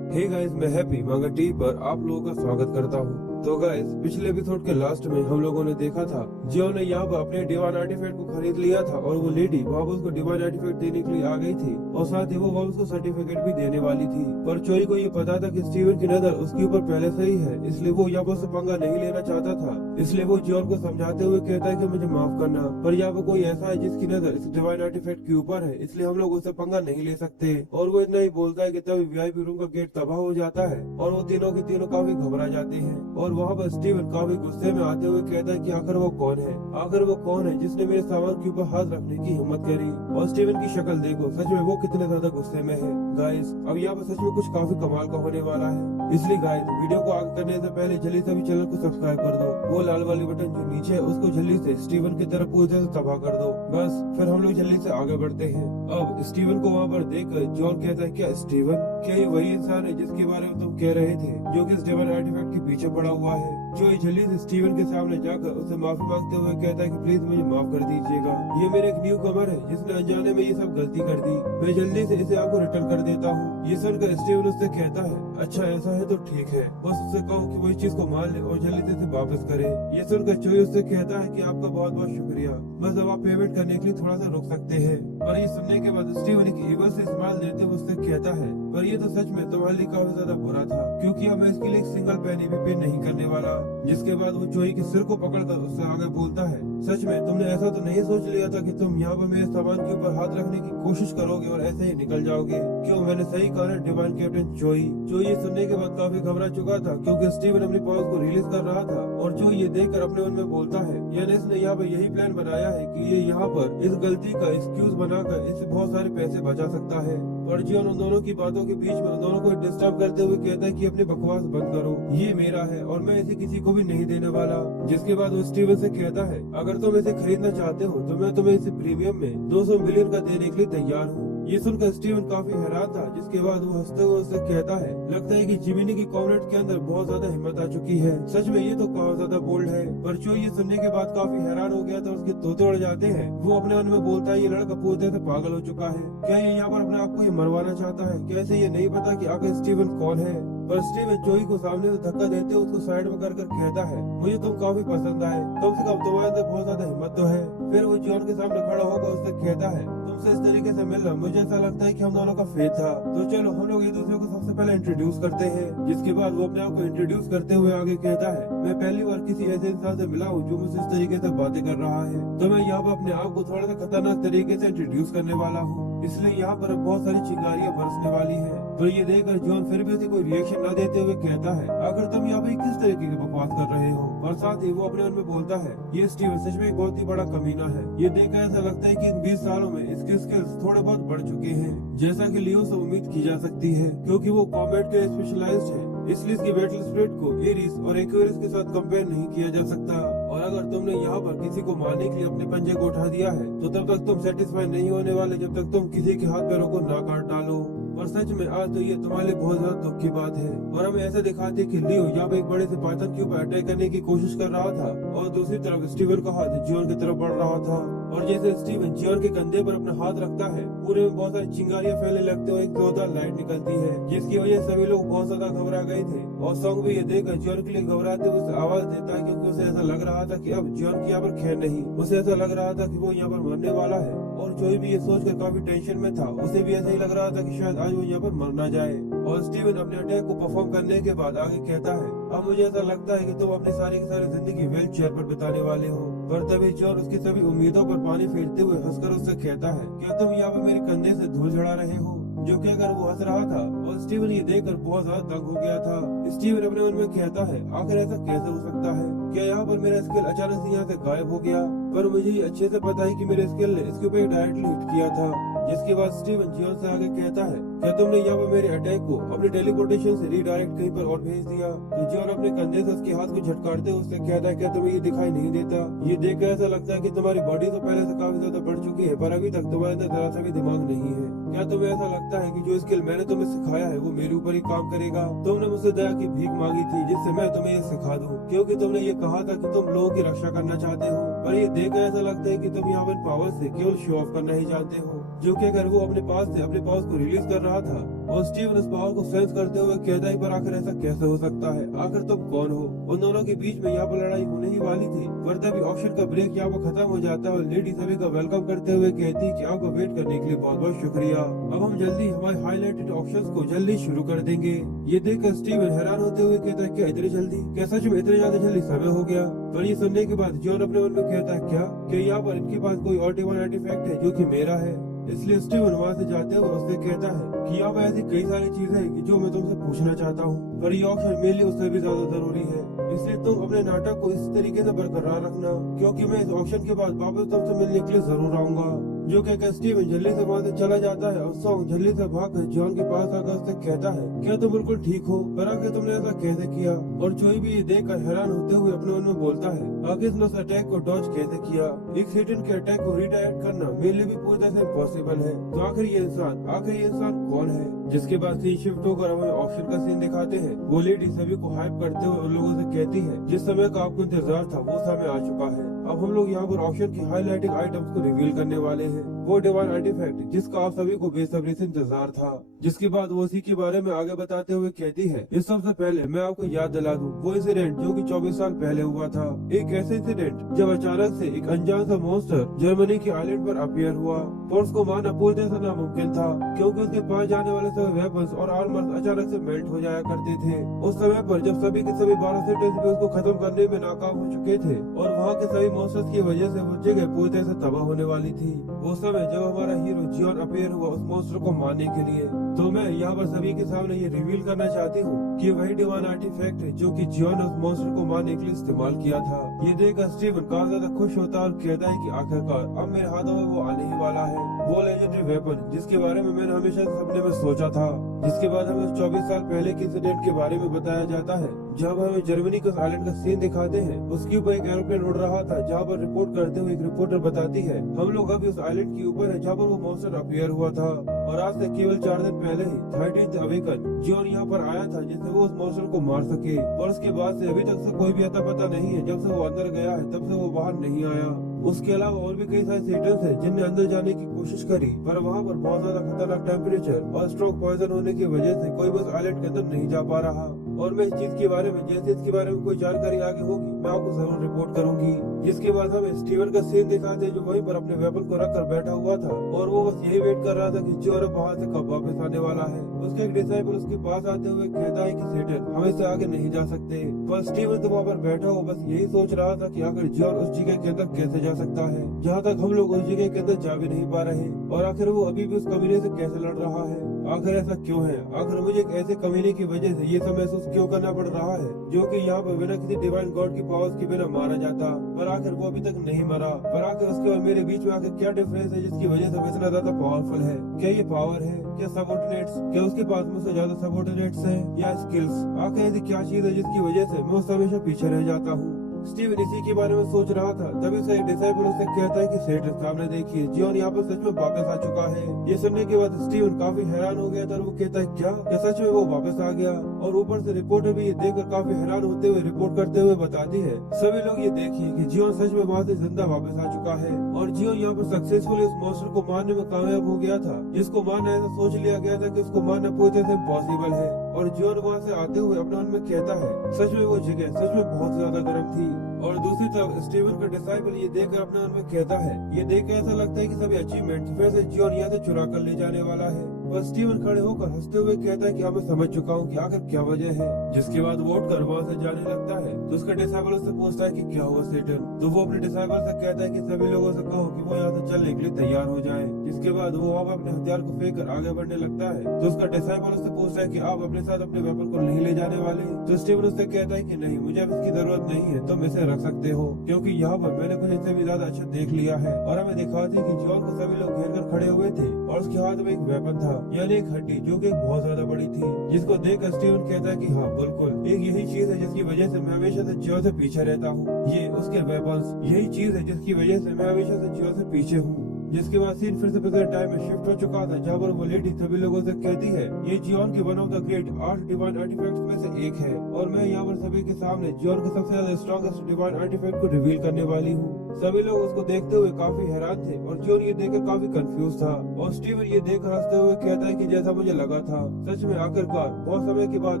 हे गाइस, मैं हैप्पी मांगा टीवी पर आप लोगों का स्वागत करता हूँ। तो गाइस, पिछले एपिसोड के लास्ट में हम लोगों ने देखा था जियो ने यहाँ पर अपने डिवाइन आर्टिफैक्ट को खरीद लिया था और वो लेडी वापस उसको डिवाइन आर्टिफैक्ट देने के लिए आ गई थी और साथ ही वो वापस को सर्टिफिकेट भी देने वाली थी। पर चोई को ये पता था कि स्टीवन की नजर उसके ऊपर पहले से ही है, इसलिए वो यहाँ पर पंगा नहीं लेना चाहता था। इसलिए वो जियोन को समझाते हुए कहता है कि मुझे माफ करना, पर यहाँ पर कोई ऐसा है जिसकी नजर इस डिवाइन आर्टिफैक्ट के ऊपर है, इसलिए हम लोग उससे पंगा नहीं ले सकते। और वो इतना ही बोलता है कि तभी वीआईपी रूम का गेट तबाह हो जाता है और वो तीनों के तीनों काफी घबरा जाते हैं। और वहाँ पर स्टीवन काफी गुस्से में आते हुए कहता है कि आखिर वो कौन है, आखिर वो कौन है जिसने मेरे सामान के ऊपर हाथ रखने की हिम्मत करी। और स्टीवन की शक्ल देखो, सच में वो कितने ज्यादा गुस्से में है। गाइस, अब यहाँ पर सच में कुछ काफी कमाल का होने वाला है, इसलिए गाइस वीडियो को आगे करने से पहले जल्दी से भी चैनल को सब्सक्राइब कर दो। वो लाल वाली बटन जो नीचे है उसको जल्दी से स्टीवन की तरफ पूरी तरह से तबाह कर दो। बस फिर हम लोग जल्दी से आगे बढ़ते हैं। अब स्टीवन को वहाँ पर देखकर जॉन कहता है, क्या स्टीवन, क्या ये वही इंसान है जिसके बारे में तुम कह रहे थे, जो कि इस डिवाइन आर्टिफैक्ट के पीछे पड़ा हुआ है? जो जल्दी से स्टीवन के सामने जाकर उसे माफी मांगते हुए कहता है कि प्लीज मुझे माफ कर दीजिएगा, ये मेरे एक न्यू कमर है जिसने अनजाने में ये सब गलती कर दी, मैं जल्दी से इसे आपको रिटर्न कर देता हूँ। ये सुनकर स्टीवन उससे कहता है, अच्छा ऐसा है तो ठीक है, बस उससे कहो कि वो इस चीज को मान ले और जल्दी से इसे वापस करे। ये सुनकर चोई उससे कहता है कि आपका बहुत बहुत शुक्रिया, बस अब आप पेमेंट करने के लिए थोड़ा सा रुक सकते हैं। पर ये सुनने के बाद स्टीवन एक ईगो से स्माइल देते हुए उससे कहता है, पर ये तो सच में तुम्हारे लिए काफी ज्यादा बुरा था, क्योंकि अब मैं इसके लिए एक सिंगल पैनी भी पे नहीं करने वाला। जिसके बाद वो चोई के सिर को पकड़कर उससे आगे बोलता है, सच में तुमने ऐसा तो नहीं सोच लिया था कि तुम यहाँ पर मेरे सामान के ऊपर हाथ रखने की कोशिश करोगे और ऐसे ही निकल जाओगे? क्यों, मैंने सही कहा है डिवाइन कैप्टन चोई। चोई ये सुनने के बाद काफी घबरा चुका था क्योंकि स्टीवन अपनी पावर्स को रिलीज कर रहा था और चोई ये देखकर अपने मन में बोलता है, यानी इसने यहाँ पर यही प्लान बनाया है कि ये यहाँ पर इस गलती का एक्सक्यूज बनाकर इससे बहुत सारे पैसे बचा सकता है। और जियोन उन दोनों की बातों के बीच में उन दोनों को डिस्टर्ब करते हुए कहता है कि अपनी बकवास बंद करो, ये मेरा है और मैं इसे किसी को भी नहीं देने वाला। जिसके बाद वो स्टीवन से कहता है, अगर तुम इसे खरीदना चाहते हो तो मैं तुम्हें इसे प्रीमियम में 200 मिलियन का देने के लिए तैयार हूँ। ये सुनकर स्टीवन काफी हैरान था, जिसके बाद वो हंसते हुए उससे कहता है, लगता है कि जिमिनी की कॉमरेड के अंदर बहुत ज्यादा हिम्मत आ चुकी है, सच में ये तो काफी ज्यादा बोल्ड है। पर चोई ये सुनने के बाद काफी हैरान हो गया था, उसके तोते उड़ जाते हैं। वो अपने मन में बोलता है, ये लड़का पूरी तरह से पागल हो चुका है, क्या ये यहाँ पर अपने आप को ये मरवाना चाहता है? कैसे ये नहीं पता कि आखिर स्टीवन कौन है? पर स्टीवन चोई को सामने से धक्का देते हुए उसको साइड में कर कहता है, मुझे तुम काफी पसंद आए, कम से कम तुम्हारे अंदर बहुत ज्यादा हिम्मत तो है। फिर वो जॉन के सामने खड़ा होकर उससे कहता है, तुमसे इस तरीके से मिलना मुझे ऐसा लगता है कि हम दोनों का फेट था, तो चलो हम लोग एक दूसरे को सबसे पहले इंट्रोड्यूस करते हैं। जिसके बाद वो अपने आप को इंट्रोड्यूस करते हुए आगे कहता है, मैं पहली बार किसी ऐसे इंसान से मिला हूँ जो मुझसे इस तरीके से बातें कर रहा है, तो मैं यहाँ पर अपने आप को थोड़ा सा खतरनाक तरीके से इंट्रोड्यूस करने वाला हूँ, इसलिए यहाँ पर बहुत सारी चिंगारियां बरसने वाली है। तो ये देखकर जॉन फिर भी उसे कोई रिएक्शन न देते हुए कहता है, आखिर तुम यहाँ पे किस तरीके की बकवास कर रहे हो? और साथ ही वो अपने मन में बोलता है, ये स्टीवन सच में एक बहुत ही बड़ा कमीना है। ये देखकर ऐसा लगता है कि इन 20 सालों में इसके स्किल्स थोड़े बहुत बढ़ चुके हैं, जैसा कि लियो से उम्मीद की जा सकती है, क्योंकि वो कॉम्बैट के स्पेशलाइज्ड है, इसलिए इसकी बैटल स्पिरिट को एरिस और एक्वेरियस के साथ कंपेयर नहीं किया जा सकता। और अगर तुमने यहाँ पर किसी को मारने के लिए अपने पंजे को उठा दिया है तो तब तक तुम सेटिस्फाई नहीं होने वाले जब तक तुम किसी के हाथ पैरों को ना काट डालो। और सच में आज तो ये तुम्हारे लिए बहुत ज्यादा दुख की बात है। और हमें ऐसा दिखाते कि लियो यहाँ पे एक बड़े से पाइथन के ऊपर अटैक करने की कोशिश कर रहा था और दूसरी तरफ स्टीवन का हाथ जियोन की तरफ बढ़ रहा था। और जैसे स्टीवन जियोन के कंधे पर अपना हाथ रखता है, पूरे में बहुत सारी चिंगारियां फैलने लगती है और एक जोरदार लाइट निकलती है, जिसकी वजह से सभी लोग बहुत ज्यादा घबरा गए थे। और सॉन्ग भी ये देखकर जियोन के लिए घबराते हुए उसे आवाज देता है, क्योंकि उसे ऐसा लग रहा था कि अब जियोन की यहाँ पर खैर नहीं। उसे ऐसा लग रहा था कि वो यहाँ पर मरने वाला है। और जोई भी ये सोचकर काफी टेंशन में था, उसे भी ऐसा ही लग रहा था कि शायद आज वो यहाँ पर मर ना जाए। और स्टीवन अपने अटैक को परफॉर्म करने के बाद आगे कहता है, अब मुझे ऐसा लगता है कि तुम अपनी सारी की सारी जिंदगी व्हील चेयर पर बिताने वाले हो। पर तभी जियोन उसकी सभी उम्मीदों पर पानी फेरते हुए हंसकर उससे कहता है, क्या तुम यहाँ पर मेरे कंधे से धूल झड़ा रहे हो? जो कहकर वो हंस रहा था और स्टीवन ये देखकर बहुत ज्यादा तंग हो गया था। स्टीवन अपने मन में कहता है, आखिर ऐसा कैसे हो सकता है? क्या यहाँ पर मेरा स्किल अचानक से यहाँ से गायब हो गया? पर मुझे ये अच्छे से पता है कि मेरे स्किल ने इसके ऊपर डायरेक्टली हिट किया था। जिसके बाद स्टीवन जियोन से आगे कहता है, क्या तुमने यहाँ पर मेरे अटैक को अपने टेलीपोर्टेशन से रीडायरेक्ट कहीं पर और भेज दिया? तो जियोन अपने कंधे से उसके हाथ को झटकारते हुए उससे कहता है, क्या तुम्हें ये दिखाई नहीं देता? ये देखकर ऐसा लगता है कि तुम्हारी बॉडी तो पहले से काफी ज्यादा बढ़ चुकी है, पर अभी तक तुम्हारे अंदर जरा सा भी दिमाग नहीं है। क्या तुम्हें ऐसा लगता है कि जो स्किल मैंने तुम्हें सिखाया है वो मेरे ऊपर ही काम करेगा? तुमने मुझसे दया की भीख मांगी थी जिससे मैं तुम्हें ये सिखा दूं, क्योंकि तुमने ये कहा था कि तुम लोगों की रक्षा करना चाहते हो। पर ये देखकर ऐसा लगता है कि तुम यहाँ पर पावर से केवल शो ऑफ करना ही जानते हो। जो कि अगर वो अपने पास से अपने पावर्स को रिलीज कर रहा था और स्टीवन उस पावर को सेंस करते हुए कहता है, पर आखिर ऐसा कैसे हो सकता है? आखिर तुम कौन हो? उन दोनों के बीच में यहाँ पर लड़ाई होने ही वाली थी, पर तभी ऑप्शन का ब्रेक यहाँ पर खत्म हो जाता है और लेडी सभी का वेलकम करते हुए कहती है कि आपको वेट करने के लिए बहुत बहुत शुक्रिया। अब हम जल्दी हमारे हाईलाइटेड ऑप्शंस को जल्दी शुरू कर देंगे। ये देखकर स्टीवन हैरान होते हुए कहता है, क्या इतनी जल्दी? क्या सच में इतने ज्यादा जल्दी समय हो गया? पर ये सुनने के बाद जियोन अपने मन में कहता है, क्या यहाँ पर इनके पास कोई और डिवाइन आर्टिफैक्ट है जो कि मेरा है? इसलिए स्टीवन वहाँ से जाते हुए उससे कहता है कि यहाँ पर ऐसी कई सारी चीजें हैं कि जो मैं तुमसे पूछना चाहता हूँ, पर ये ऑप्शन मेरे लिए उससे भी ज्यादा जरूरी है। इसलिए तुम अपने नाटक को इस तरीके से बरकरार रखना, क्योंकि मैं इस ऑप्शन के बाद वापस तुमसे मिलने के लिए जरूर आऊंगा। जो कहकर स्टीवन जल्दी से वहाँ से चला जाता है और सॉन्ग जल्दी से भागकर जॉन के पास आकर उससे कहता है, क्या तुम बिल्कुल ठीक हो? पर आखिर तुमने ऐसा कैसे किया? और जोई भी ये देखकर हैरान होते हुए अपने मन में बोलता है, आखिर उसने उस अटैक को डॉज कैसे किया? एक सेटन के अटैक को रिडायरेक्ट करना मेरे लिए भी पूरी तरह से इम्पॉसिबल है। तो आखिर ये इंसान कौन है? जिसके बाद सीन शिफ्ट होकर हमें ऑप्शन का सीन दिखाते हैं। वो लेडी सभी को हाइप करते हुए उन लोगों से कहती है, जिस समय का आपको इंतजार था वो समय आ चुका है। अब हम लोग यहाँ पर ऑप्शन की हाईलाइटिंग आइटम्स को रिवील करने वाले हैं। वो डिवाइन आर्टिफैक्ट जिसका आप सभी को बेसब्री से इंतजार था। जिसके बाद वो उसी के बारे में आगे बताते हुए कहती है, इस सबसे पहले मैं आपको याद दिला दूं वो इंसिडेंट जो कि 24 साल पहले हुआ था। एक ऐसे इंसिडेंट जब अचानक से एक अनजान सा मॉन्स्टर जर्मनी के आइलैंड पर अपीयर हुआ और उसको मारना पूरी तरह से नामुमकिन था, क्योंकि उसके पास जाने वाले सभी वेपन्स और आर्मर्स अचानक से मेल्ट हो जाया करते थे। उस समय पर जब सभी के सभी 12 सेटर्स भी उसको खत्म करने में नाकाम हो चुके थे और वहाँ के सभी मॉन्स्टर्स की वजह से वो जगह पूरी तरह से तबाह होने वाली थी। वो समय जब हमारा हीरो जियोन अपीयर हुआ उस मॉन्स्टर को मारने के लिए, तो मैं यहाँ पर सभी के सामने ये रिवील करना चाहती हूँ कि वही डिवाइन आर्टिफैक्ट है जो कि जियोन ने उस मॉन्स्टर को मारने के लिए इस्तेमाल किया था। ये देखकर स्टीवन काफी ज्यादा खुश होता है और कहता है कि आखिरकार अब मेरे हाथों में वो आने ही वाला है, वो लेजेंडरी वेपन जिसके बारे में मैंने हमेशा सपने में सोचा था। जिसके बाद हमें 24 साल पहले के इंसिडेंट के बारे में बताया जाता है, जब हमें जर्मनी के आइलैंड का सीन दिखाते हैं। उसके ऊपर एक एरोप्लेन उड़ रहा था, जहाँ पर रिपोर्ट करते हुए एक रिपोर्टर बताती है, हम लोग अभी उस आइलैंड के ऊपर है जहाँ पर वो मॉन्स्टर अपीयर हुआ था और आज से केवल 4 दिन पहले ही 13th अवेकन जियोन यहाँ पर आया था जिससे वो उस मॉन्स्टर को मार सके। और उसके बाद से अभी तक से कोई भी अता पता नहीं है। जब से वो अंदर गया है तब से वो बाहर नहीं आया। उसके अलावा और भी कई सारे सेटर्स हैं जिनने अंदर जाने की कोशिश करी, पर वहाँ पर बहुत ज्यादा खतरनाक टेम्परेचर और स्ट्रॉन्ग पॉइजन होने की वजह से कोई बस आइलैंड के अंदर नहीं जा पा रहा। और मैं इस चीज के बारे में जैसे इसके बारे में कोई जानकारी आगे होगी मैं आपको जरूर रिपोर्ट करूंगी। जिसके बाद हमें स्टीवन का सीन दिखाते हैं जो वहीं पर अपने वेपन को रखकर बैठा हुआ था और वो बस यही वेट कर रहा था कि जियोन बाहर से कब वापस आने वाला है। उसके एक डिसाइपल उसके पास आते हुए कहता है कि सेटन हम इससे आगे नहीं जा सकते, पर स्टीवन तो वहाँ पर बैठा हो बस यही सोच रहा था कि आखिर जियोन उस जगह के अंदर कैसे जा सकता है जहाँ तक हम लोग उस जगह के अंदर जा भी नहीं पा रहे, और आखिर वो अभी भी उस कमीने से कैसे लड़ रहा है। आखिर ऐसा क्यों है? आखिर मुझे एक ऐसे कमीने की वजह से ये सब महसूस क्यों करना पड़ रहा है जो कि यहाँ पर बिना किसी डिवाइन गॉड की पावर्स के बिना मारा जाता, पर आखिर वो अभी तक नहीं मरा। पर आखिर उसके और मेरे बीच में आखिर क्या डिफरेंस है जिसकी वजह से वो इतना ज्यादा पावरफुल है? क्या ये पावर है? क्या सबऑर्डिनेट्स? क्या उसके पास मुझसे ज्यादा सबऑर्डिनेट्स हैं या स्किल्स? आखिर ऐसी क्या चीज है जिसकी वजह से मैं उससे हमेशा पीछे रह जाता हूँ? स्टीवन इसी के बारे में सोच रहा था, तभी उसका एक डिसाइपल उससे कहता है कि सेठ सामने देखिए, जियोन यहाँ पर सच में वापस आ चुका है। ये सुनने के बाद स्टीवन काफी हैरान हो गया था और वो कहता है क्या सच में वो वापस आ गया? और ऊपर से रिपोर्टर भी ये देखकर काफी हैरान होते हुए रिपोर्ट करते हुए बताती है, सभी लोग ये देखिए कि जियोन सच में वहाँ से जिंदा वापस आ चुका है और जियोन यहाँ पर सक्सेसफुली उस मॉन्स्टर को मारने में कामयाब हो गया था, जिसको मारना ऐसा सोच लिया गया था कि उसको मारना पूरी तरह से इम्पॉसिबल है। और जियोन वहाँ से आते हुए अपने मन में कहता है, सच में वो जगह सच में बहुत ज्यादा गर्म थी। और दूसरी तरफ स्टीवन का डिसाइपल ये देखकर अपने मन में कहता है, ये देखकर ऐसा लगता है कि सभी अचीवमेंट फिर से जियोन यहाँ से चुरा कर ले जाने वाला है। पर स्टीवन खड़े होकर हंसते हुए कहता है कि मैं समझ चुका हूँ कि आखिर क्या वजह है। जिसके बाद वो उठकर वहाँ से जाने लगता है तो उसका डिसाइबल उससे पूछता है कि क्या हुआ सेटन। तो वो अपने डिसाइबल से कहता है कि सभी लोगों से कहो कि वो यहाँ से चलने के लिए तैयार हो जाए। जिसके बाद वो अब अपने हथियार को फेंक कर आगे बढ़ने लगता है तो उसका डिसाइबल उससे पूछता है कि आप अपने साथ अपने वेपन को नहीं ले जाने वाले? तो स्टीवन उससे कहता है कि नहीं, मुझे अब इसकी जरूरत नहीं है, तुम इसे रख सकते हो, क्योंकि यहाँ पर मैंने कुछ इससे भी ज्यादा अच्छा देख लिया है। और हमें दिखाती कि जॉन को सभी लोग घेर कर खड़े हुए थे और उसके हाथ में एक वेपन था, यानी एक हड्डी जो कि बहुत ज्यादा बड़ी थी। जिसको देख स्टीवन कहता है कि हाँ बिल्कुल, एक यही चीज है जिसकी वजह से मैं हमेशा से जियो से पीछे रहता हूँ। ये उसके वेपन्स, यही चीज है जिसकी वजह से मैं हमेशा से जियो से पीछे हूँ। जिसके बाद सीन फिर से प्रेजेंट टाइम में शिफ्ट हो चुका था, जहाँ पर वो लेडी सभी लोगों से कहती है, ये जियोन की one of the great 8 divine artifacts में से एक है और मैं यहाँ पर सभी के सामने जियोन के सबसे ज्यादा स्ट्रॉन्गेस्ट डिवाइन आर्टिफैक्ट को रिवील करने वाली हूँ। सभी लोग उसको देखते हुए काफी हैरान थे और जियोन ये देखकर काफी कंफ्यूज था। और स्टीवन ये देखकर हंसते हुए कहता है कि जैसा मुझे लगा था, सच में आखिरकार बहुत समय के बाद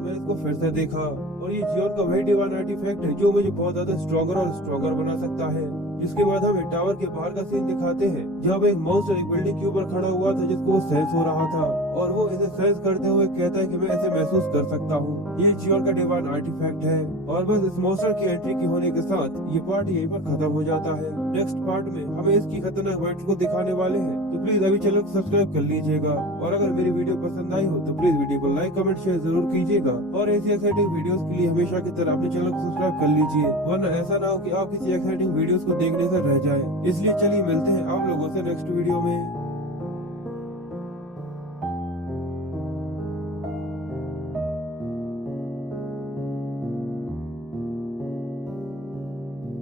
मैंने इसको फिर से देखा और ये जियोन का वही डिवाइन आर्टिफैक्ट है जो मुझे बहुत ज्यादा स्ट्रॉन्गर और स्ट्रॉन्गर बना सकता है। इसके बाद हमें टावर के बाहर का सीन दिखाते हैं, जहाँ पे एक मॉन्स्टर एक बिल्डिंग के ऊपर खड़ा हुआ था जिसको वो सेंस हो रहा था और वो इसे सेंस करते हुए कहता है कि मैं ऐसे महसूस कर सकता हूँ, ये जियोन का डिवाइन आर्टिफैक्ट है। और बस इस मॉन्स्टर की एंट्री के होने के साथ ये पार्ट यहीं पर खत्म हो जाता है। नेक्स्ट पार्ट में हमें इसकी खतरनाक फाइट को दिखाने वाले हैं, तो प्लीज अभी चैनल को सब्सक्राइब कर लीजिएगा। और अगर मेरी वीडियो पसंद आई हो तो प्लीज वीडियो को लाइक कमेंट शेयर जरूर कीजिएगा और ऐसी एक्साइटिंग वीडियोस के लिए हमेशा की तरह अपने चैनल को सब्सक्राइब कर लीजिए, वरना ऐसा ना हो कि आप किसी एक्साइटिंग वीडियोस को देखने से रह जाए। इसलिए चलिए मिलते हैं आप लोगों से नेक्स्ट वीडियो में।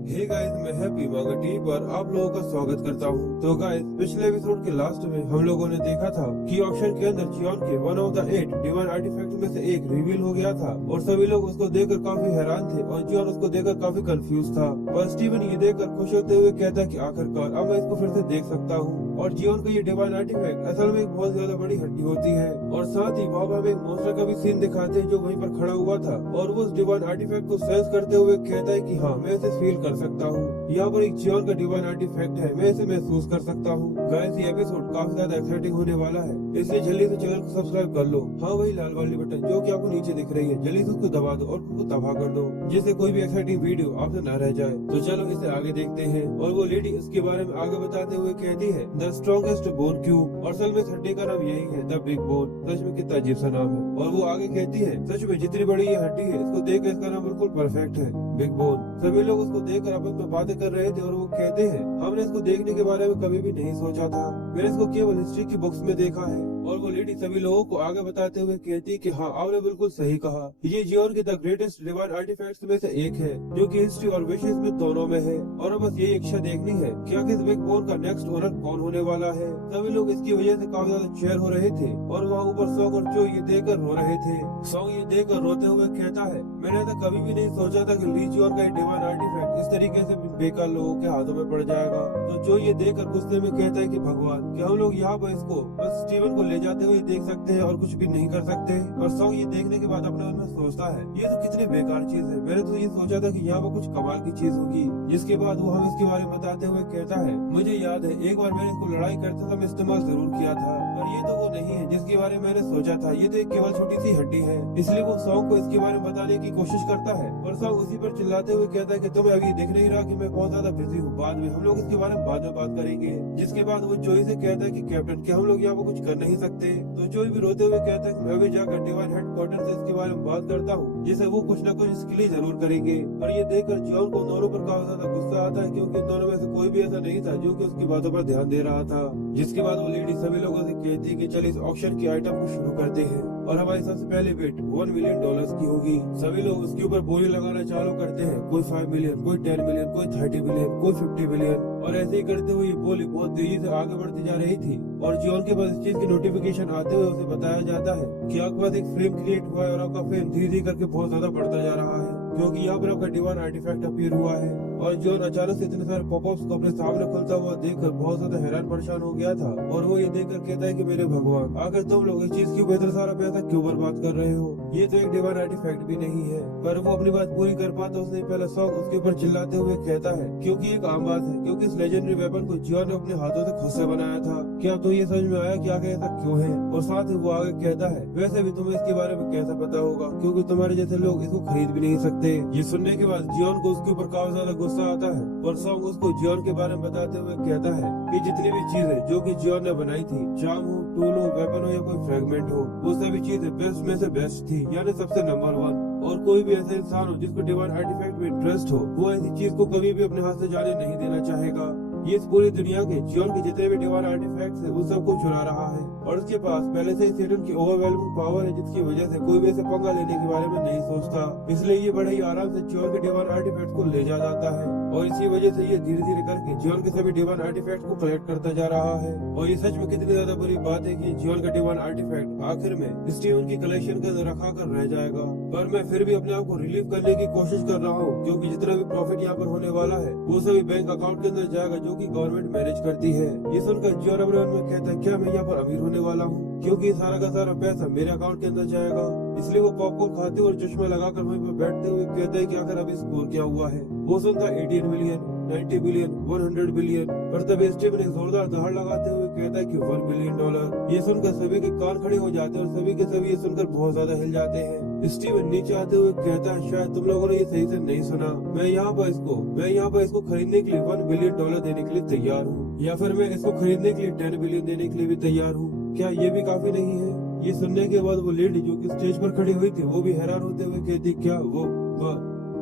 हे गाइस, मैं हैप्पी मांगा टीवी पर आप लोगों का स्वागत करता हूं। तो गाइस, पिछले एपिसोड के लास्ट में हम लोगों ने देखा था कि ऑक्शन के अंदर जियोन के one of the 8 divine artifact में से एक रिवील हो गया था और सभी लोग उसको देखकर काफी हैरान थे और जियोन उसको देखकर काफी कंफ्यूज था। और स्टीवन ये देखकर खुश होते हुए कहता है कि आखिरकार अब मैं इसको फिर से देख सकता हूँ। और जियोन का ये डिवाइन आर्टिफैक्ट असल में एक बहुत ज्यादा बड़ी हड्डी होती है और साथ ही वहाँ हमें एक मॉन्स्टर का भी सीन दिखाते हैं जो वहीं पर खड़ा हुआ था और वो उस डिवाइन आर्टिफैक्ट को सेंस करते हुए कहता है कि हाँ, मैं इसे फील कर सकता हूँ, यहाँ पर एक जियोन का डिवाइन आर्टिफैक्ट है, मैं इसे महसूस कर सकता हूँ। गाइस, ये एपिसोड काफी ज्यादा एक्साइटिंग होने वाला है, इसलिए जल्दी से चैनल को सब्सक्राइब कर लो। हाँ, वही लाल वाली बटन जो कि आपको नीचे दिख रही है, जल्दी से उसको दबा दो और उसको तबाह कर दो, जिससे कोई भी एक्साइटिंग वीडियो आपसे न रह जाए। तो चलो इसे आगे देखते हैं। और वो लेडी इसके बारे में आगे बताते हुए कहती है, द स्ट्रॉन्गेस्ट बोन क्यूब, और असल में इस हड्डी का नाम यही है, द बिग बोन। सच में कितना अजीब सा नाम है। और वो आगे कहती है, सच में जितनी बड़ी ये हड्डी है, इसको देखकर इसका नाम बिल्कुल परफेक्ट है, बिग बोन। सभी लोग उसको देखकर आपस में बातें कर रहे थे और वो कहते हैं, हमने इसको देखने के बारे में कभी भी नहीं सोचा था, मैंने इसको केवल हिस्ट्री की बुक्स में देखा है। और वो लेडी सभी लोगों को आगे बताते हुए कहती कि हाँ, आपने बिल्कुल सही कहा, ये जियोन के द ग्रेटेस्ट डिवाइन आर्टिफैक्ट्स में से एक है जो कि हिस्ट्री और विशेष में दोनों में है। और अब बस ये इच्छा देखनी है कि आखिर इस बिग बोन का नेक्स्ट ओनर कौन होने वाला है। सभी लोग इसकी वजह से काफी ज्यादा चेयर हो रहे थे और वहाँ ऊपर सॉन्ग और जो ये देखकर रो रहे थे। सॉन्ग ये देखकर रोते हुए कहता है, मैंने तो कभी भी नहीं सोचा था कि ली जियोन का डिवाइन आर्टिफैक्ट इस तरीके से बेकार लोगों के हाथों में पड़ जाएगा। तो जो ये देखकर गुस्से में कहता है कि भगवान, क्या हम लोग यहाँ पर इसको बस स्टीवन को ले जाते हुए देख सकते हैं और कुछ भी नहीं कर सकते। और सॉन्ग ये देखने के बाद अपने मन में सोचता है, ये तो कितनी बेकार चीज है, मैंने तो ये सोचा था कि यहाँ पर कुछ कमाल की चीज होगी। जिसके बाद वो हम इसके बारे में बताते हुए कहता है, मुझे याद है एक बार मैंने इसको लड़ाई करते समय इस्तेमाल जरूर किया था, पर ये तो वो नहीं है जिसके बारे में मैंने सोचा था, ये तो एक केवल छोटी सी हड्डी है। इसलिए वो सॉन्ग को इसके बारे में बताने की कोशिश करता है और सॉन्ग उसी पर चिल्लाते हुए कहता है कि तुम्हें अभी दिख नहीं रहा कि मैं बहुत ज्यादा बिजी हूँ, बाद में हम लोग इसके बारे में बाद में बात करेंगे। जिसके बाद वो जोई से कहता है कि कैप्टन, क्या हम लोग यहाँ पर कुछ कर नहीं सकते? तो जोई भी रोते हुए कहता है कि मैं भी जाकर डिवाइन हेडक्वार्टर से इसके बारे में बात करता हूँ, जिसे वो कुछ न कुछ इसके लिए जरूर करेंगे। और ये देखकर जियोन को दोनों पर काफी ज्यादा गुस्सा आता है, क्योंकि दोनों में से कोई भी ऐसा नहीं था जो कि उसकी बातों पर ध्यान दे रहा था। जिसके बाद वो लेडी सभी लोगों से कहती है कि चलिए इस ऑक्शन की आइटम को शुरू करते हैं। और हमारी सबसे पहली बेट $1 मिलियन की होगी। सभी लोग उसके ऊपर बोली लगाना चालू करते हैं, कोई 5 मिलियन, कोई 10 मिलियन, कोई 30 मिलियन, कोई 50 मिलियन, और ऐसे ही करते हुए ये बोली बहुत तेजी से आगे बढ़ती जा रही थी। और जॉन के पास इस चीज की नोटिफिकेशन आते हुए उसे बताया जाता है कि आपके पास एक फ्रेम क्रिएट हुआ है और आपका फ्रेम धीरे धीरे करके बहुत ज्यादा बढ़ता जा रहा है, क्योंकि यहाँ पर आपका डिवाइन आर्टिफैक्ट अपीयर हुआ है। और जॉन अचानक से इतने सारे पॉपअप्स को अपने सामने खुलता हुआ देखकर बहुत ज्यादा हैरान परेशान हो गया था, और वो ये देखकर कहता है कि मेरे भगवान, आखिर तुम लोग इस चीज के ऊपर इतना सारा पैसा क्यों बर्बाद कर रहे हो? ये तो एक डिवाइन आर्टिफैक्ट भी नहीं है। पर वो अपनी बात पूरी कर पाता उसने पहला सॉन्ग उसके ऊपर चिल्लाते हुए कहता है, क्योंकि एक आम बात है, क्योंकि इस लेजेंडरी वेपन को जॉन ने अपने हाथों से खुद से बनाया था। क्या तो ये समझ में आया कि आखिर ऐसा क्यों है? और साथ ही वो आगे कहता है, वैसे भी तुम्हें इसके बारे में कैसा पता होगा, क्योंकि तुम्हारे जैसे लोग इसको खरीद भी नहीं सकते। ये सुनने के बाद जॉन को उसके ऊपर काफी ज्यादा गुस्सा आता है, और सॉन्ग उसको जॉन के बारे में बताते हुए कहता है कि जितनी भी चीजें जो कि जॉन ने बनाई थी, चार्म हो, टूल हो, वेपन हो या कोई फ्रेगमेंट हो, वो सभी चीजें बेस्ट में से बेस्ट थी, यानी सबसे नंबर 1। और कोई भी ऐसा इंसान हो जिसको डिवाइन आर्टिफैक्ट में इंटरेस्ट हो, वो ऐसी चीज को कभी भी अपने हाथ से जाने नहीं देना चाहेगा। ये इस पूरी दुनिया के जॉन के जितने भी डिवाइन आर्टिफैक्ट्स हैं, उन सबको चुरा रहा है, और उसके पास पहले से ही सैटर्न की ओवरवेलमिंग पावर है, जिसकी वजह से कोई भी ऐसे पंगा लेने के बारे में नहीं सोचता। इसलिए ये बड़े ही आराम से जॉन के डिवाइन आर्टिफैक्ट को ले जा जाता है, और इसी वजह से ये धीरे धीरे करके जॉन के सभी डिवाइन आर्टिफैक्ट को कलेक्ट करता जा रहा है। और ये सच में कितनी ज्यादा बुरी बात है कि जॉन का डिवाइन आर्टिफैक्ट आखिर में स्टीवन की कलेक्शन के अंदर रखा कर रह जाएगा। पर मैं फिर भी अपने आप को रिलीव करने की कोशिश कर रहा हूँ, क्योंकि जितना भी प्रॉफिट यहाँ पर होने वाला है वो सभी बैंक अकाउंट के अंदर जाएगा, जो कि गवर्नमेंट मैनेज करती है। ये सुनकर जॉन अपने मन में कहता है, क्या मैं यहाँ पर अमीर होने वाला हूँ, क्योंकि सारा का सारा पैसा मेरे अकाउंट के अंदर जाएगा। इसलिए वो पॉपकॉर्न खाते और चश्मा लगाकर वहीं पर बैठते हुए कहता है कि आखिर अभी स्कोर क्या हुआ है। वो सुनता 18 मिलियन, 90 बिलियन, 100 बिलियन, पर तभी स्टीवन एक जोरदार दहाड़ लगाते हुए कहता है कि $1 बिलियन। ये सुनकर सभी के कान खड़े हो जाते हैं और सभी के सभी ये सुनकर बहुत ज्यादा हिल जाते हैं। स्टीवन नीचे आते हुए कहता है, शायद तुम लोगों ने ये सही से नहीं सुना, मैं यहाँ पर इसको खरीदने के लिए $1 बिलियन देने के लिए तैयार हूँ, या फिर मैं इसको खरीदने के लिए 10 बिलियन देने के लिए भी तैयार हूँ। क्या ये भी काफी नहीं है? ये सुनने के बाद वो लेडी जो कि स्टेज पर खड़ी हुई थी, वो भी हैरान होते हुए कहती, क्या वो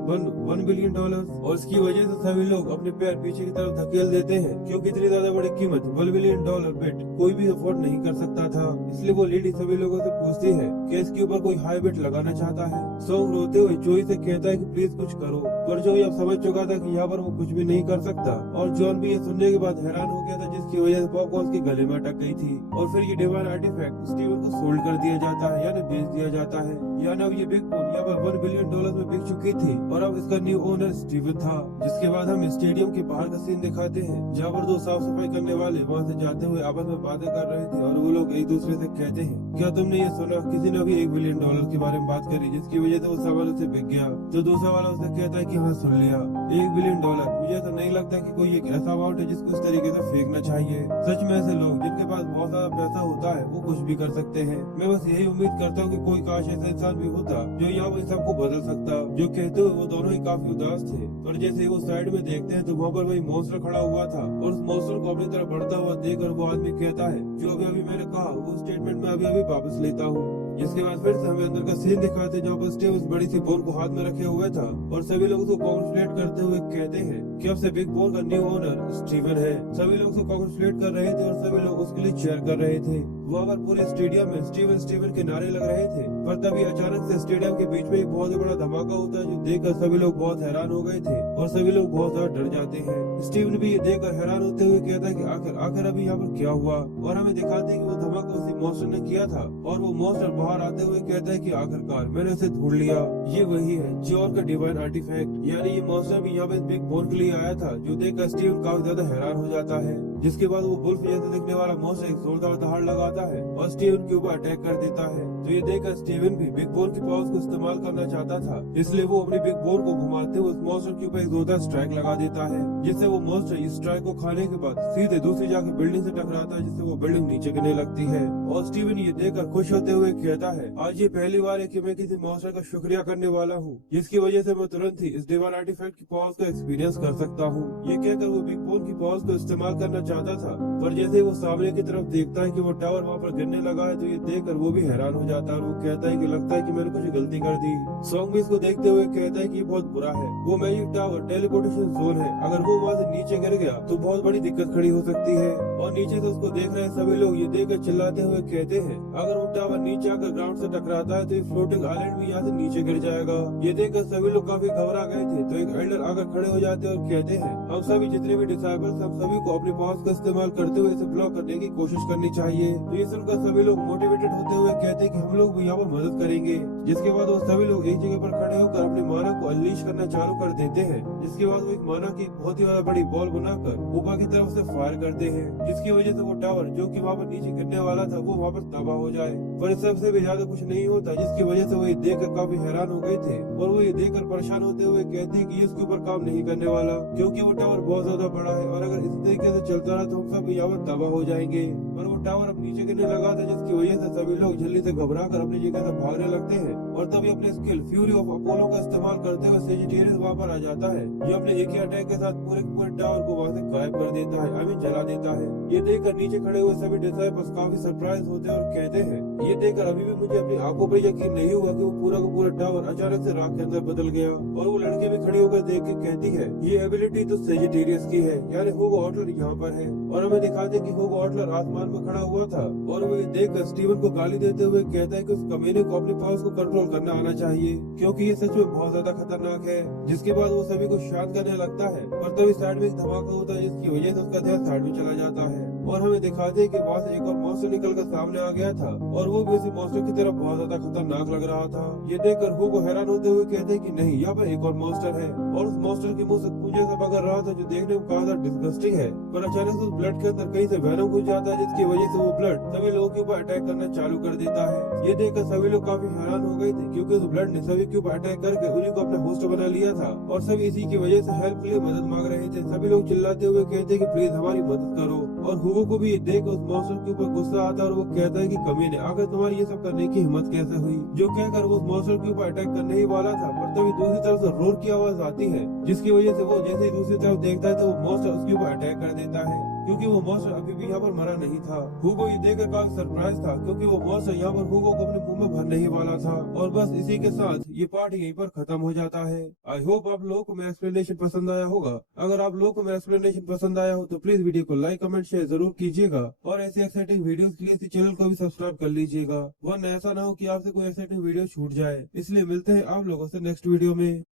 $1 बिलियन? और इसकी वजह से सभी लोग अपने पैर पीछे की तरफ धकेल देते हैं, क्योंकि इतनी ज्यादा बड़ी कीमत $1 बिलियन बेट कोई भी अफोर्ड नहीं कर सकता था। इसलिए वो लेडी सभी लोगों से पूछती है कि इसके ऊपर कोई हाई बेट लगाना चाहता है। सॉन्ग रोते हुए जोई से कहता है कि प्लीज कुछ करो, पर जोई अब समझ चुका था कि यहाँ पर वो कुछ भी नहीं कर सकता, और जॉन भी ये सुनने के बाद हैरान हो गया था, जिसकी वजह से पॉपकॉर्न उसके गले में अटक गई थी। और फिर ये डिवाइन आर्टिफैक्ट स्टीवन को सोल्ड कर दिया जाता है, यानी बेच दिया जाता है, यानी अब ये बिग बोन यहाँ पर $1 बिलियन में बिक चुकी थी, और अब इसका न्यू ओनर स्टीवन था। जिसके बाद हम स्टेडियम के बाहर का सीन दिखाते हैं, जहाँ पर दो साफ सफाई करने वाले वहाँ से जाते हुए आपस में बातें कर रहे थे, और वो लोग एक दूसरे से कहते हैं, क्या तुमने ये सुना, किसी ने भी $1 बिलियन के बारे में बात करी, जिसकी वजह से वो सवाल उसे बिक गया। तो दूसरा वाला उसे कहता है कि हाँ सुन लिया, $1 बिलियन, मुझे तो नहीं लगता कि कोई एक ऐसा अमाउंट है जिसको इस तरीके से फेंकना चाहिए। सच में ऐसे लोग जिनके पास बहुत ज्यादा पैसा होता है वो कुछ भी कर सकते हैं। मैं बस यही उम्मीद करता हूँ कि कोई काश ऐसा इंसान भी होता जो यहाँ पर सबको बदल सकता। जो कहते हुए वो दोनों ही काफी उदास थे, पर जैसे ही वो साइड में देखते हैं तो वहाँ पर वही मॉन्स्टर खड़ा हुआ था, और उस मॉन्स्टर को अपनी तरफ बढ़ता हुआ देखकर वो आदमी कहता है, जो अभी अभी मैंने कहा वो स्टेटमेंट मैं अभी अभी वापस लेता हूँ। जिसके बाद फिर से हमें अंदर का सीन दिखाते जहाँ पर स्टीव उस बड़ी सी बोन को हाथ में रखे हुए था, और सभी लोग उसको कॉन्ग्रेचुलेट करते हुए कहते हैं कि अब से बिग बोन का न्यू ओनर स्टीवन है। सभी लोग उसको कॉन्ग्रेचुलेट कर रहे थे और सभी लोग उसके लिए चेयर कर रहे थे। वहाँ पर पूरे स्टेडियम में स्टीवन स्टीवन के नारे लग रहे थे, पर तभी अचानक से स्टेडियम के बीच में एक बहुत ही बड़ा धमाका होता है, जो देखकर सभी लोग बहुत हैरान हो गए थे, और सभी लोग बहुत ज्यादा डर जाते हैं। स्टीवन भी ये देखकर हैरान होते हुए कहता है कि आखिर अभी यहाँ पर क्या हुआ, और हमें दिखाते हैं कि वो धमाका उसी मॉन्स्टर ने किया था, और वो मॉन्स्टर बाहर आते हुए कहता है कि आखिरकार मैंने उसे ढूंढ लिया। ये वही है जॉन का डिवाइन आर्टिफैक्ट, यानी ये मॉन्स्टर भी यहाँ पे बिग बोन के लिए आया था, जो देखकर स्टीवन काफी ज्यादा हैरान हो जाता है। जिसके बाद वो वुल्फ जैसे दिखने वाला मॉन्स्टर एक जोरदार दहाड़ लगाता है और स्टीवन के ऊपर अटैक कर देता है। तो ये देखकर स्टीवन भी बिग बोन की पावर्स को इस्तेमाल करना चाहता था, इसलिए वो अपने बिग बोन को घुमाते हुए उस मॉन्स्टर के ऊपर एक जोरदार स्ट्राइक लगा देता है, जिससे वो मॉन्स्टर इस स्ट्राइक को खाने के बाद सीधे दूसरी जाके बिल्डिंग से टकराता है, जिससे वो बिल्डिंग नीचे गिरने लगती है। और स्टीवन ये देखकर खुश होते हुए कहता है, आज ये पहली बार है कि मैं किसी मॉन्स्टर का शुक्रिया करने वाला हूँ, जिसकी वजह से मैं तुरंत ही इस डिवाइन आर्टिफैक्ट की पावर्स को एक्सपीरियंस कर सकता हूँ। ये कहकर वो बिग बोन की पावर्स को इस्तेमाल करना चाहता था, पर जैसे वो सामने की तरफ देखता है कि वो टावर वहाँ पर गिरने लगा है तो ये देखकर वो भी हैरान हो जाता है और वो कहता है कि लगता है कि मैंने कुछ गलती कर दी। सॉन्ग भी इसको देखते हुए कहता है कि ये बहुत बुरा है। वो मैजिक टावर टेलीपोर्टेशन जोन है, अगर वो वहाँ से नीचे गिर गया तो बहुत बड़ी दिक्कत खड़ी हो सकती है। और नीचे से उसको देख रहे सभी लोग ये देखकर चिल्लाते हुए कहते हैं अगर वो टावर नीचे आकर ग्राउंड से टकराता है तो ये फ्लोटिंग आइलैंड भी यहाँ से नीचे गिर जाएगा। ये देखकर सभी लोग काफी घबरा गए थे तो एक एल्डर आकर खड़े हो जाते हैं और कहते हैं हम सभी जितने भी डिसाइबल्स हम सभी को अपने पावर्स का इस्तेमाल करते हुए इसे ब्लॉक करने की कोशिश करनी चाहिए। तो ये सुनकर सभी लोग मोटिवेटेड होते हुए कहते हैं कि हम लोग भी यहाँ पर मदद करेंगे। जिसके बाद वो सभी लोग एक जगह पर खड़े होकर अपने माना को अनलीश करना चालू कर देते हैं। जिसके बाद वो एक माना की बहुत ही बड़ी बॉल बनाकर ऊपर की तरफ से फायर करते हैं, जिसकी वजह से वो टावर जो कि वहाँ पर नीचे गिरने वाला था वो वहाँ पर तबाह हो जाए। पर इस सबसे भी ज्यादा कुछ नहीं होता, जिसकी वजह से वो ये देखकर काफी हैरान हो गए थे और वो ये देखकर परेशान होते हुए कहते हैं कि ये इसके ऊपर काम नहीं करने वाला, क्योंकि वो टावर बहुत ज्यादा बड़ा है और अगर इस तरीके से चलता रहा तो हम सब यहाँ पर तबाह हो जाएंगे। पर वो टावर अब नीचे गिरने लगा था, जिसकी वजह से सभी लोग जल्दी से घबरा कर अपनी जगह से भागने लगते हैं और तभी अपने स्किल फ्यूरी ऑफ अपोलो का इस्तेमाल करते हुए सेजिटेरियस वहाँ पर आ जाता है, जो अपने एक ही अटैक के साथ पूरे टावर को वहाँ से गायब कर देता है, आई मीन जला देता है। ये देखकर नीचे खड़े हुए सभी डिसाइपल्स काफी सरप्राइज होते हैं और कहते हैं ये देखकर अभी भी मुझे अपनी आंखों पर यकीन नहीं हुआ कि वो पूरा का पूरा टावर अचानक से राख के अंदर बदल गया। और वो लड़की भी खड़ी होकर देख के कहती है ये एबिलिटी तो सेजिटेरियस की है, यानी ह्यूगो ऑटलर यहाँ पर है। और हमें दिखाते कि ह्यूगो ऑटलर आसमान में खड़ा हुआ था और वो ये देखकर स्टीवन को गाली देते हुए कहता है कि उस कमीने को अपने पावर्स को कंट्रोल करना आना चाहिए, क्योंकि ये सच में बहुत ज्यादा खतरनाक है। जिसके बाद वो सभी को शांत करने लगता है, पर तभी साइड में एक धमाका होता है, जिसकी वजह से उसका ध्यान साइड में चला जाता है और हमें दिखाते हैं कि वहाँ से एक और मॉन्स्टर निकलकर सामने आ गया था और वो भी उसी मॉन्स्टर की तरफ बहुत ज्यादा खतरनाक लग रहा था। ये देखकर ह्यूगो हैरान होते हुए कहते हैं कि नहीं, यहाँ पर एक और मॉन्स्टर है और उस मॉन्स्टर के मुंह से खून जैसा बग रहा था, जो देखने में काफी डिस्गस्टिंग है। पर अचानक से उस ब्लड के अंदर कहीं से वेनम घुस जाता है, जिसकी वजह से वो ब्लड सभी लोगों के ऊपर अटैक करना चालू कर देता है। ये देखकर सभी लोग काफी हैरान हो गए थे, क्योंकि उस ब्लड ने सभी के ऊपर अटैक करके उन्हीं को अपना होस्ट बना लिया था और सभी इसी की वजह से हेल्प के लिए मदद मांग रहे थे। सभी लोग चिल्लाते हुए कहते कि प्लीज हमारी मदद करो। और ह्यूगो को भी ये देख उस मॉन्स्टर के ऊपर गुस्सा आता है और वो कहता है कि कमीने आखिर तुम्हारी ये सब करने की हिम्मत कैसे हुई, जो कहकर वो उस मॉन्स्टर के ऊपर अटैक करने ही वाला था। पर तभी दूसरी तरफ से रोर की आवाज आती है, जिसकी वजह से वो जैसे ही दूसरी तरफ देखता है तो वो मॉन्स्टर उसके ऊपर अटैक कर देता है, क्योंकि वो मॉन्स्टर अभी भी यहाँ पर मरा नहीं था। ह्यूगो ये देखकर काफी सरप्राइज था, क्योंकि वो मॉन्स्टर यहाँ पर ह्यूगो को अपने मुंह में भरने ही वाला था। और बस इसी के साथ ये पार्ट यहीं पर खत्म हो जाता है। आई होप आप लोगों को मेरा एक्सप्लेनेशन पसंद आया होगा। अगर आप लोगों को मेरा एक्सप्लेनेशन पसंद आया हो तो प्लीज वीडियो को लाइक कमेंट शेयर जरूर कीजिएगा और ऐसे एक्साइटिंग वीडियोस के लिए इस चैनल को भी सब्सक्राइब कर लीजिएगा, वरना ऐसा ना हो कि आपसे कोई एक्साइटिंग वीडियो छूट जाए। इसलिए मिलते हैं आप लोगों से नेक्स्ट वीडियो में।